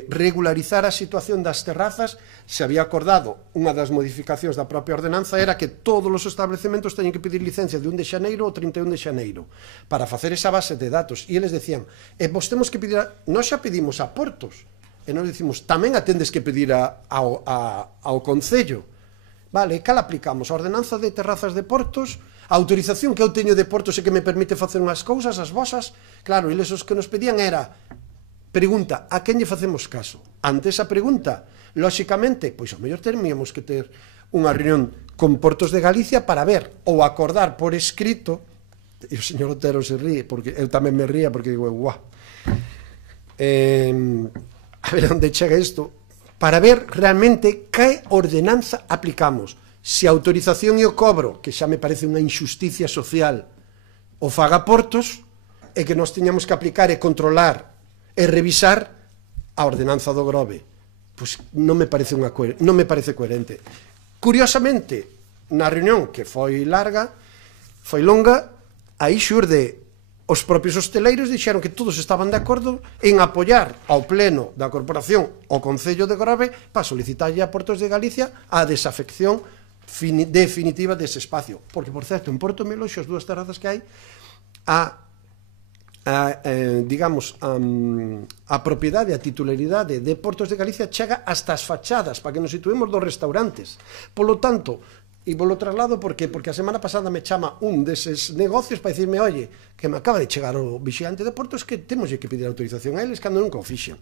regularizar a situación das terrazas se había acordado, unha das modificacións da propia ordenanza era que todos os establecementos teñen que pedir licencia de 1 de xaneiro ao 31 de xaneiro para facer esa base de datos, e eles decían, vos temos que pedir, nós xa pedimos a Portos, e nós dicimos, tamén atendes que pedir ao Concello. Vale, cal aplicamos? A ordenanza de terrazas de Portos, a autorización que eu teño de Portos e que me permite facer unhas cousas, as vosas. Claro, eles os que nos pedían era, pregunta, a quen lle facemos caso? Ante esa pregunta, lóxicamente, pois ao mellor teríamos que ter unha reunión con Portos de Galicia para ver ou acordar por escrito, e o señor Otero se ríe, porque eu tamén me ría, porque digo, guau, a ver onde chega isto, para ver realmente que ordenanza aplicamos. Se a autorización e o cobro, que xa me parece unha injusticia social, o faga Portos, e que nós teñamos que aplicar e controlar e revisar a ordenanza do Grove. Pois non me parece coherente. Curiosamente, na reunión que foi longa, aí xurde os propios hosteleiros dixeron que todos estaban de acordo en apoiar ao pleno da corporación o Concello de Grove para solicitarlle a Portos de Galicia a desafección definitiva dese espacio. Porque, por certo, en Portomeloxo, as 2 terrazas que hai, a propiedade, a titularidade de Portos de Galicia chega hasta as fachadas, para que nos situemos dos restaurantes. Polo tanto, e volo traslado porque a semana pasada me chama un deses negocios para dicirme, oye, que me acaba de chegar o vixiante de Portos que temos que pedir autorización a eles cando nunca o fixen.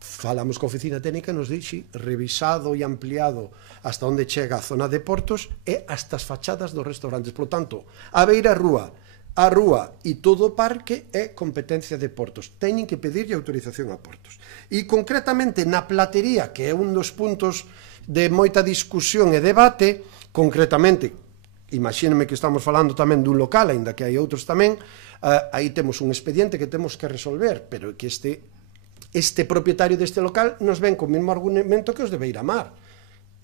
falamos coa oficina técnica e nos dixe revisado e ampliado hasta onde chega a zona de portos e hasta as fachadas dos restaurantes. Por lo tanto, a beira rúa, a rúa e todo o parque é competencia de portos. Teñen que pedirlle autorización a portos. E concretamente na platería, que é un dos puntos de moita discusión e debate, concretamente, imagíneme que estamos falando tamén dun local, aínda que hai outros tamén, aí temos un expediente que temos que resolver, pero que este propietario deste local nos ven con o mesmo argumento que os de Beiramar.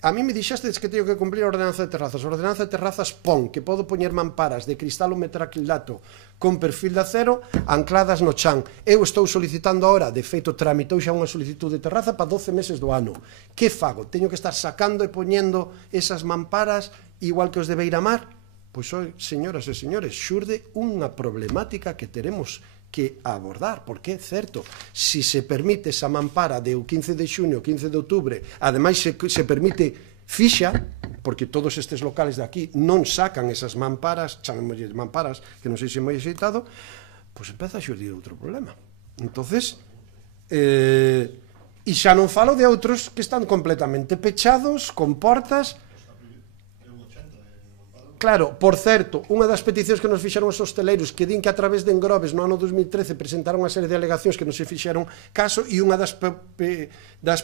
A mí me dixestes que teño que cumplir a ordenanza de terrazas. A ordenanza de terrazas pon que podo poñer mamparas de cristal ou metacrilato con perfil de acero ancladas no chan. Eu estou solicitando ahora, de feito tramitou xa unha solicitud de terraza para 12 meses do ano. Que fago? Teño que estar sacando e poñendo esas mamparas igual que os de Beiramar? Pois, señoras e señores, xurde unha problemática que teremos que abordar, porque é certo, se se permite esa mampara de o 15 de xuño, 15 de outubro, ademais se permite fixa, porque todos estes locales de aquí non sacan esas mamparas, chamémoslle mamparas, que non sei se moi axeitado, pois empeza a xurdir outro problema. Entonces, e xa non falo de outros que están completamente pechados, con portas. Claro, por certo, unha das peticións que nos fixeron os hosteleiros que din que a través de Engrobes no ano 2013 presentaron unha serie de alegacións que non se fixeron caso e unha das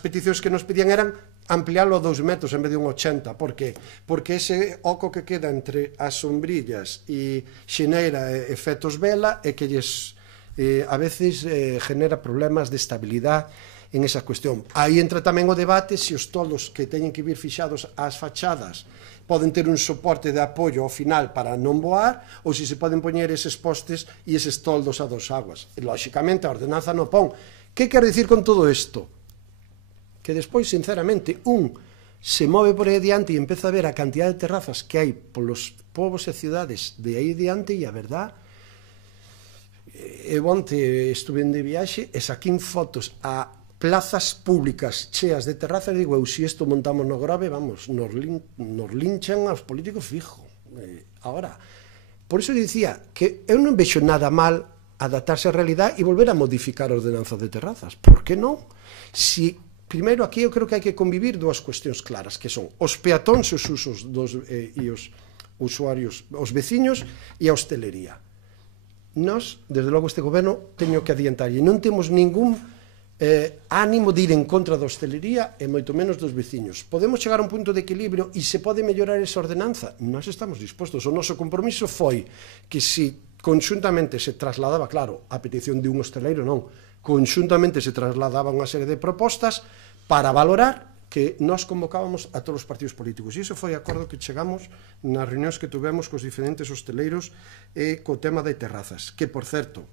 peticións que nos pedían eran ampliálo a 2 metros en vez de un 80. Por qué? Porque ese oco que queda entre as sombrillas e xenera efectos vela e que a veces genera problemas de estabilidade en esa cuestión. Aí entra tamén o debate se os toldos que teñen que vir fixados ás fachadas poden ter un soporte de apoio ao final para non voar ou se se poden poñer eses postes e eses toldos a dos aguas. E, lóxicamente, a ordenanza non pon. Que quero dicir con todo isto? Que despois, sinceramente, se move por aí adiante e empeza a ver a cantidad de terrazas que hai polos povos e cidades de aí adiante e a verdad, eu onte estuve de viaxe e saquín fotos a plazas públicas cheas de terrazas e digo, se isto montamos no Grove, vamos, nos linchan aos políticos fijo. Ahora, por iso dicía que eu non vexo nada mal adaptarse á realidade e volver a modificar a ordenanza de terrazas. Por que non? Si, primeiro, aquí eu creo que hai que convivir dúas cuestións claras, que son os peatóns e os usos e os usuarios, os veciños e a hostelería. Nós, desde logo, este goberno teño que adiantar e non temos ningún ánimo de ir en contra da hostelería e moito menos dos veciños. Podemos chegar a un punto de equilibrio e se pode mellorar esa ordenanza? Nós estamos dispostos. O noso compromiso foi que se conxuntamente se trasladaba, claro, a petición de un hosteleiro non, conxuntamente se trasladaba unha serie de propostas para valorar que nós convocábamos a todos os partidos políticos. E iso foi o acordo que chegamos nas reunións que tuvemos cos diferentes hosteleiros e co tema de terrazas, que, por certo,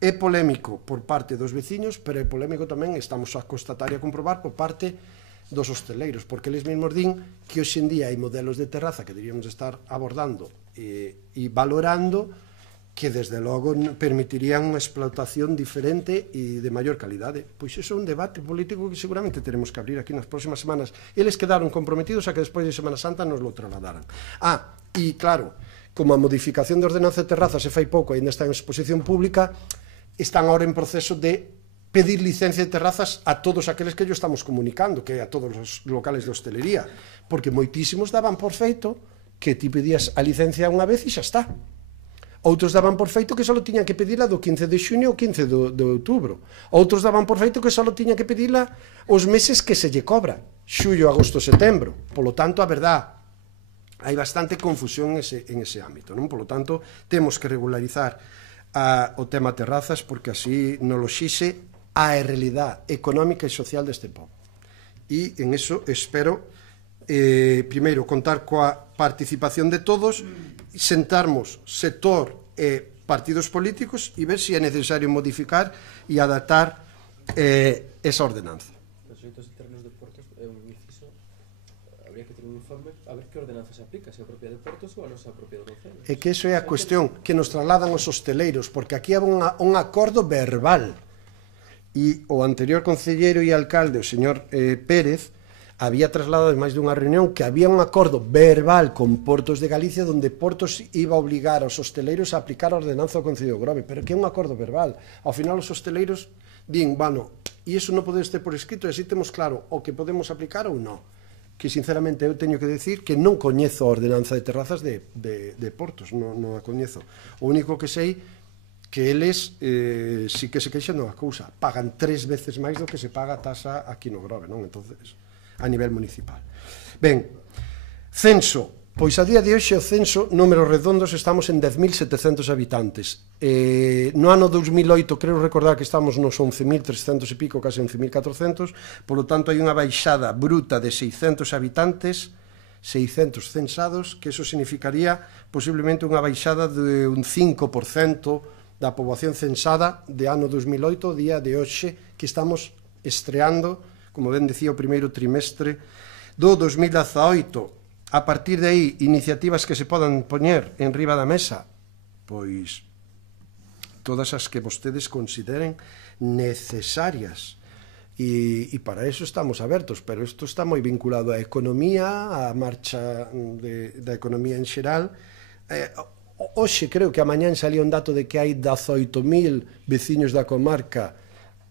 é polémico por parte dos veciños, pero é polémico tamén, estamos a constatar e a comprobar, por parte dos hosteleiros, porque eles mesmos din que hoxe en día hai modelos de terraza que deberíamos estar abordando e valorando que, desde logo, permitirían unha explotación diferente e de maior calidade. Pois iso é un debate político que seguramente teremos que abrir aquí nas próximas semanas. Eles quedaron comprometidos a que despois de Semana Santa nos lo trasladaran. E claro, como a modificación de ordenanza de terraza se fai pouco e ainda está en exposición pública, están ahora en proceso de pedir licencia de terrazas a todos aqueles que yo estamos comunicando, que a todos os locales de hostelería, porque moitísimos daban por feito que ti pedías a licencia unha vez e xa está. Outros daban por feito que só tiñan que pedila do 15 de xuño ao 15 de outubro. Outros daban por feito que só tiñan que pedila os meses que se lle cobra, xullo, agosto, setembro. Polo tanto, a verdad, hai bastante confusión en ese ámbito, non? Polo tanto, temos que regularizar o tema terrazas, porque así nos lo xixe a realidade económica e social deste povo. E en eso espero, primeiro, contar coa participación de todos, sentarmos sector e partidos políticos e ver se é necesario modificar e adaptar esa ordenanza. Os proxectos internos de Portos é un inciso, habría que ter un informe a ver que ordenanza se aplica, se a propia de Portos ou a nosa propia do Concello. É que iso é a cuestión que nos trasladan os hosteleiros, porque aquí hai un acordo verbal e o anterior concelleiro e alcalde, o señor Pérez, había trasladado en máis dunha reunión que había un acordo verbal con Portos de Galicia onde Portos iba a obligar aos hosteleiros a aplicar a ordenanza do Concello de Grove, pero que é un acordo verbal. Ao final os hosteleiros din, bueno, e iso non pode ter por escrito, e así temos claro o que podemos aplicar ou non. Que, sinceramente, eu teño que decir que non coñezo a ordenanza de terrazas de portos, non a coñezo. O único que sei que eles sí que se queixan dunha cousa, pagan 3 veces máis do que se paga a tasa aquí no Grove, non? Entonces, a nivel municipal. Ben, censo. Pois a día de hoxe o censo, números redondos, estamos en 10.700 habitantes. No ano 2008 creo recordar que estamos nos 11.300 e pico, case 11.400, polo tanto hai unha baixada bruta de 600 habitantes, 600 censados, que eso significaría posiblemente unha baixada de un 5% da poboación censada de ano 2008 o día de hoxe, que estamos estreando, como ben decía, o primeiro trimestre do 2018. A partir de aí, iniciativas que se podan poñer en riba da mesa, pois todas as que vostedes consideren necesarias. E para eso estamos abertos, pero isto está moi vinculado á economía, á marcha da economía en xeral. Hoxe creo que amañán salía un dato de que hai 18.000 veciños da comarca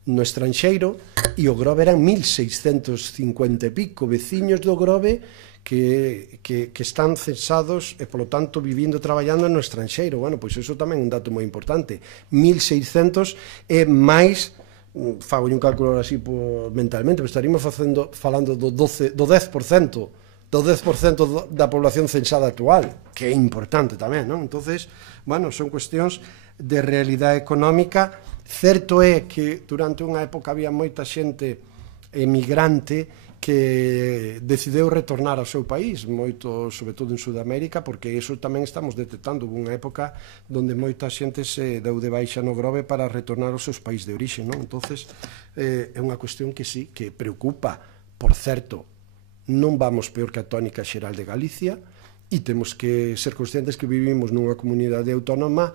no estranxeiro, e o Grove eran 1.650 e pico veciños do Grove que están censados e, polo tanto, vivindo e traballando no estranxeiro. Bueno, pois iso tamén é un dato moi importante. 1.600 é máis, fago un cálculo así mentalmente, pero estaríamos falando do 10% da población censada actual, que é importante tamén, non? Entonces, bueno, son cuestións de realidade económica. Certo é que durante unha época había moita xente emigrante que decideu retornar ao seu país, moito, sobre todo en Sudamérica, porque iso tamén estamos detectando. Hubo unha época onde moita xente se deu de baixa no Grove para retornar aos seus países de orixe, non? Entonces, é unha cuestión que sí, que preocupa. Por certo, non vamos peor que a tónica xeral de Galicia, e temos que ser conscientes que vivimos nunha comunidade autónoma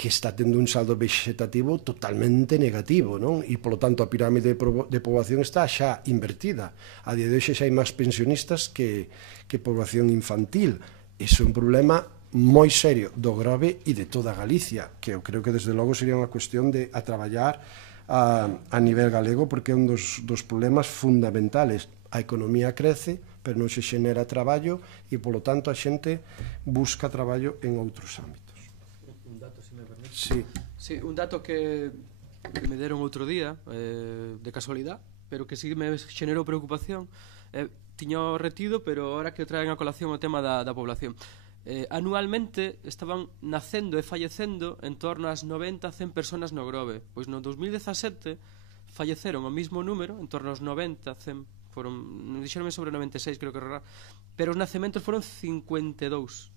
que está tendo un saldo vegetativo totalmente negativo, non? E, polo tanto, a pirámide de poboación está xa invertida. A día de hoxe xa hai máis pensionistas que poboación infantil. Iso é un problema moi serio do Grove e de toda Galicia, que eu creo que, desde logo, sería unha cuestión de a traballar a nivel galego, porque é un dos problemas fundamentales. A economía crece, pero non se xenera traballo e, polo tanto, a xente busca traballo en outros ámbitos. Sí, un dato que me deron outro día, de casualidade, pero que sí me xenerou preocupación. Tiño retido, pero ahora que traen a colación o tema da población. Anualmente estaban nacendo e fallecendo en torno ás 90-100 personas no Grove. Pois no 2017 falleceron o mismo número, en torno aos 90-100, dixeronme sobre 96, creo que era, pero os nacementos foron 52.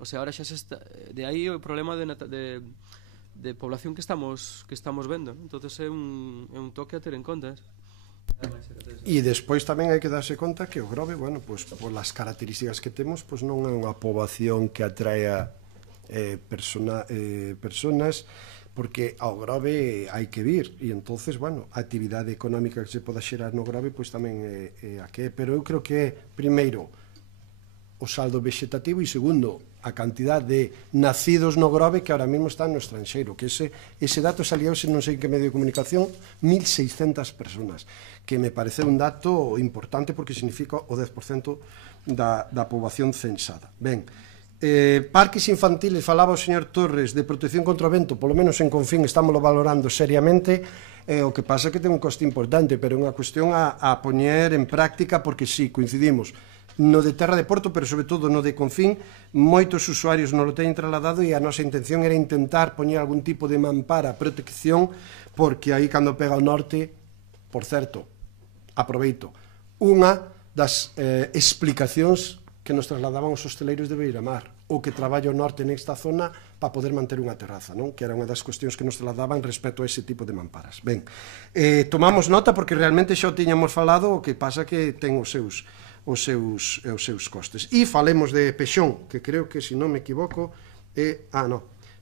O sea, ahora xa se está, de aí o problema de población que estamos vendo. Entonces é un toque a ter en conta. E despois tamén hai que darse conta que o Grove, bueno, pois polas características que temos, pois non é unha poboación que atraia personas, porque ao Grove hai que vir, e entonces, bueno, a actividade económica que se poda xerar no Grove, pois tamén é a que é. Pero eu creo que é, primeiro, o saldo vegetativo, e segundo, a cantidad de nacidos no Grove que ahora mesmo están no estranxeiro, que ese dato saliouse non sei en que medio de comunicación, 1.600 personas, que me parece un dato importante porque significa o 10% da poboación censada. Ben, parques infantiles, falaba o señor Torres de protección contra o vento, polo menos en Confín estámoslo valorando seriamente. O que pasa é que ten un coste importante, pero é unha cuestión a poñer en práctica, porque sí, coincidimos no de Terra de Porto, pero sobre todo no de Confín, moitos usuarios non lo teñen trasladado, e a nosa intención era intentar poñer algún tipo de mampara, protección, porque aí cando pega o norte, por certo, aproveito, unha das explicacións que nos trasladaban os hosteleiros de Beiramar, o que traballa o norte nesta zona para poder manter unha terraza, non? Que era unha das cuestións que nos trasladaban respecto a ese tipo de mamparas. Ben, tomamos nota porque realmente xa o tiñamos falado, o que pasa que ten os seus costes. E falemos de Pexón, que creo que, se non me equivoco,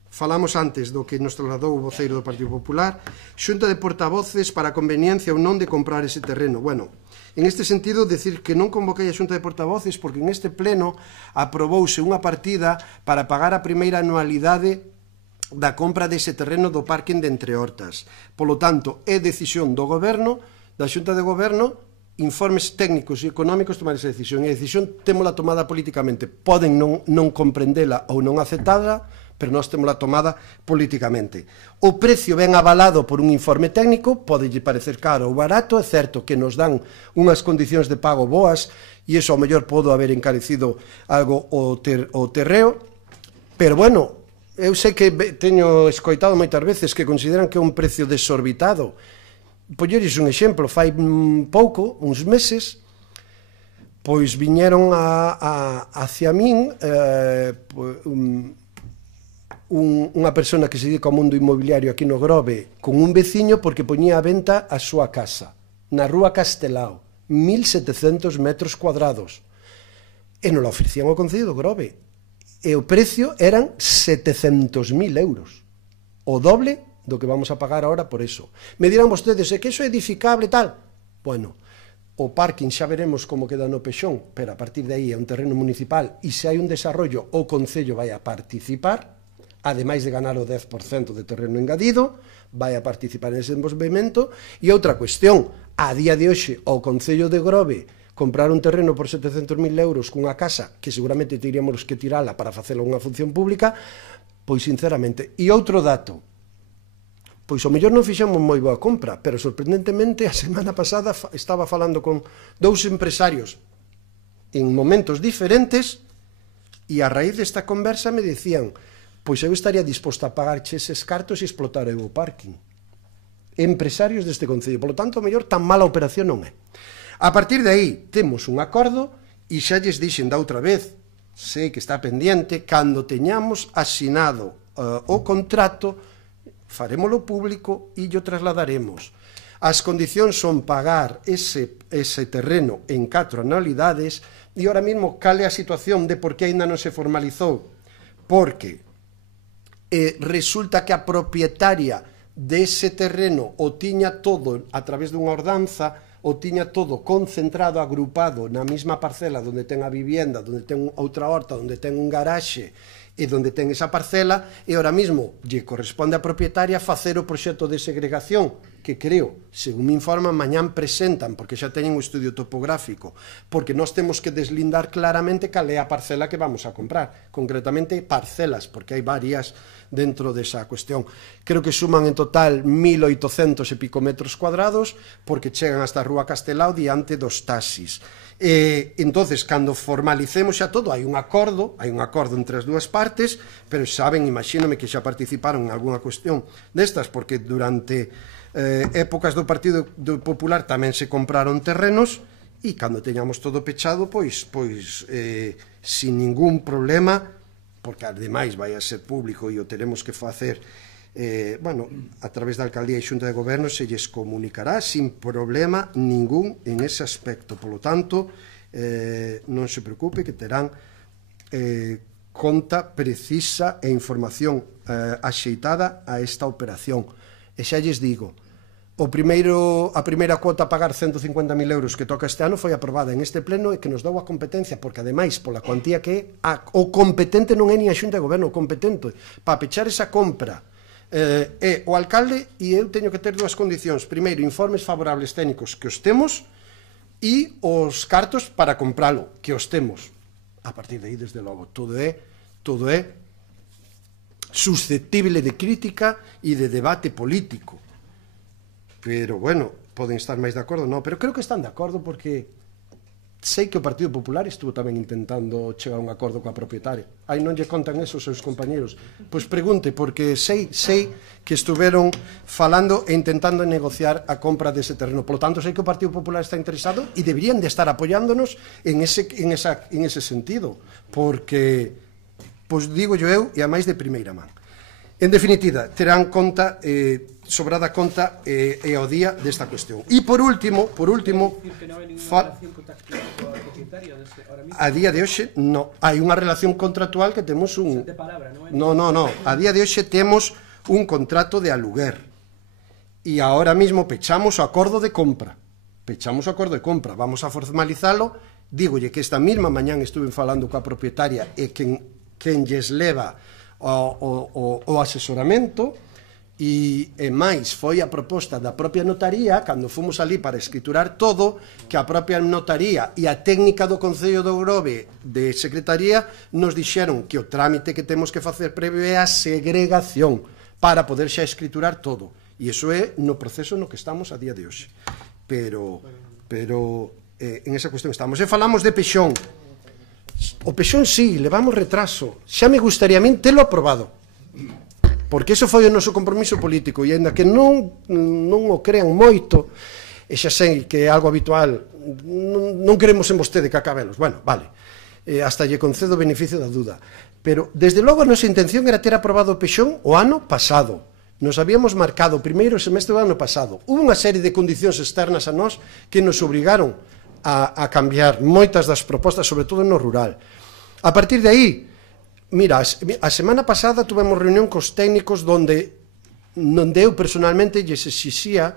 falamos antes do que nos trasladou o voceiro do Partido Popular. Xunta de portavoces para a conveniencia ou non de comprar ese terreno. Bueno, en este sentido, decir que non convoquei a Xunta de portavoces porque en este pleno aprobouse unha partida para pagar a primeira anualidade da compra dese terreno do parking de Entre Hortas. Polo tanto, é decisión do Goberno, da Xunta de Goberno, informes técnicos e económicos tomar esa decisión. E a decisión témola tomada políticamente. Poden non comprendela ou non aceptada, pero nós témola tomada políticamente. O precio ben avalado por un informe técnico, pode parecer caro ou barato, é certo que nos dan unhas condicións de pago boas, e iso ao mellor podo haber encarecido algo o terreo, pero bueno, eu sei que teño escoitado moitas veces que consideran que é un precio desorbitado. Polleres un exemplo, fai pouco, uns meses, pois viñeron hacia min unha persona que se dedica ao mundo inmobiliario aquí no Grove con un veciño porque poñía a venta a súa casa na rúa Castelao, 1700 metros cuadrados, e non la ofrecían ao Concello do Grove, e o precio eran 700.000 euros, o doble do que vamos a pagar ahora por eso. Me dirán vostedes, é que iso é edificable e tal. Bueno, o parking xa veremos como queda no Pexón, pero a partir de aí é un terreno municipal e se hai un desarrollo o Concello vai a participar, ademais de ganar o 10% de terreno engadido, vai a participar en ese desenvolvemento. E outra cuestión, a día de hoxe o Concello de Grove comprar un terreno por 700.000 euros cunha casa que seguramente teríamos que tirala para facela unha función pública, pois sinceramente. E outro dato, pois ao mellor non fixemos moi boa compra, pero sorprendentemente a semana pasada estaba falando con dous empresarios en momentos diferentes e a raíz desta conversa me dicían, pois eu estaría disposta a pagarche eses cartos e explotar o parking. Empresarios deste Concello, polo tanto, ao mellor tan mala operación non é. A partir de aí temos un acordo e xa lles dixen da outra vez, sei que está pendiente, cando teñamos asinado o contrato, farémolo público e yo trasladaremos. As condicións son pagar ese terreno en 4 anualidades e ahora mesmo cal é a situación de por que ainda non se formalizou, porque resulta que a propietaria dese terreno o tiña todo a través dunha ordanza, o tiña todo concentrado, agrupado na mesma parcela onde ten a vivienda, onde ten outra horta, onde ten un garaxe e onde ten esa parcela, e ahora mesmo lle corresponde á propietaria facer o proxecto de segregación, que creo, según me informan, mañán presentan, porque xa teñen o estudio topográfico, porque nós temos que deslindar claramente cal é a parcela que vamos a comprar, concretamente parcelas, porque hai varias dentro desa cuestión. Creo que suman en total 1.800 e pico metros cuadrados, porque chegan hasta a Rúa Castelao diante dos taxis. Entonces, cando formalicemos xa todo, hai un acordo entre as dúas partes, pero saben, imagíname que xa participaron en algunha cuestión destas, porque durante épocas do Partido Popular tamén se compraron terrenos, e cando teñamos todo pechado, pois sin ningún problema, porque ademais vai a ser público e o teremos que facer a través da Alcaldía e Xunta de Goberno, se lles comunicará sin problema ningún en ese aspecto. Polo tanto, non se preocupe que terán conta precisa e información axeitada a esta operación. E xa lles digo, a primeira cuota a pagar 150.000 euros que toca este ano foi aprobada en este pleno e que nos dou a competencia, porque ademais, pola cuantía que é, o competente non é ni a Xunta de Goberno, o competente para pechar esa compra é o alcalde, e eu teño que ter dúas condicións. Primeiro, informes favorables técnicos que os temos, e os cartos para compralo, que os temos. A partir de aí, desde logo, todo é susceptible de crítica e de debate político. Pero, bueno, poden estar máis de acordo, non, pero creo que están de acordo, porque sei que o Partido Popular estuvo tamén intentando chegar a un acordo coa propietaria. Aí non lle contan eso os seus compañeros. Pois pregunte, porque sei que estuveron falando e intentando negociar a compra dese terreno. Por lo tanto, sei que o Partido Popular está interesado e deberían de estar apoiándonos en ese sentido, porque, pois digo eu, e a máis de primeira man. En definitiva, terán conta, sobrada conta e ao día desta cuestión. E por último, a día de hoxe non hai unha relación contractual que temos un... Non, a día de hoxe temos un contrato de aluguer e ahora mesmo pechamos o acordo de compra. Vamos a formalizalo. Dígolle que esta mesma mañán estuve falando coa propietaria e quen lles leva o asesoramento, e máis foi a proposta da propia notaría, cando fomos ali para escriturar todo, que a propia notaría e a técnica do Concello do Grove de Secretaría nos dixeron que o trámite que temos que facer previo é a segregación para poder xa escriturar todo, e iso é no proceso no que estamos a día de hoxe. Pero en esa cuestión estamos. E falamos de Pexón. O Pexón sí, levamos retraso, xa me gustaría a min telo aprobado, porque iso foi o noso compromiso político, e ainda que non o crean moito, e xa sei que é algo habitual, non queremos en vostede cacabelos, bueno, vale, hasta lle concedo o beneficio da duda, pero desde logo a nosa intención era ter aprobado o Pexón o ano pasado. Nos habíamos marcado o primeiro semestre do ano pasado. Hubo unha serie de condicións externas a nós que nos obrigaron a cambiar moitas das propostas, sobre todo no rural. A partir de aí, mira, a semana pasada tuvemos reunión cos técnicos onde eu personalmente lles exixía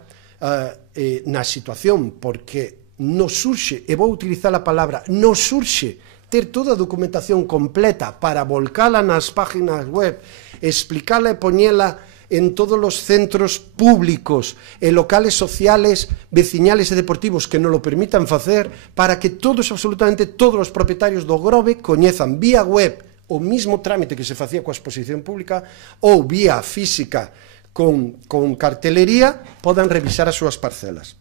na situación, porque nos surxe, e vou utilizar a palabra, nos surxe ter toda a documentación completa para volcala nas páginas web, explicala e poñela en todos os centros públicos e locales sociales, veciñales e deportivos que nos lo permitan facer, para que todos, absolutamente todos os propietarios do Grove coñezan vía web o mismo trámite que se facía coa exposición pública ou vía física con cartelería, podan revisar as súas parcelas.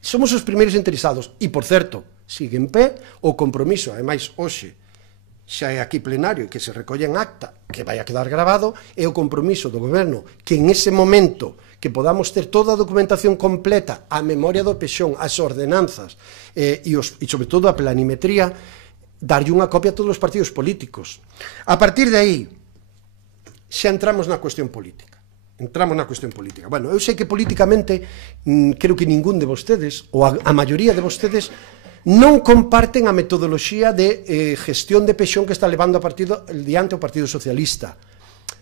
Somos os primeiros interesados e, por certo, sigue en pé o compromiso, ademais, hoxe, xa é aquí plenario e que se recolle en acta, que vai a quedar grabado, é o compromiso do goberno que en ese momento que podamos ter toda a documentación completa, a memoria do Pexón, as ordenanzas e sobre todo a planimetría, darlle unha copia a todos os partidos políticos. A partir de aí, xa entramos na cuestión política. Bueno, eu sei que políticamente creo que ningún de vostedes, ou a maioría de vostedes, non comparten a metodoloxía de gestión de Pexón que está levando a partido diante o Partido Socialista.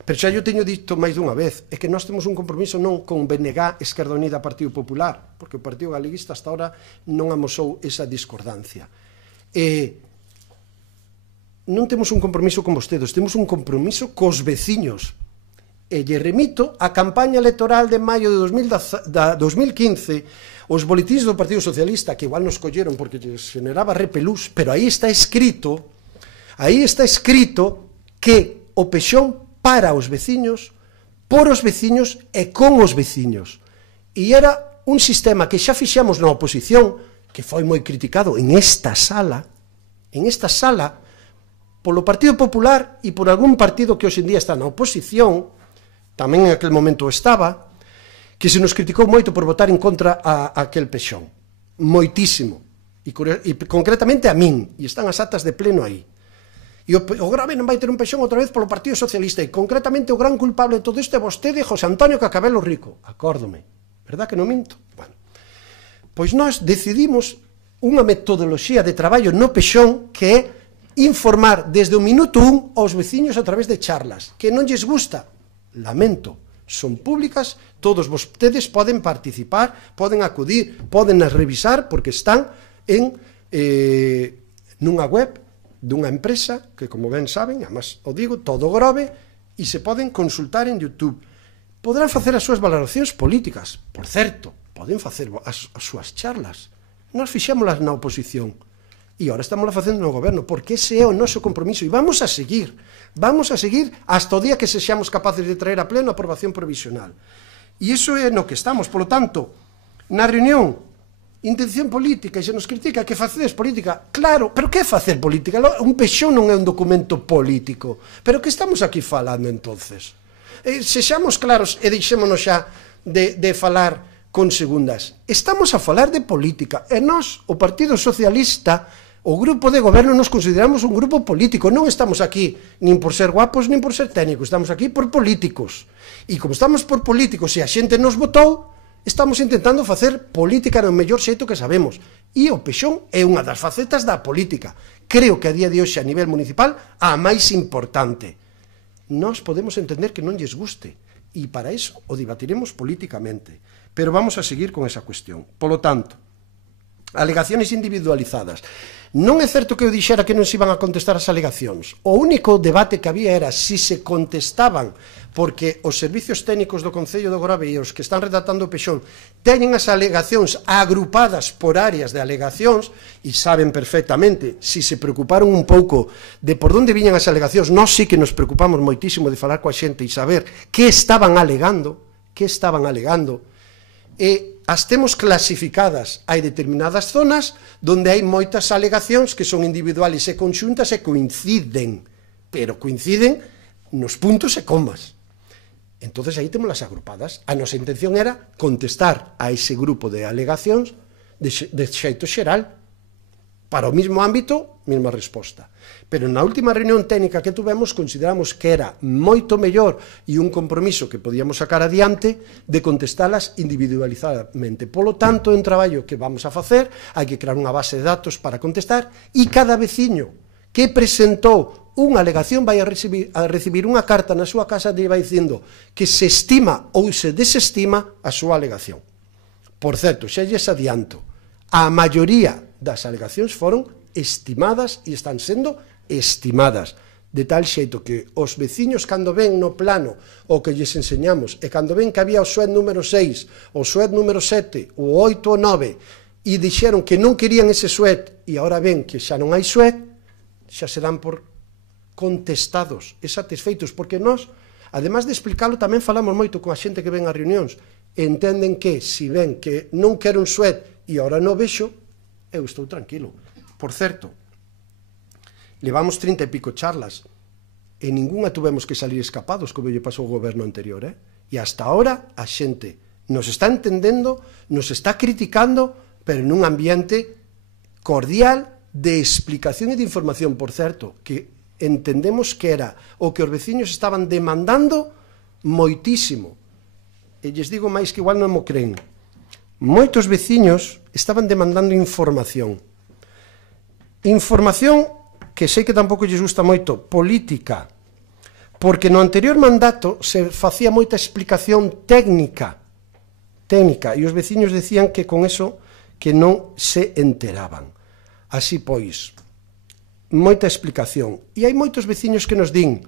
Pero xa eu teño dito máis dunha vez, é que nós temos un compromiso non con BNG, Esquerda Unida, Partido Popular, porque o Partido Galeguista hasta ahora non amosou esa discordancia. Non temos un compromiso con vostedes, temos un compromiso cos veciños. E lle remito a campaña electoral de maio de 2015, os boletins do Partido Socialista, que igual nos colleron porque generaba repelús, pero aí está escrito que o Pexón para os veciños, por os veciños e con os veciños. E era un sistema que xa fixemos na oposición, que foi moi criticado en esta sala, polo Partido Popular e por algún partido que hoxe en día está na oposición, tamén en aquel momento estaba, que se nos criticou moito por votar en contra a aquel Pexón. Moitísimo. E concretamente a min. E están as actas de pleno aí. E o Grove non vai ter un Pexón outra vez polo Partido Socialista. E concretamente o gran culpable de todo isto é vostede, José Antonio Cacabelo Rico. Acórdome. Verdad que non minto? Bueno. Pois nós decidimos unha metodoloxía de traballo no Pexón que é informar desde o minuto 1 aos veciños a través de charlas. Que non lles gusta? Lamento. Son públicas, todos vostedes poden participar, poden acudir, poden as revisar, porque están nunha web dunha empresa que, como ben saben, además o digo, todo Grove, e se poden consultar en YouTube. Podrán facer as súas valoracións políticas, por certo, poden facer as súas charlas. Nós fixémolas na oposición e agora estamos facendo no goberno, porque ese é o noso compromiso e vamos a seguir hasta o día que sexamos capaces de traer a pleno a aprobación provisional. E iso é no que estamos. Por lo tanto, na reunión, intención política, e se nos critica que facedes política, claro, pero que é facer política? Un Pexón non é un documento político. Pero que estamos aquí falando entonces? Sexamos claros e deixémonos xa de falar con segundas. Estamos a falar de política e nós, o Partido Socialista, o grupo de goberno, nos consideramos un grupo político. Non estamos aquí nin por ser guapos nin por ser técnicos, estamos aquí por políticos. E como estamos por políticos e a xente nos votou, estamos intentando facer política no mellor xeito que sabemos. E o Pexón é unha das facetas da política. Creo que a día de hoxe a nivel municipal a máis importante. Nós podemos entender que non lles guste e para iso o debatiremos políticamente. Pero vamos a seguir con esa cuestión. Polo tanto, alegaciones individualizadas. Non é certo que eu dixera que non se iban a contestar as alegacións. O único debate que había era si se contestaban, porque os servicios técnicos do Concello do Grove e os que están redactando o Pexón teñen as alegacións agrupadas por áreas de alegacións e saben perfectamente, si se preocuparon un pouco de por onde viñan as alegacións. Nós sí que nos preocupamos moitísimo de falar coa xente e saber que estaban alegando, e as temos clasificadas. Hai determinadas zonas onde hai moitas alegacións que son individuales e conxuntas e coinciden, pero coinciden nos puntos e comas. Entonces aí temos as agrupadas. A nosa intención era contestar a ese grupo de alegacións de xeito xeral, para o mismo ámbito, mesma resposta. Pero na última reunión técnica que tuvemos consideramos que era moito mellor e un compromiso que podíamos sacar adiante de contestalas individualizadamente. Polo tanto, é un traballo que vamos a facer, hai que crear unha base de datos para contestar e cada veciño que presentou unha alegación vai a recibir unha carta na súa casa que vai dicindo que se estima ou se desestima a súa alegación. Por certo, xa lles adianto, a maioría das alegacións foron estimadas e están sendo estimadas, de tal xeito que os veciños cando ven no plano o que lles enseñamos e cando ven que había o SUED número 6, o SUED número 7, o 8 ou 9 e dixeron que non querían ese SUED e agora ven que xa non hai SUED, xa se dan por contestados e satisfeitos, porque nós, además de explicalo, tamén falamos moito con a xente que ven as reunións, entenden que se ven que non quero un SUED e agora non vexo, eu estou tranquilo. Por certo, levamos 30 e pico charlas e ninguna tuvemos que salir escapados como lle pasou ao goberno anterior, e hasta ahora a xente nos está entendendo, nos está criticando, pero nun ambiente cordial de explicación e de información. Por certo, que entendemos que era o que os veciños estaban demandando moitísimo, e lles digo máis que igual non mo creen. Moitos veciños estaban demandando información. Información que sei que tampouco lles gusta moito, política, porque no anterior mandato se facía moita explicación técnica, e os veciños decían que con eso que non se enteraban. Así pois, moita explicación. E hai moitos veciños que nos din,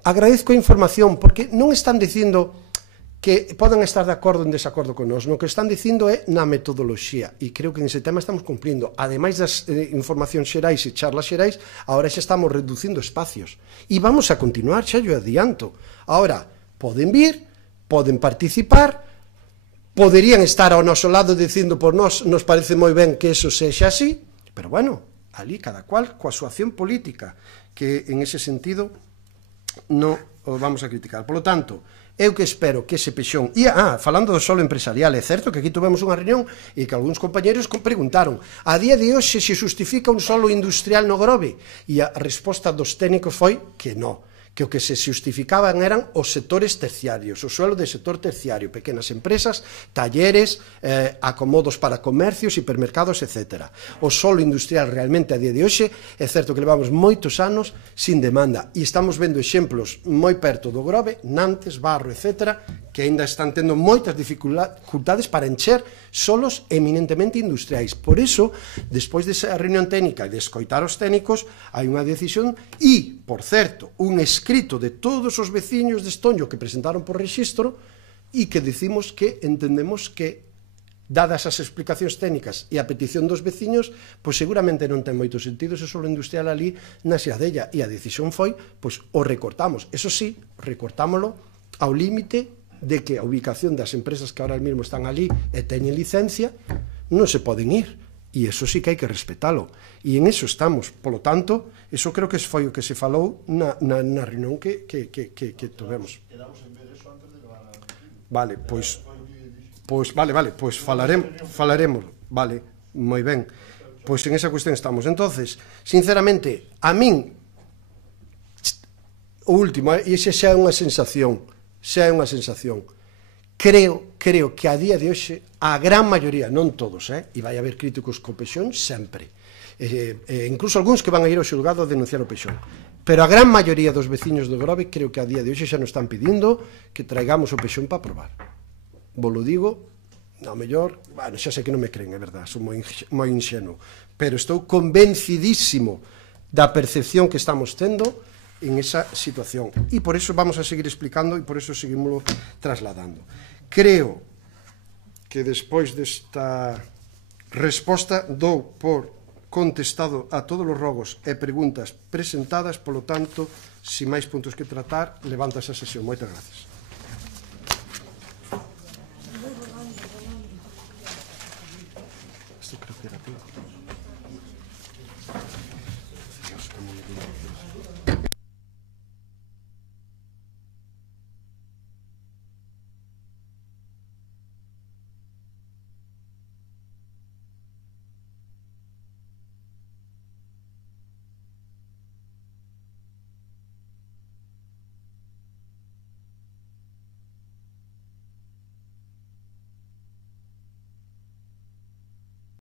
agradezco a información, porque non están dicindo que poden estar de acordo ou en desacordo con nós. No que están dicindo é na metodoloxía, e creo que en ese tema estamos cumplindo. Ademais das informacións xerais e charlas xerais, agora xa estamos reducindo espacios. E vamos a continuar, xa yo adianto. Agora, poden vir, poden participar, poderían estar ao noso lado dicindo por nós, nos parece moi ben que eso sexa así, pero bueno, ali cada cual coa súa acción política, que en ese sentido non o vamos a criticar. Por lo tanto, eu que espero que ese Pexón... E, falando do solo empresarial, é certo que aquí tuvemos unha reunión e que algúns compañeros preguntaron a día de hoxe se justifica un solo industrial no Grove, e a resposta dos técnicos foi que non, que o que se justificaban eran os sectores terciarios, o suelo de sector terciario, pequenas empresas, talleres, acomodos para comercios, hipermercados, etc. O solo industrial realmente a día de hoxe é certo que levamos moitos anos sin demanda e estamos vendo exemplos moi perto do Grove, Nantes, Barro, etc., que aínda están tendo moitas dificultades para encher solos eminentemente industriais. Por iso, despois desa reunión técnica e de escoitar os técnicos, hai unha decisión e, por certo, un escrito de todos os veciños de Estoño que presentaron por rexistro e que dicimos que entendemos que, dadas as explicacións técnicas e a petición dos veciños, pois seguramente non ten moito sentido ese solo industrial ali na Cidadella, e a decisión foi, pois o recortamos. Eso sí, recortámolo ao límite de que a ubicación das empresas que ahora mesmo están ali e teñen licencia non se poden ir, e eso sí que hai que respetalo, e en eso estamos. Polo tanto, eso creo que foi o que se falou na reunión que tivemos. Vale, pois falaremos, vale, moi ben, pois en esa cuestión estamos. Entonces, sinceramente, a min o último, e ese xa é unha sensación, creo que a día de hoxe a gran maioría, non todos, e vai haber críticos co Pexón sempre, incluso algúns que van a ir ao xulgado a denunciar o Pexón, pero a gran maioría dos veciños do Grove creo que a día de hoxe xa nos están pedindo que traigamos o Pexón para aprobar. Vos lo digo no mellor, bueno, xa sei que non me creen, é verdad, son moi inxenuo, pero estou convencidísimo da percepción que estamos tendo en esa situación. E por eso vamos a seguir explicando e por eso seguimos trasladando. Creo que despois desta resposta dou por contestado a todos os rogos e preguntas presentadas, polo tanto, se máis puntos que tratar, levanta esa sesión. Moitas gracias. Esto creo que era todo.